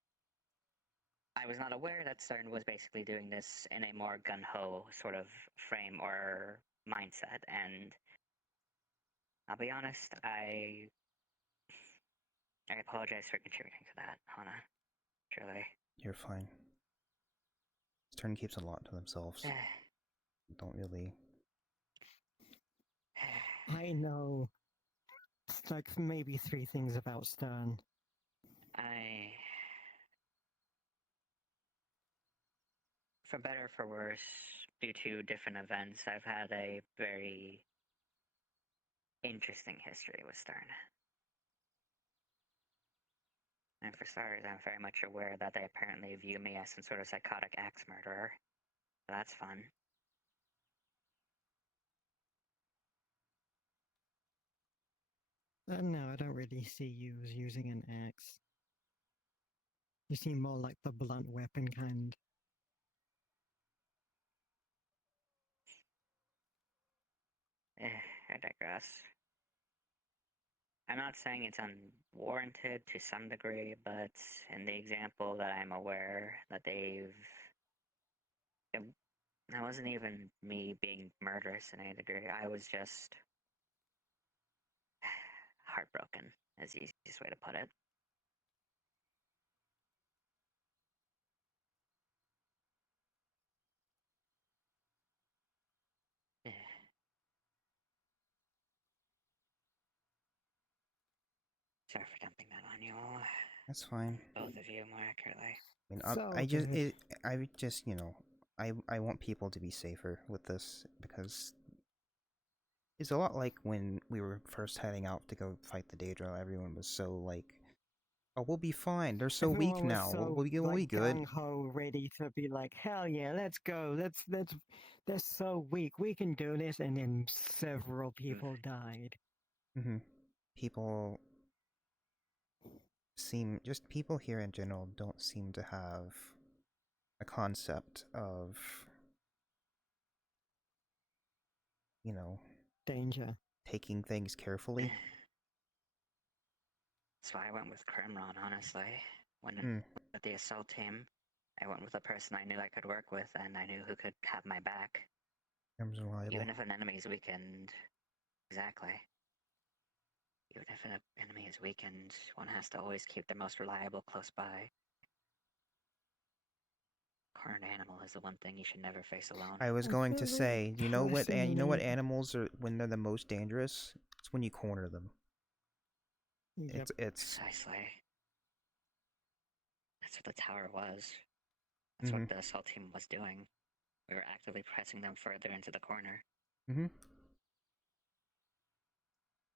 I was not aware that Stern was basically doing this in a more gun-ho sort of frame or mindset, and I'll be honest, I apologize for contributing to that, Hana. Truly. You're fine. Stern keeps a lot to themselves. Don't really. I know. It's like maybe 3 things about Stern. For better or for worse, due to different events, I've had a very interesting history with Stern. And for starters, I'm very much aware that they apparently view me as some sort of psychotic axe murderer. So that's fun. No, I don't really see you as using an axe. You seem more like the blunt weapon kind. I digress. I'm not saying it's unwarranted to some degree, but in the example that I'm aware that that wasn't even me being murderous in any degree. I was just heartbroken, is the easiest way to put it. Sorry for dumping that on you all. That's fine. Both of you, more accurately. I mean, So I just, I want people to be safer with this because it's a lot like when we were first heading out to go fight the Daedra. Everyone was so like, "Oh, we'll be fine. They're so Everyone weak was now. so, We'll be good." gung-ho, ready to be like, hell yeah, let's go. They're so weak. We can do this. And then several people died. People people here in general don't seem to have a concept of, danger, taking things carefully. That's why I went with Krimron, honestly. When with the assault team, I went with a person I knew I could work with, and I knew who could have my back. Reliable. Even if an enemy is weakened, exactly. Even if an enemy is weakened, one has to always keep the most reliable close by. horned animal is the one thing you should never face alone. I was I going to feel like say, you know what personally- animals are when they're the most dangerous? It's when you corner them. Yep. It's Precisely. That's what the tower was. That's what the assault team was doing. We were actively pressing them further into the corner. Mhm.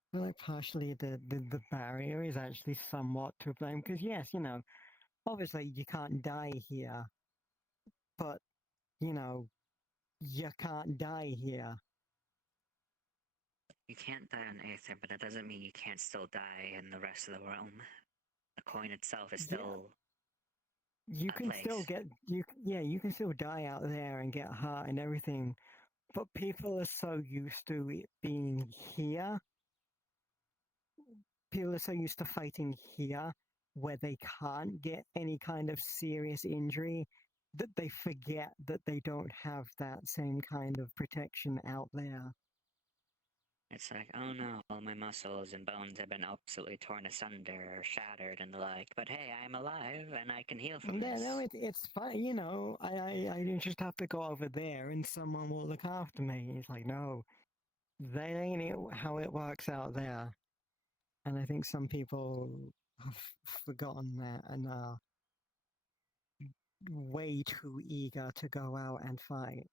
I feel like partially the barrier is actually somewhat to blame because yes, you know, obviously you can't die here, but you know, you can't die here. You can't die on Aether, but that doesn't mean you can't still die in the rest of the realm. The coin itself is still You a can still place. you can still die out there and get hurt and everything, but people are so used to it being here. People are so used to fighting here where they can't get any kind of serious injury that they forget that they don't have that same kind of protection out there. It's like, oh no, all my muscles and bones have been absolutely torn asunder or shattered and the like, but hey, I'm alive and I can heal from Yeah, this. no, it's fine. You know, I just have to go over there and someone will look after me. It's like, no, that ain't it, how it works out there. And I think some people have forgotten that and are way too eager to go out and fight.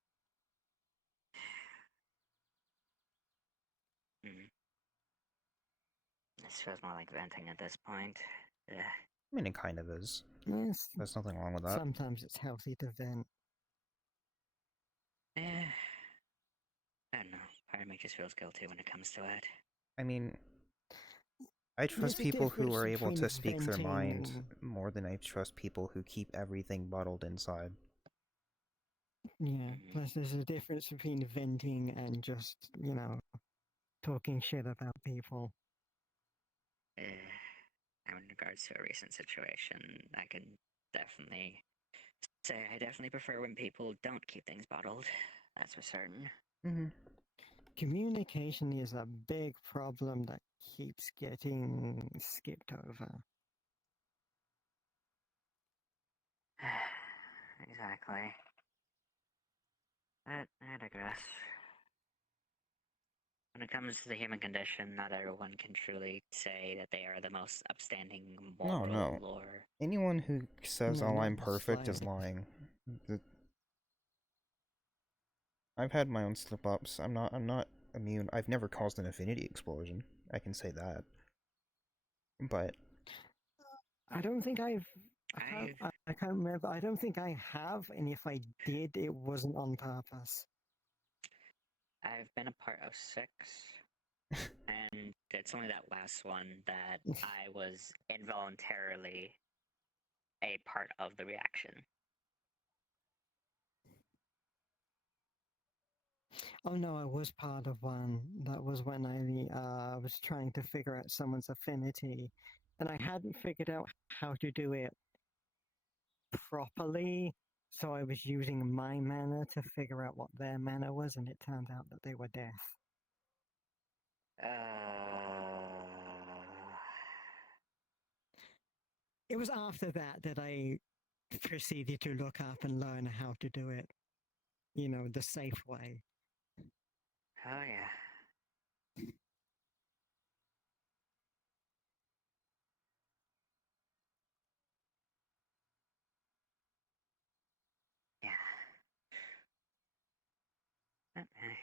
This feels more like venting at this point. Ugh. I mean, it kind of is. Yes. There's nothing wrong with that. Sometimes it's healthy to vent. I don't know. Part of me just feels guilty when it comes to it. I mean, I trust There's a people who difference are able to between speak their mind venting more than I trust people who keep everything bottled inside. Yeah, plus there's a difference between venting and just, you know, talking shit about people. In regards to a recent situation, I can definitely say I definitely prefer when people don't keep things bottled. That's for certain. Mm-hmm. Communication is a big problem that keeps getting skipped over. Exactly. But I digress. When it comes to the human condition, not everyone can truly say that they are the most upstanding moral No. lore. Anyone who says, No, "Oh, not I'm the perfect," is slightest. lying. I've had my own slip-ups. I'm not immune. I've never caused an infinity explosion. I can say that. But I don't think I can't remember. I don't think I have, and if I did, it wasn't on purpose. I've been a part of 6, and it's only that last one that I was involuntarily a part of the reaction. Oh no, I was part of one. That was when I was trying to figure out someone's affinity, and I hadn't figured out how to do it properly, so I was using my mana to figure out what their mana was, and it turned out that they were death. It was after that that I proceeded to look up and learn how to do it, you know, the safe way. Oh yeah. Yeah. Okay.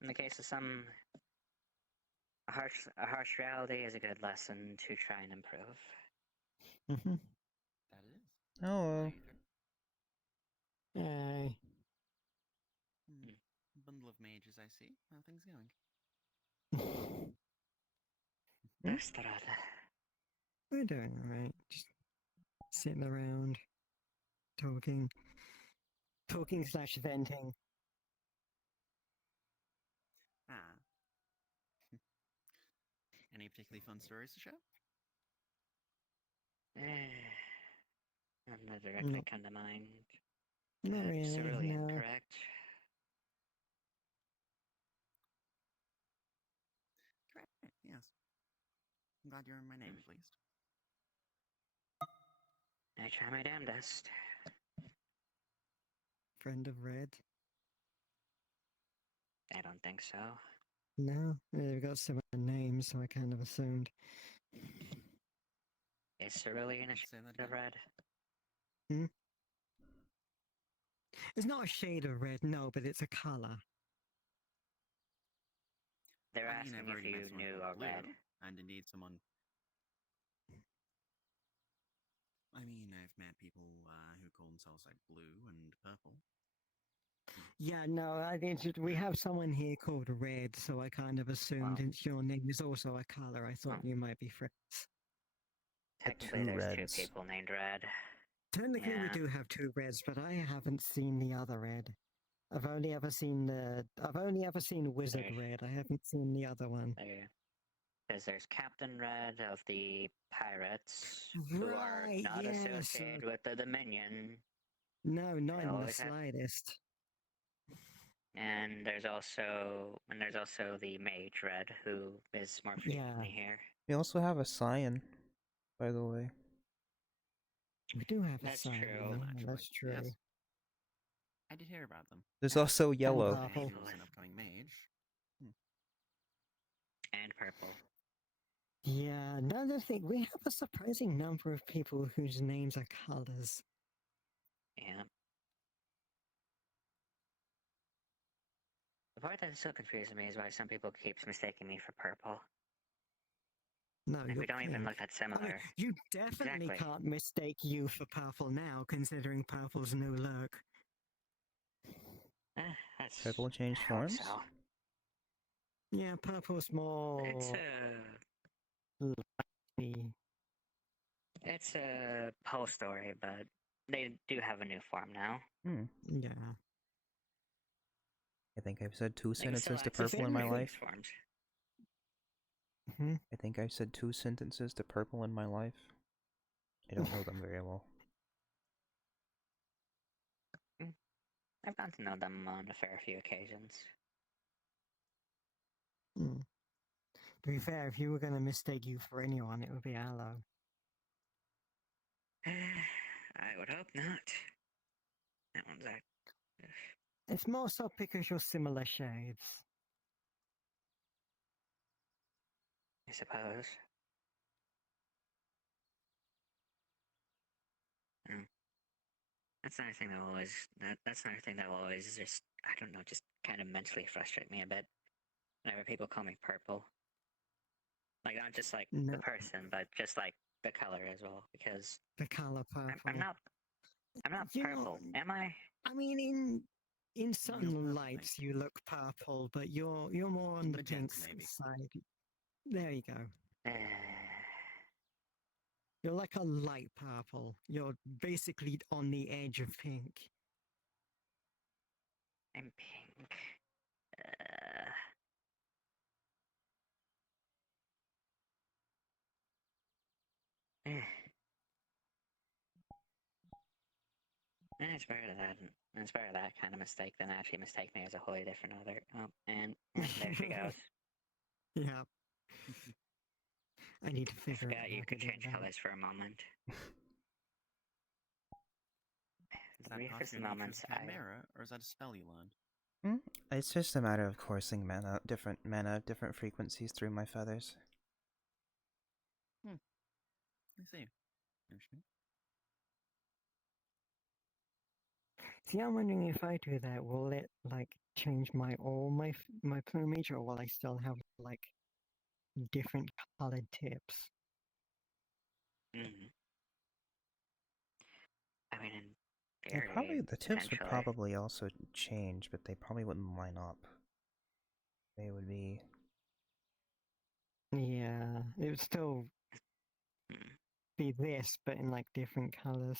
In the case of some, a harsh reality is a good lesson to try and improve. Mm-hmm. That is. oh, Yay. Bundle of mages, I see. How are things going? Desperada. We're doing alright. Just sitting around, talking slash venting. Ah. Any particularly fun stories to share? None that directly No. come to mind. Not really, Absolutely no. incorrect. Great, yes. I'm glad you remember my name, at least. I try my damnedest. friend of Red? I don't think so. No, they've got similar names, so I kind of assumed. Is Cerulean a shade of red? Hmm? It's not a shade of red, no, but it's a color. They're I mean, asking I've if already you met someone knew called a Blue, red. and indeed someone. I mean, I've met people who call themselves like Blue and Purple. Yeah, no, we have someone here called Red, so I kind of assumed since your name is also a color, I thought you might be friends. Technically, there's two people named Red. Technically, we Yeah. do have two Reds, but I haven't seen the other Red. I've only ever seen Wizard Red. I haven't seen the other one. Because there's Captain Red of the Pirates, who are Right, not yes. associated with the Dominion. No, not They in the always have- slightest. And there's also the Mage Red, who is more frequently here. We also have a Scion, by the way. We do have That's a Scion. true. Yeah, that's true. Yes. I did hear about them. There's also yellow. purple. He was an upcoming mage. And purple. Yeah, another thing, we have a surprising number of people whose names are colors. Yeah. The part that still confuses me is why some people keeps mistaking me for purple. No, Like, you're we don't even pink. look that similar. I mean, you definitely Exactly. can't mistake you for purple now, considering purple's new look. That's Purple changed I hope forms? so. Yeah, purple's more. It's a whole story, but they do have a new form now. Yeah. I think I've said two They can still sentences to access purple in my different life. forms. I think I've said 2 sentences to purple in my life. I don't know them very well. I've gotten to know them on a fair few occasions. To be fair, if you were going to mistake you for anyone, it would be Aloe. I would hope not. That one's It's more so because you're similar shades. I suppose. That's another thing that will always that's another thing that will always just I don't know, just kind of mentally frustrate me a bit. Whenever people call me purple. Like not just like the person, but just like the color as well. Because the color purple. I'm not purple, am I? I mean, in certain lights you look purple, but you're more on the pink side. There you go. You're like a light purple. You're basically on the edge of pink. I'm pink. It's better that it's better that kind of mistake than actually mistake me as a wholly different other. Oh, and there she goes. Yeah. I need to I figure out forgot how you to could do change that. colors for a moment. Is that part of your nature as a chimera, or is that a spell you learned? It's just a matter of coursing different frequencies through my feathers. I see. Interesting. See, I'm wondering if I do that, will it like change my plumage, or will I still have like different colored tips? I mean, in theory, The tips would potentially. probably also change, but they probably wouldn't line up. They would be. Yeah, it would still be this, but in like different colors.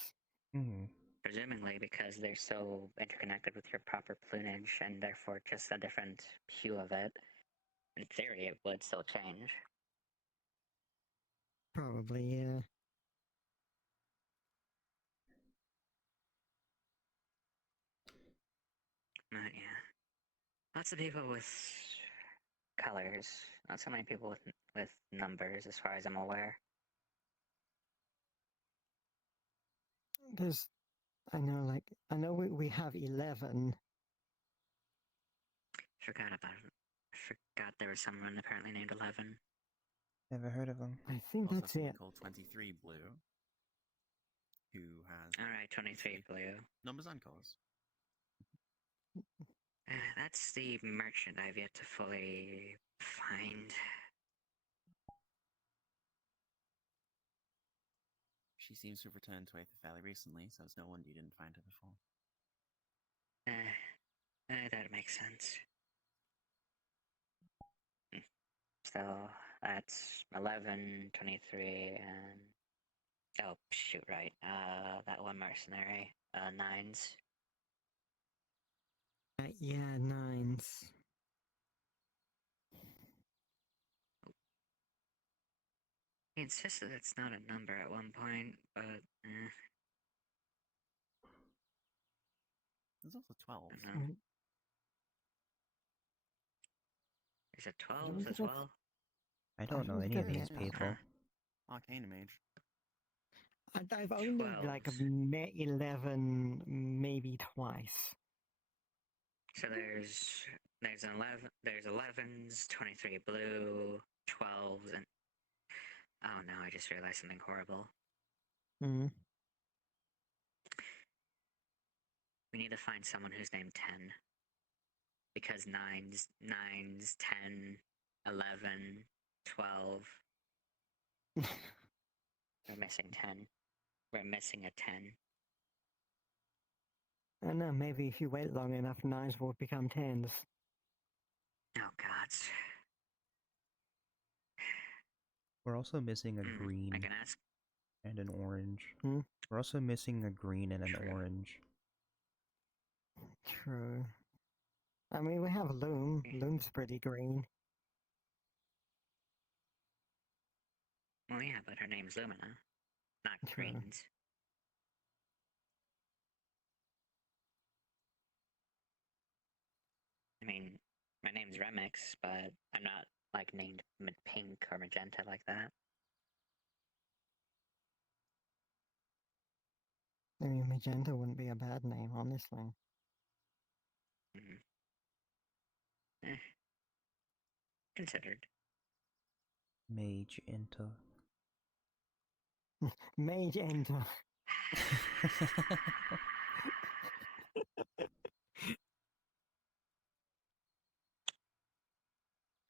Presumably because they're so interconnected with your proper plumage and therefore just a different hue of it. In theory, it would still change. Probably, yeah. Yeah. Lots of people with colors. Not so many people with numbers, as far as I'm aware. I know, like, I know we have 11. Forgot about it. Forgot there was someone apparently named 11. Never heard of them. I think Also that's someone it. called 23 Blue, who has Alright, 23 blue. numbers and colors. That's the merchant I've yet to fully find. She seems to have returned to Aether fairly recently, so it's no wonder you didn't find her before. That makes sense. So that's 11, 23, and oh shoot, right. That one mercenary. 9s. Yeah, 9s. He insisted it's not a number at one point, but There's also 12s. I don't know. Is it 12s as well? I don't know any of these people. Arcana Mage. I've only like met 11 maybe twice. So there's 11s, 23 blue, 12s, and oh no, I just realized something horrible. Mm. We need to find someone who's named 10. Because 9s, 10, 11, 12. We're missing 10. We're missing a 10. I don't know, maybe if you wait long enough, 9s will become 10s. Oh gods. We're also missing a green I can ask. and an orange. Hmm? We're also missing a green and an orange. True. I mean, we have Loom. Loom's pretty green. Well, yeah, but her name's Lumina, not True. Greens. I mean, my name's Remix, but I'm not like named pink or magenta like that. I mean, Magenta wouldn't be a bad name, honestly. Considered. Mage into. Mage Enter.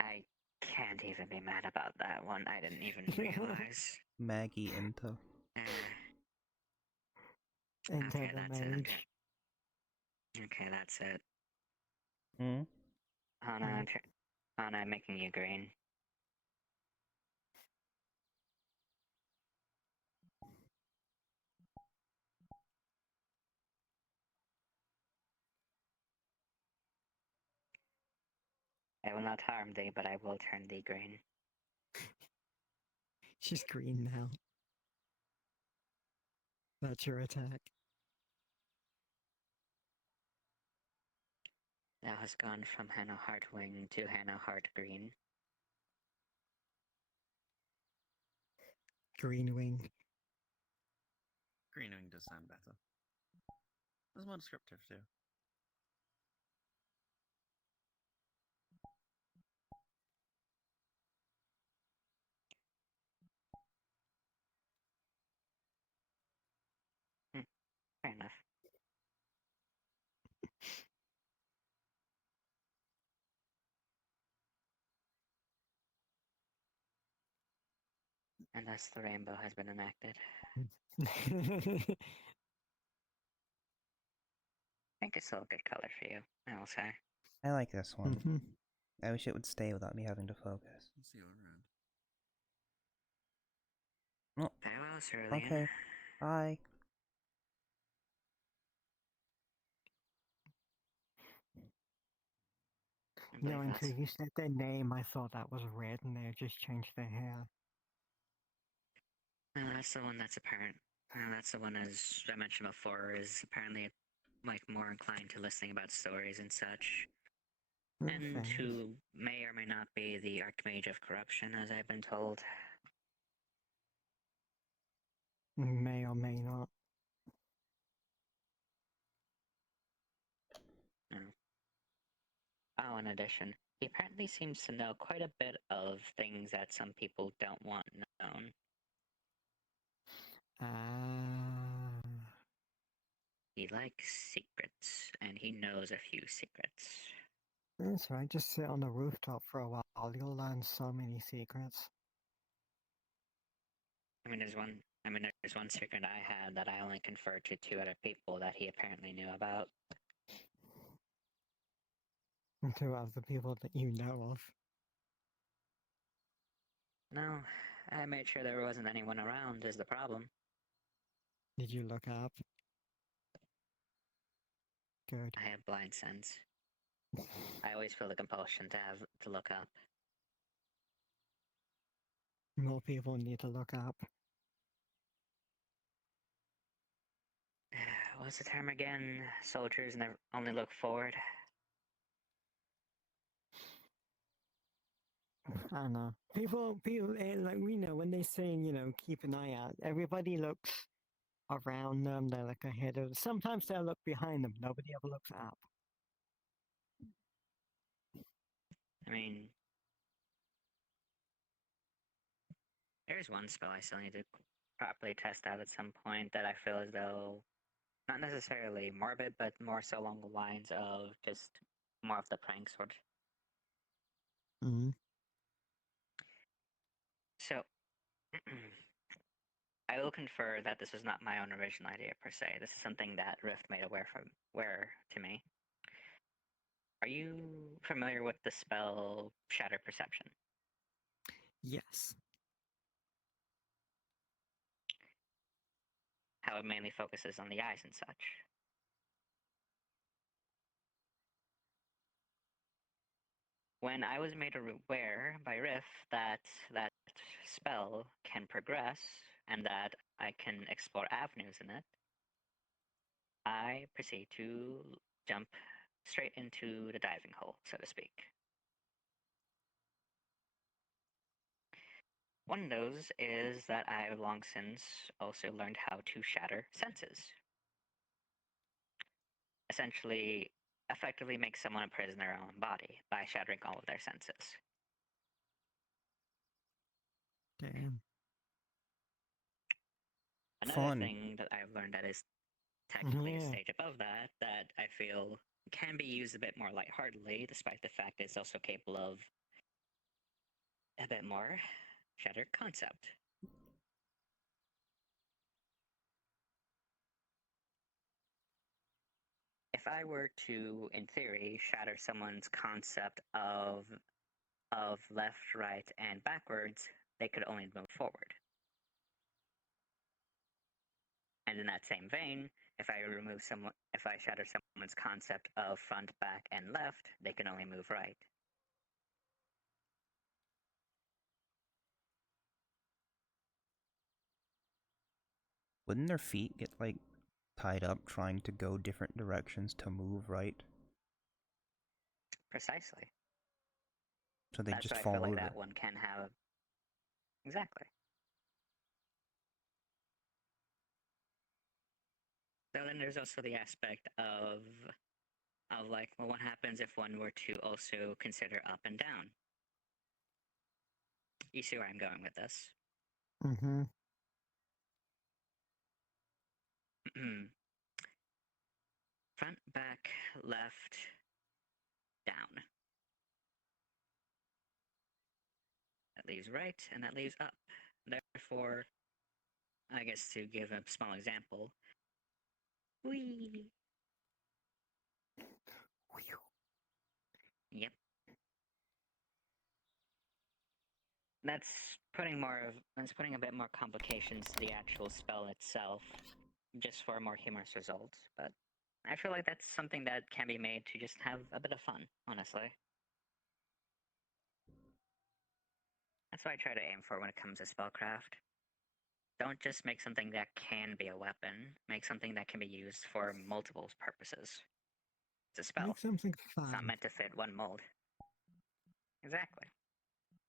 I can't even be mad about that one. I didn't even realize. Maggie into. Enter Okay, the that's it. Mage. Okay, that's it. Hmm? Hana, Hana, I'm making you green. I will not harm thee, but I will turn thee green. She's green now. That's your attack. Thou hast gone from Hana Heartwing to Hana Heartgreen. Green Wing. Greenwing does sound better. It's more descriptive too. Fair enough. And thus the rainbow has been enacted. Pink is still a good color for you, I will say. I like this one. Mm-hmm. I wish it would stay without me having to focus. Let's see you around. Oh, Farewell, Cerulean. okay. Bye. No, until you said their name, I thought that was red, and they just changed their hair. That's the one that's apparent. That's the one, as I mentioned before, is apparently like more inclined to listening about stories and such. And Fair. who may or may not be the Archmage of Corruption, as I've been told. May or may not. Oh, in addition, he apparently seems to know quite a bit of things that some people don't want known. He likes secrets, and he knows a few secrets. That's right, just sit on the rooftop for a while. You'll learn so many secrets. There's one secret I had that I only conferred to 2 other people that he apparently knew about. To other people that you know of. No, I made sure there wasn't anyone around is the problem. Did you look up? Good. I have blind sense. I always feel the compulsion to look up. More people need to look up. What's the term again? Soldiers never only look forward. I don't know. People, like we know when they say, keep an eye out. Everybody looks around them. They look ahead of. Sometimes they'll look behind them. Nobody ever looks up. I mean, there's one spell I still need to properly test out at some point that I feel as though, not necessarily morbid, but more so along the lines of just more of the prank sort. Mm-hmm. So, I will confer that this was not my own original idea per se. This is something that Rift made aware to me. Are you familiar with the spell Shatter Perception? Yes. How it mainly focuses on the eyes and such. When I was made aware by Rift that that spell can progress and that I can explore avenues in it, I proceed to jump straight into the diving hole, so to speak. One of those is that I have long since also learned how to shatter senses. Essentially, effectively make someone a prisoner in their own body by shattering all of their senses. Damn. Another Fun. thing that I've learned that is technically a Yeah. stage above that, that I feel can be used a bit more lightheartedly, despite the fact it's also capable of a bit more shattered concept. If I were to, in theory, shatter someone's concept of left, right, and backwards, they could only move forward. And in that same vein, if I shatter someone's concept of front, back, and left, they can only move right. Wouldn't their feet get, like, tied up trying to go different directions to move right? Precisely. So they That's just why I fall feel like over. that one can have. Exactly. So then there's also the aspect of like, well, what happens if one were to also consider up and down? You see where I'm going with this. Mm-hmm. Front, back, left, down. That leaves right, and that leaves up. Therefore, I guess to give a small example, whee. Yep. That's putting a bit more complications to the actual spell itself, just for a more humorous result. But I feel like that's something that can be made to just have a bit of fun, honestly. That's what I try to aim for when it comes to spellcraft. Don't just make something that can be a weapon. Make something that can be used for multiple purposes. It's a spell. Make something It's not fun. meant to fit one mold. Exactly.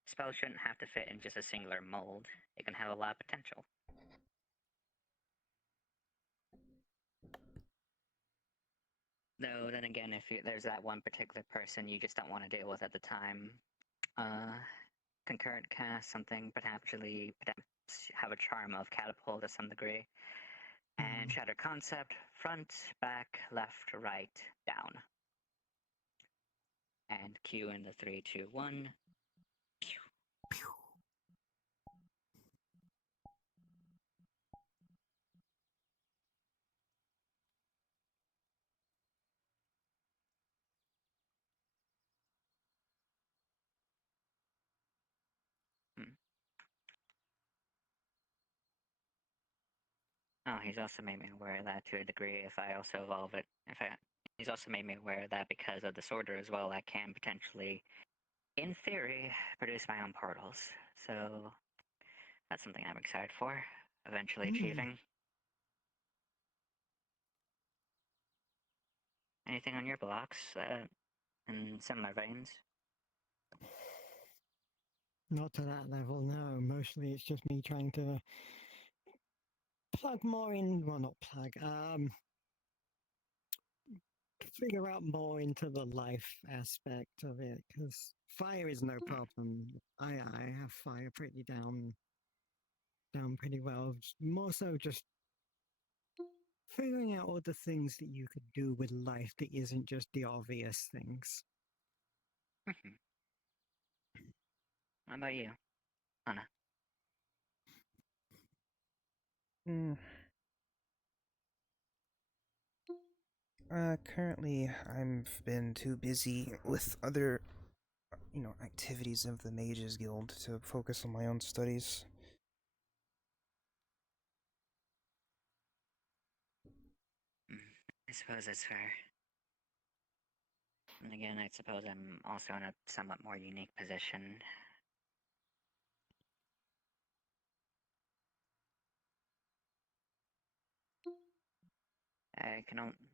Spells shouldn't have to fit in just a singular mold. It can have a lot of potential. Though then again, if there's that one particular person you just don't want to deal with at the time, concurrent cast something potentially have a charm of catapult to some degree, and shatter concept front, back, left, right, down, and Q in the 3, 2, 1. Oh, he's also made me aware of that to a degree. If I also evolve it, he's also made me aware of that because of disorder as well. I can potentially, in theory, produce my own portals. So that's something I'm excited for. Eventually achieving. Anything on your blocks in similar veins? Not to that level, no. Mostly it's just me trying to plug more in. Well, not plug. Figure out more into the life aspect of it, because fire is no problem. I have fire pretty down pretty well. More so just figuring out all the things that you could do with life that isn't just the obvious things. How about you, Hana? Currently, I've been too busy with other, activities of the Mages Guild to focus on my own studies. I suppose that's fair. And again, I suppose I'm also in a somewhat more unique position.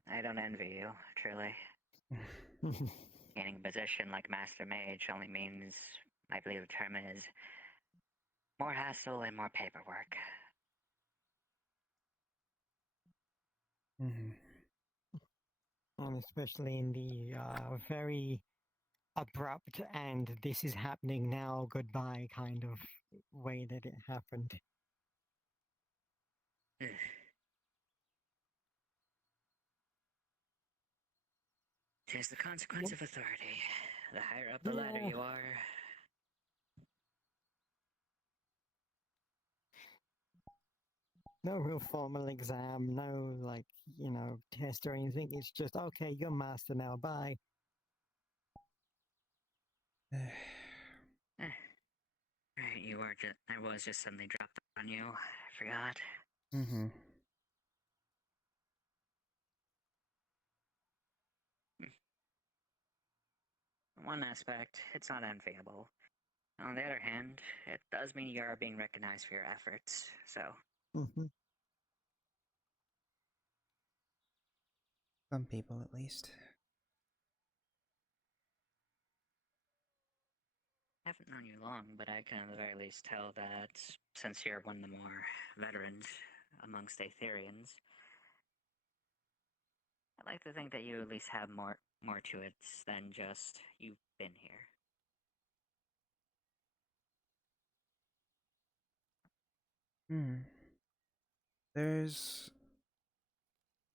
I don't envy you, truly. Gaining a position like Master Mage only means, I believe the term is, more hassle and more paperwork. And especially in the very abrupt and this is happening now, goodbye kind of way that it happened. Tis the consequence of authority. The higher up the ladder you are. No real formal exam, no test or anything. It's just, okay, you're master now, bye. Right, I was just suddenly dropped on you. I forgot. In one aspect, it's not enviable. On the other hand, it does mean you are being recognized for your efforts, so. Some people, at least. I haven't known you long, but I can at the very least tell that since you're one of the more veterans amongst Aetherians, I like to think that you at least have more to it than just you've been here. There's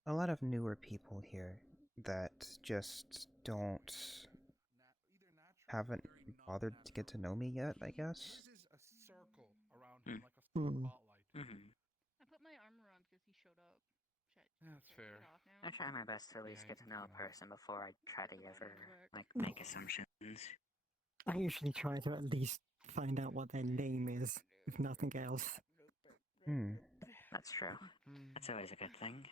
a lot of newer people here that just haven't bothered to get to know me yet, I guess. His is a circle around him, like a spotlight. I put my armor on because he showed up. That's fair. I try my best to at least get to know a person before I try to ever make assumptions. I usually try to at least find out what their name is, if nothing else. That's true. That's always a good thing.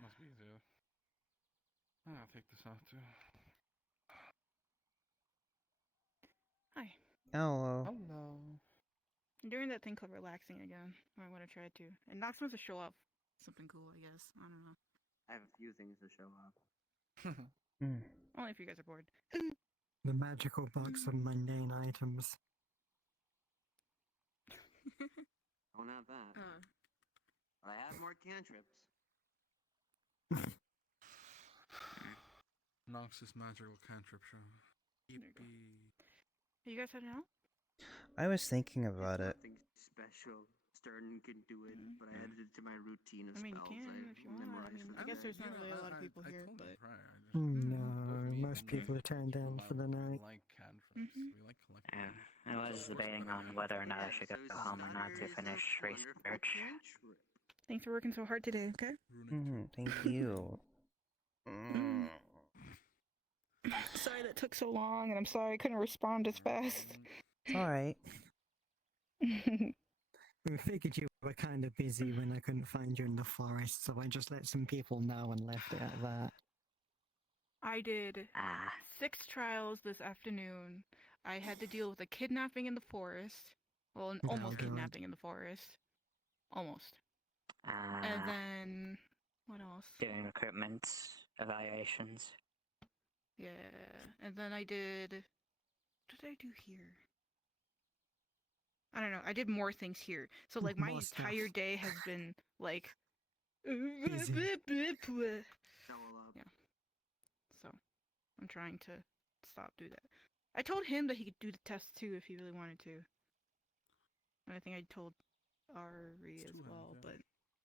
Must be easier. I'll take this off too. Hi. Hello. Hello. I'm doing that thing called relaxing again. I want to try to. And not supposed to show off something cool, I guess. I don't know. I have a few things to show off. Only if you guys are bored. The magical box of mundane items. Don't have that. But I have more cantrips. Noxus magical cantrip show. Yippee. Are you guys heading out? I was thinking about it. Nothing special. Stern can do it, but I added it to my routine of I mean, you spells. can I if you want. I memorized mean, for I the guess day. there's not really a lot of people here, told but him prior. No, most people are turned in for the night. We like cantrips. We like collecting. I was debating on whether or not I should go home or not to finish research. thanks for working so hard today. Okay. Thank you. Sorry that took so long, and I'm sorry I couldn't respond as fast. It's alright. We figured you were kind of busy when I couldn't find you in the forest, so I just let some people know and left it at that. I did 6 trials this afternoon. I had to deal with a kidnapping in the forest. Well, an almost God. kidnapping in the forest. Almost. And then, what else? Doing recruitment evaluations. Yeah, and then I did. What did I do here? I don't know. I did more things here. So like my More stuff. entire day has been like. Busy. Yeah. So I'm trying to stop do that. I told him that he could do the test too if he really wanted to. And I think I told Ari as well, but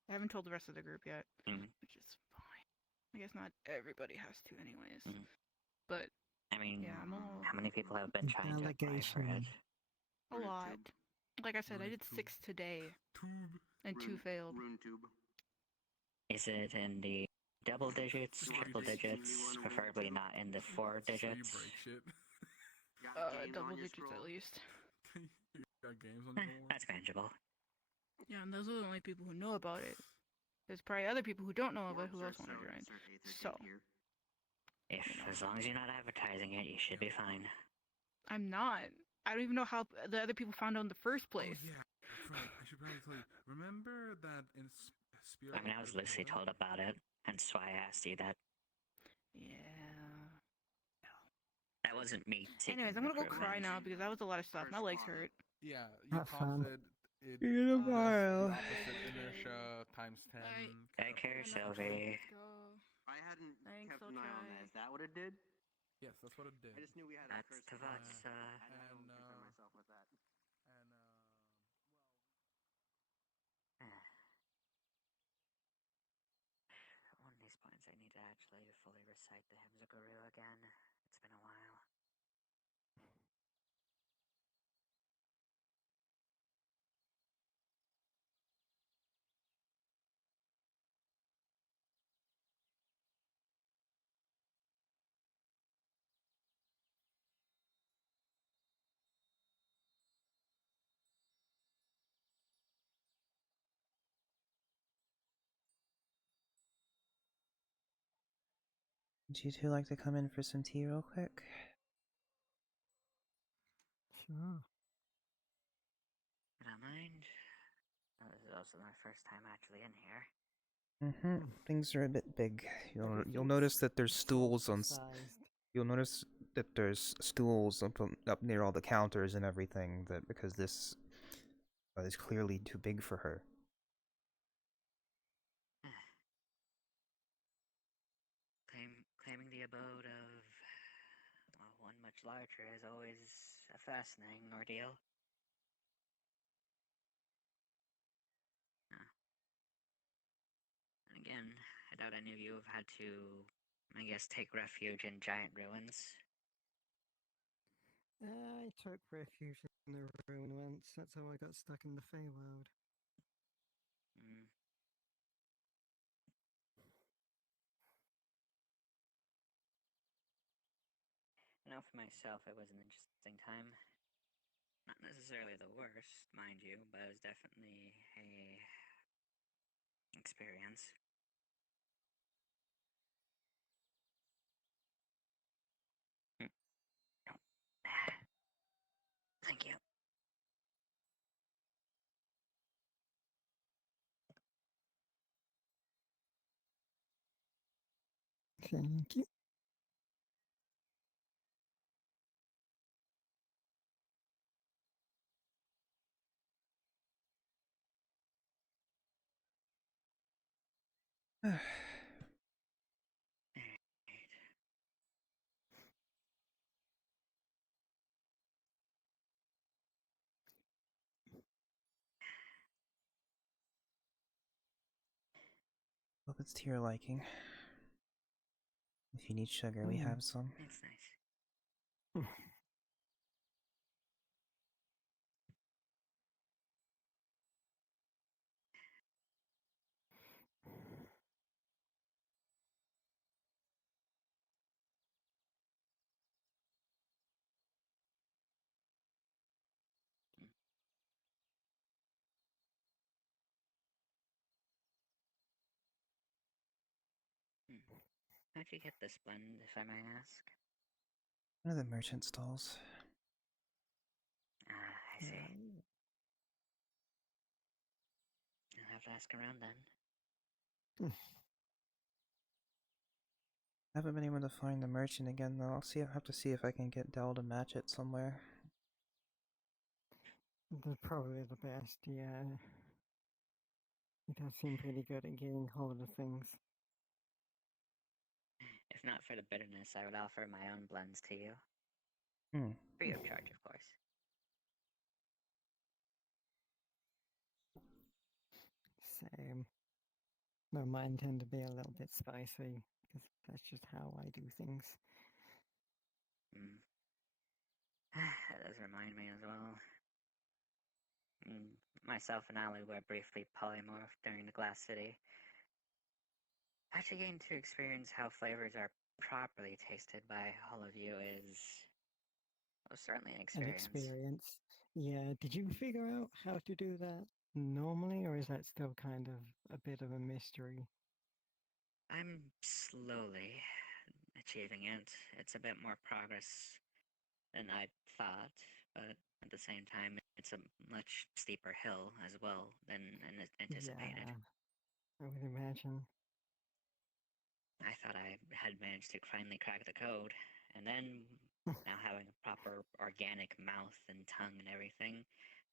I haven't told the rest of the group yet, which is fine. I guess not everybody has to anyways. But I mean, yeah, I'm all... how many people have been trying to apply for it? A lot. Like I said, I did 6 today, and 2 failed. Is it in the double digits, triple digits, preferably not in the 4 digits? Double digits at least. You got games on your board? That's manageable. Yeah, and those are the only people who know about it. There's probably other people who don't know about it who else want to join. So, As long as you're not advertising it, you should be fine. I'm not. I don't even know how the other people found out in the first place. Oh, yeah, that's right. I should probably tell you. Remember that in Spirit? I mean, I was loosely told about it, hence why I asked you that. Yeah. That wasn't me. Anyways, I'm gonna go cry now because that was a lot of stuff. My legs hurt. Yeah, you Have fun. paused it. See you tomorrow. The opposite inertia times 10. Take care, Silvy. I hadn't kept an eye on that. Is that what it did? Yes, that's what it did. I just knew we had That's a first. the votes, I don't concern myself with that. At one of these points, I need to actually fully recite the hymns of Guru again. It's been a while. Would you two like to come in for some tea real quick? Sure. I don't mind. This is also my first time actually in here. Things are a bit big. You'll notice that there's stools on. You'll notice that there's stools up near all the counters and everything. That because this is clearly too big for her. Claiming the abode of one much larger is always a fascinating ordeal. And again, I doubt any of you have had to, I guess, take refuge in giant ruins. I took refuge in the ruin once. That's how I got stuck in the Feywild. Now, for myself, it was an interesting time. Not necessarily the worst, mind you, but it was definitely a experience. Thank you. Thank you. It's to your liking. If you need sugar, we have some. It's nice. How'd you get this blend, if I may ask? One of the merchant stalls. Ah, I see. I'll have to ask around then. I haven't been able to find the merchant again though. I'll have to see if I can get Dell to match it somewhere. That's probably the best, yeah. He does seem pretty good at getting hold of things. If not for the bitterness, I would offer my own blends to you. Free of charge, of course. Same. No, mine tend to be a little bit spicy, because that's just how I do things. That does remind me as well. Myself and Ali were briefly polymorphed during the Glass City. Actually getting to experience how flavors are properly tasted by all of you is certainly an An experience. experience. Yeah, did you figure out how to do that normally, or is that still kind of a bit of a mystery? I'm slowly achieving it. It's a bit more progress than I thought, but at the same time, it's a much steeper hill as well than anticipated. Yeah, I would imagine. I thought I had managed to finally crack the code, and then, now having a proper organic mouth and tongue and everything,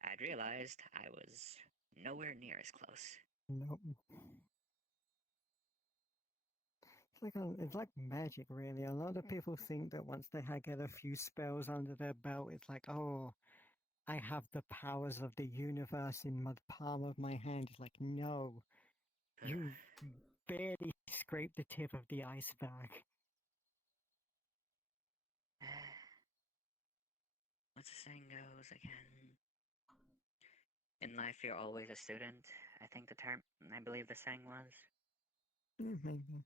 I'd realized I was nowhere near as close. Nope. It's like magic, really. A lot of people think that once they get a few spells under their belt, it's like, oh, I have the powers of the universe in the palm of my hand. It's like, no, you barely scraped the tip of the iceberg. What's the saying goes again? In life, you're always a student. I believe the saying was. Maybe.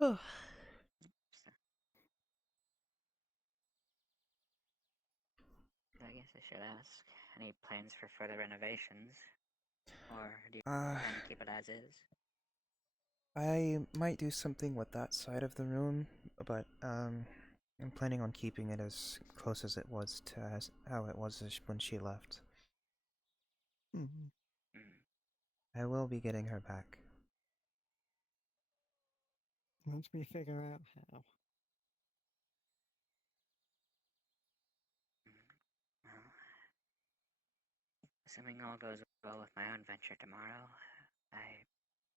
Oh. I guess I should ask, any plans for further renovations? Or do you plan to keep it as is? I might do something with that side of the room, but I'm planning on keeping it as close as it was to how it was when she left. I will be getting her back. Once we figure out how. Well, assuming all goes well with my own venture tomorrow, I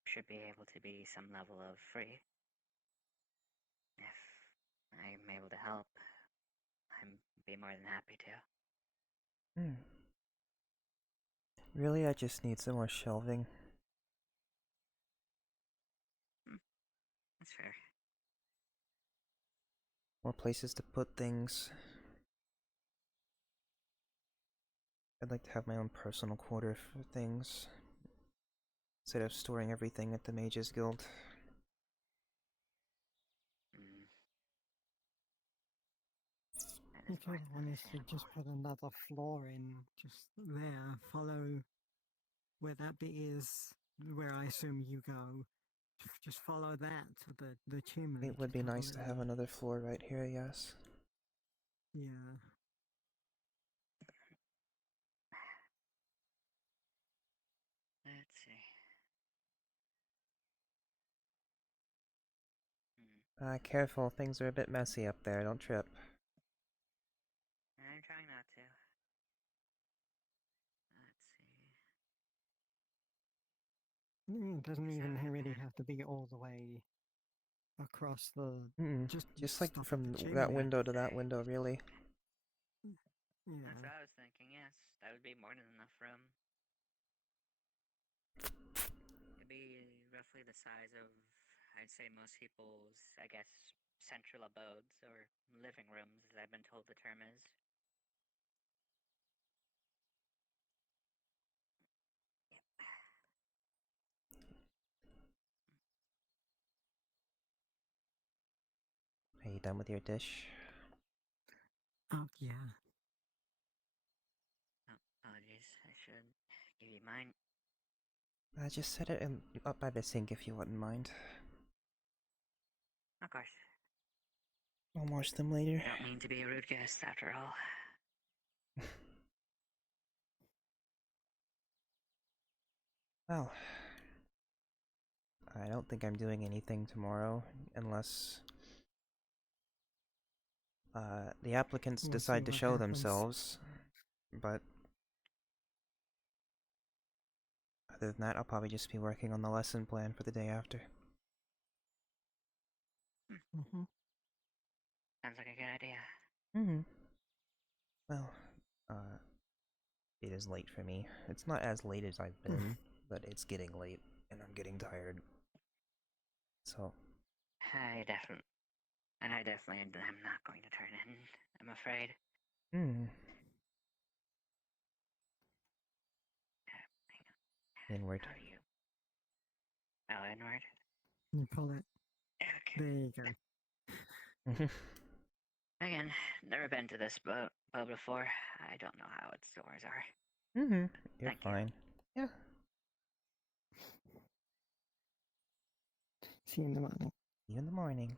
should be able to be some level of free. If I'm able to help, I'd be more than happy to. Really, I just need some more shelving. That's fair. More places to put things. I'd like to have my own personal quarter for things, instead of storing everything at the Mages Guild. The other one is to just put another floor in, just there, follow where that bit is, where I assume you go. Just follow that to the chimney. It would be nice to have another floor right here, yes. Yeah. Let's see. Careful, things are a bit messy up there, don't trip. I'm trying not to. Let's see. It doesn't even really have to be all the way across the. Just like stuff from at the that chimney. window to that window, really. Yeah. That's what I was thinking, yes. That would be more than enough room. It'd be roughly the size of, I'd say, most people's, I guess, central abodes or living rooms, as I've been told the term is. Are you done with your dish? Oh, yeah. Oh, apologies. I should give you mine. Just set it up by the sink if you wouldn't mind. Of course. I'll wash them later. I don't mean to be a rude guest, after all. Well, I don't think I'm doing anything tomorrow unless the applicants We'll decide see to what show happens. themselves. But other than that, I'll probably just be working on the lesson plan for the day after. Mm-hmm. Sounds like a good idea. Mm-hmm. Well, it is late for me. It's not as late as I've been, but it's getting late, and I'm getting tired. So. I definitely am not going to turn in, I'm afraid. Hmm. Inward. How are you? Oh, inward? You pull it. Okay. There you go. Again, never been to this boat before. I don't know how its doors are. Mm-hmm. You're Thank fine. Yeah. See you in the morning. See you in the morning.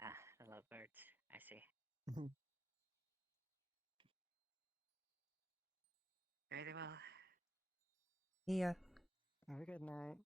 Ah, the lovebirds. I see. Mm-hmm. Very well. Yeah. Have a good night.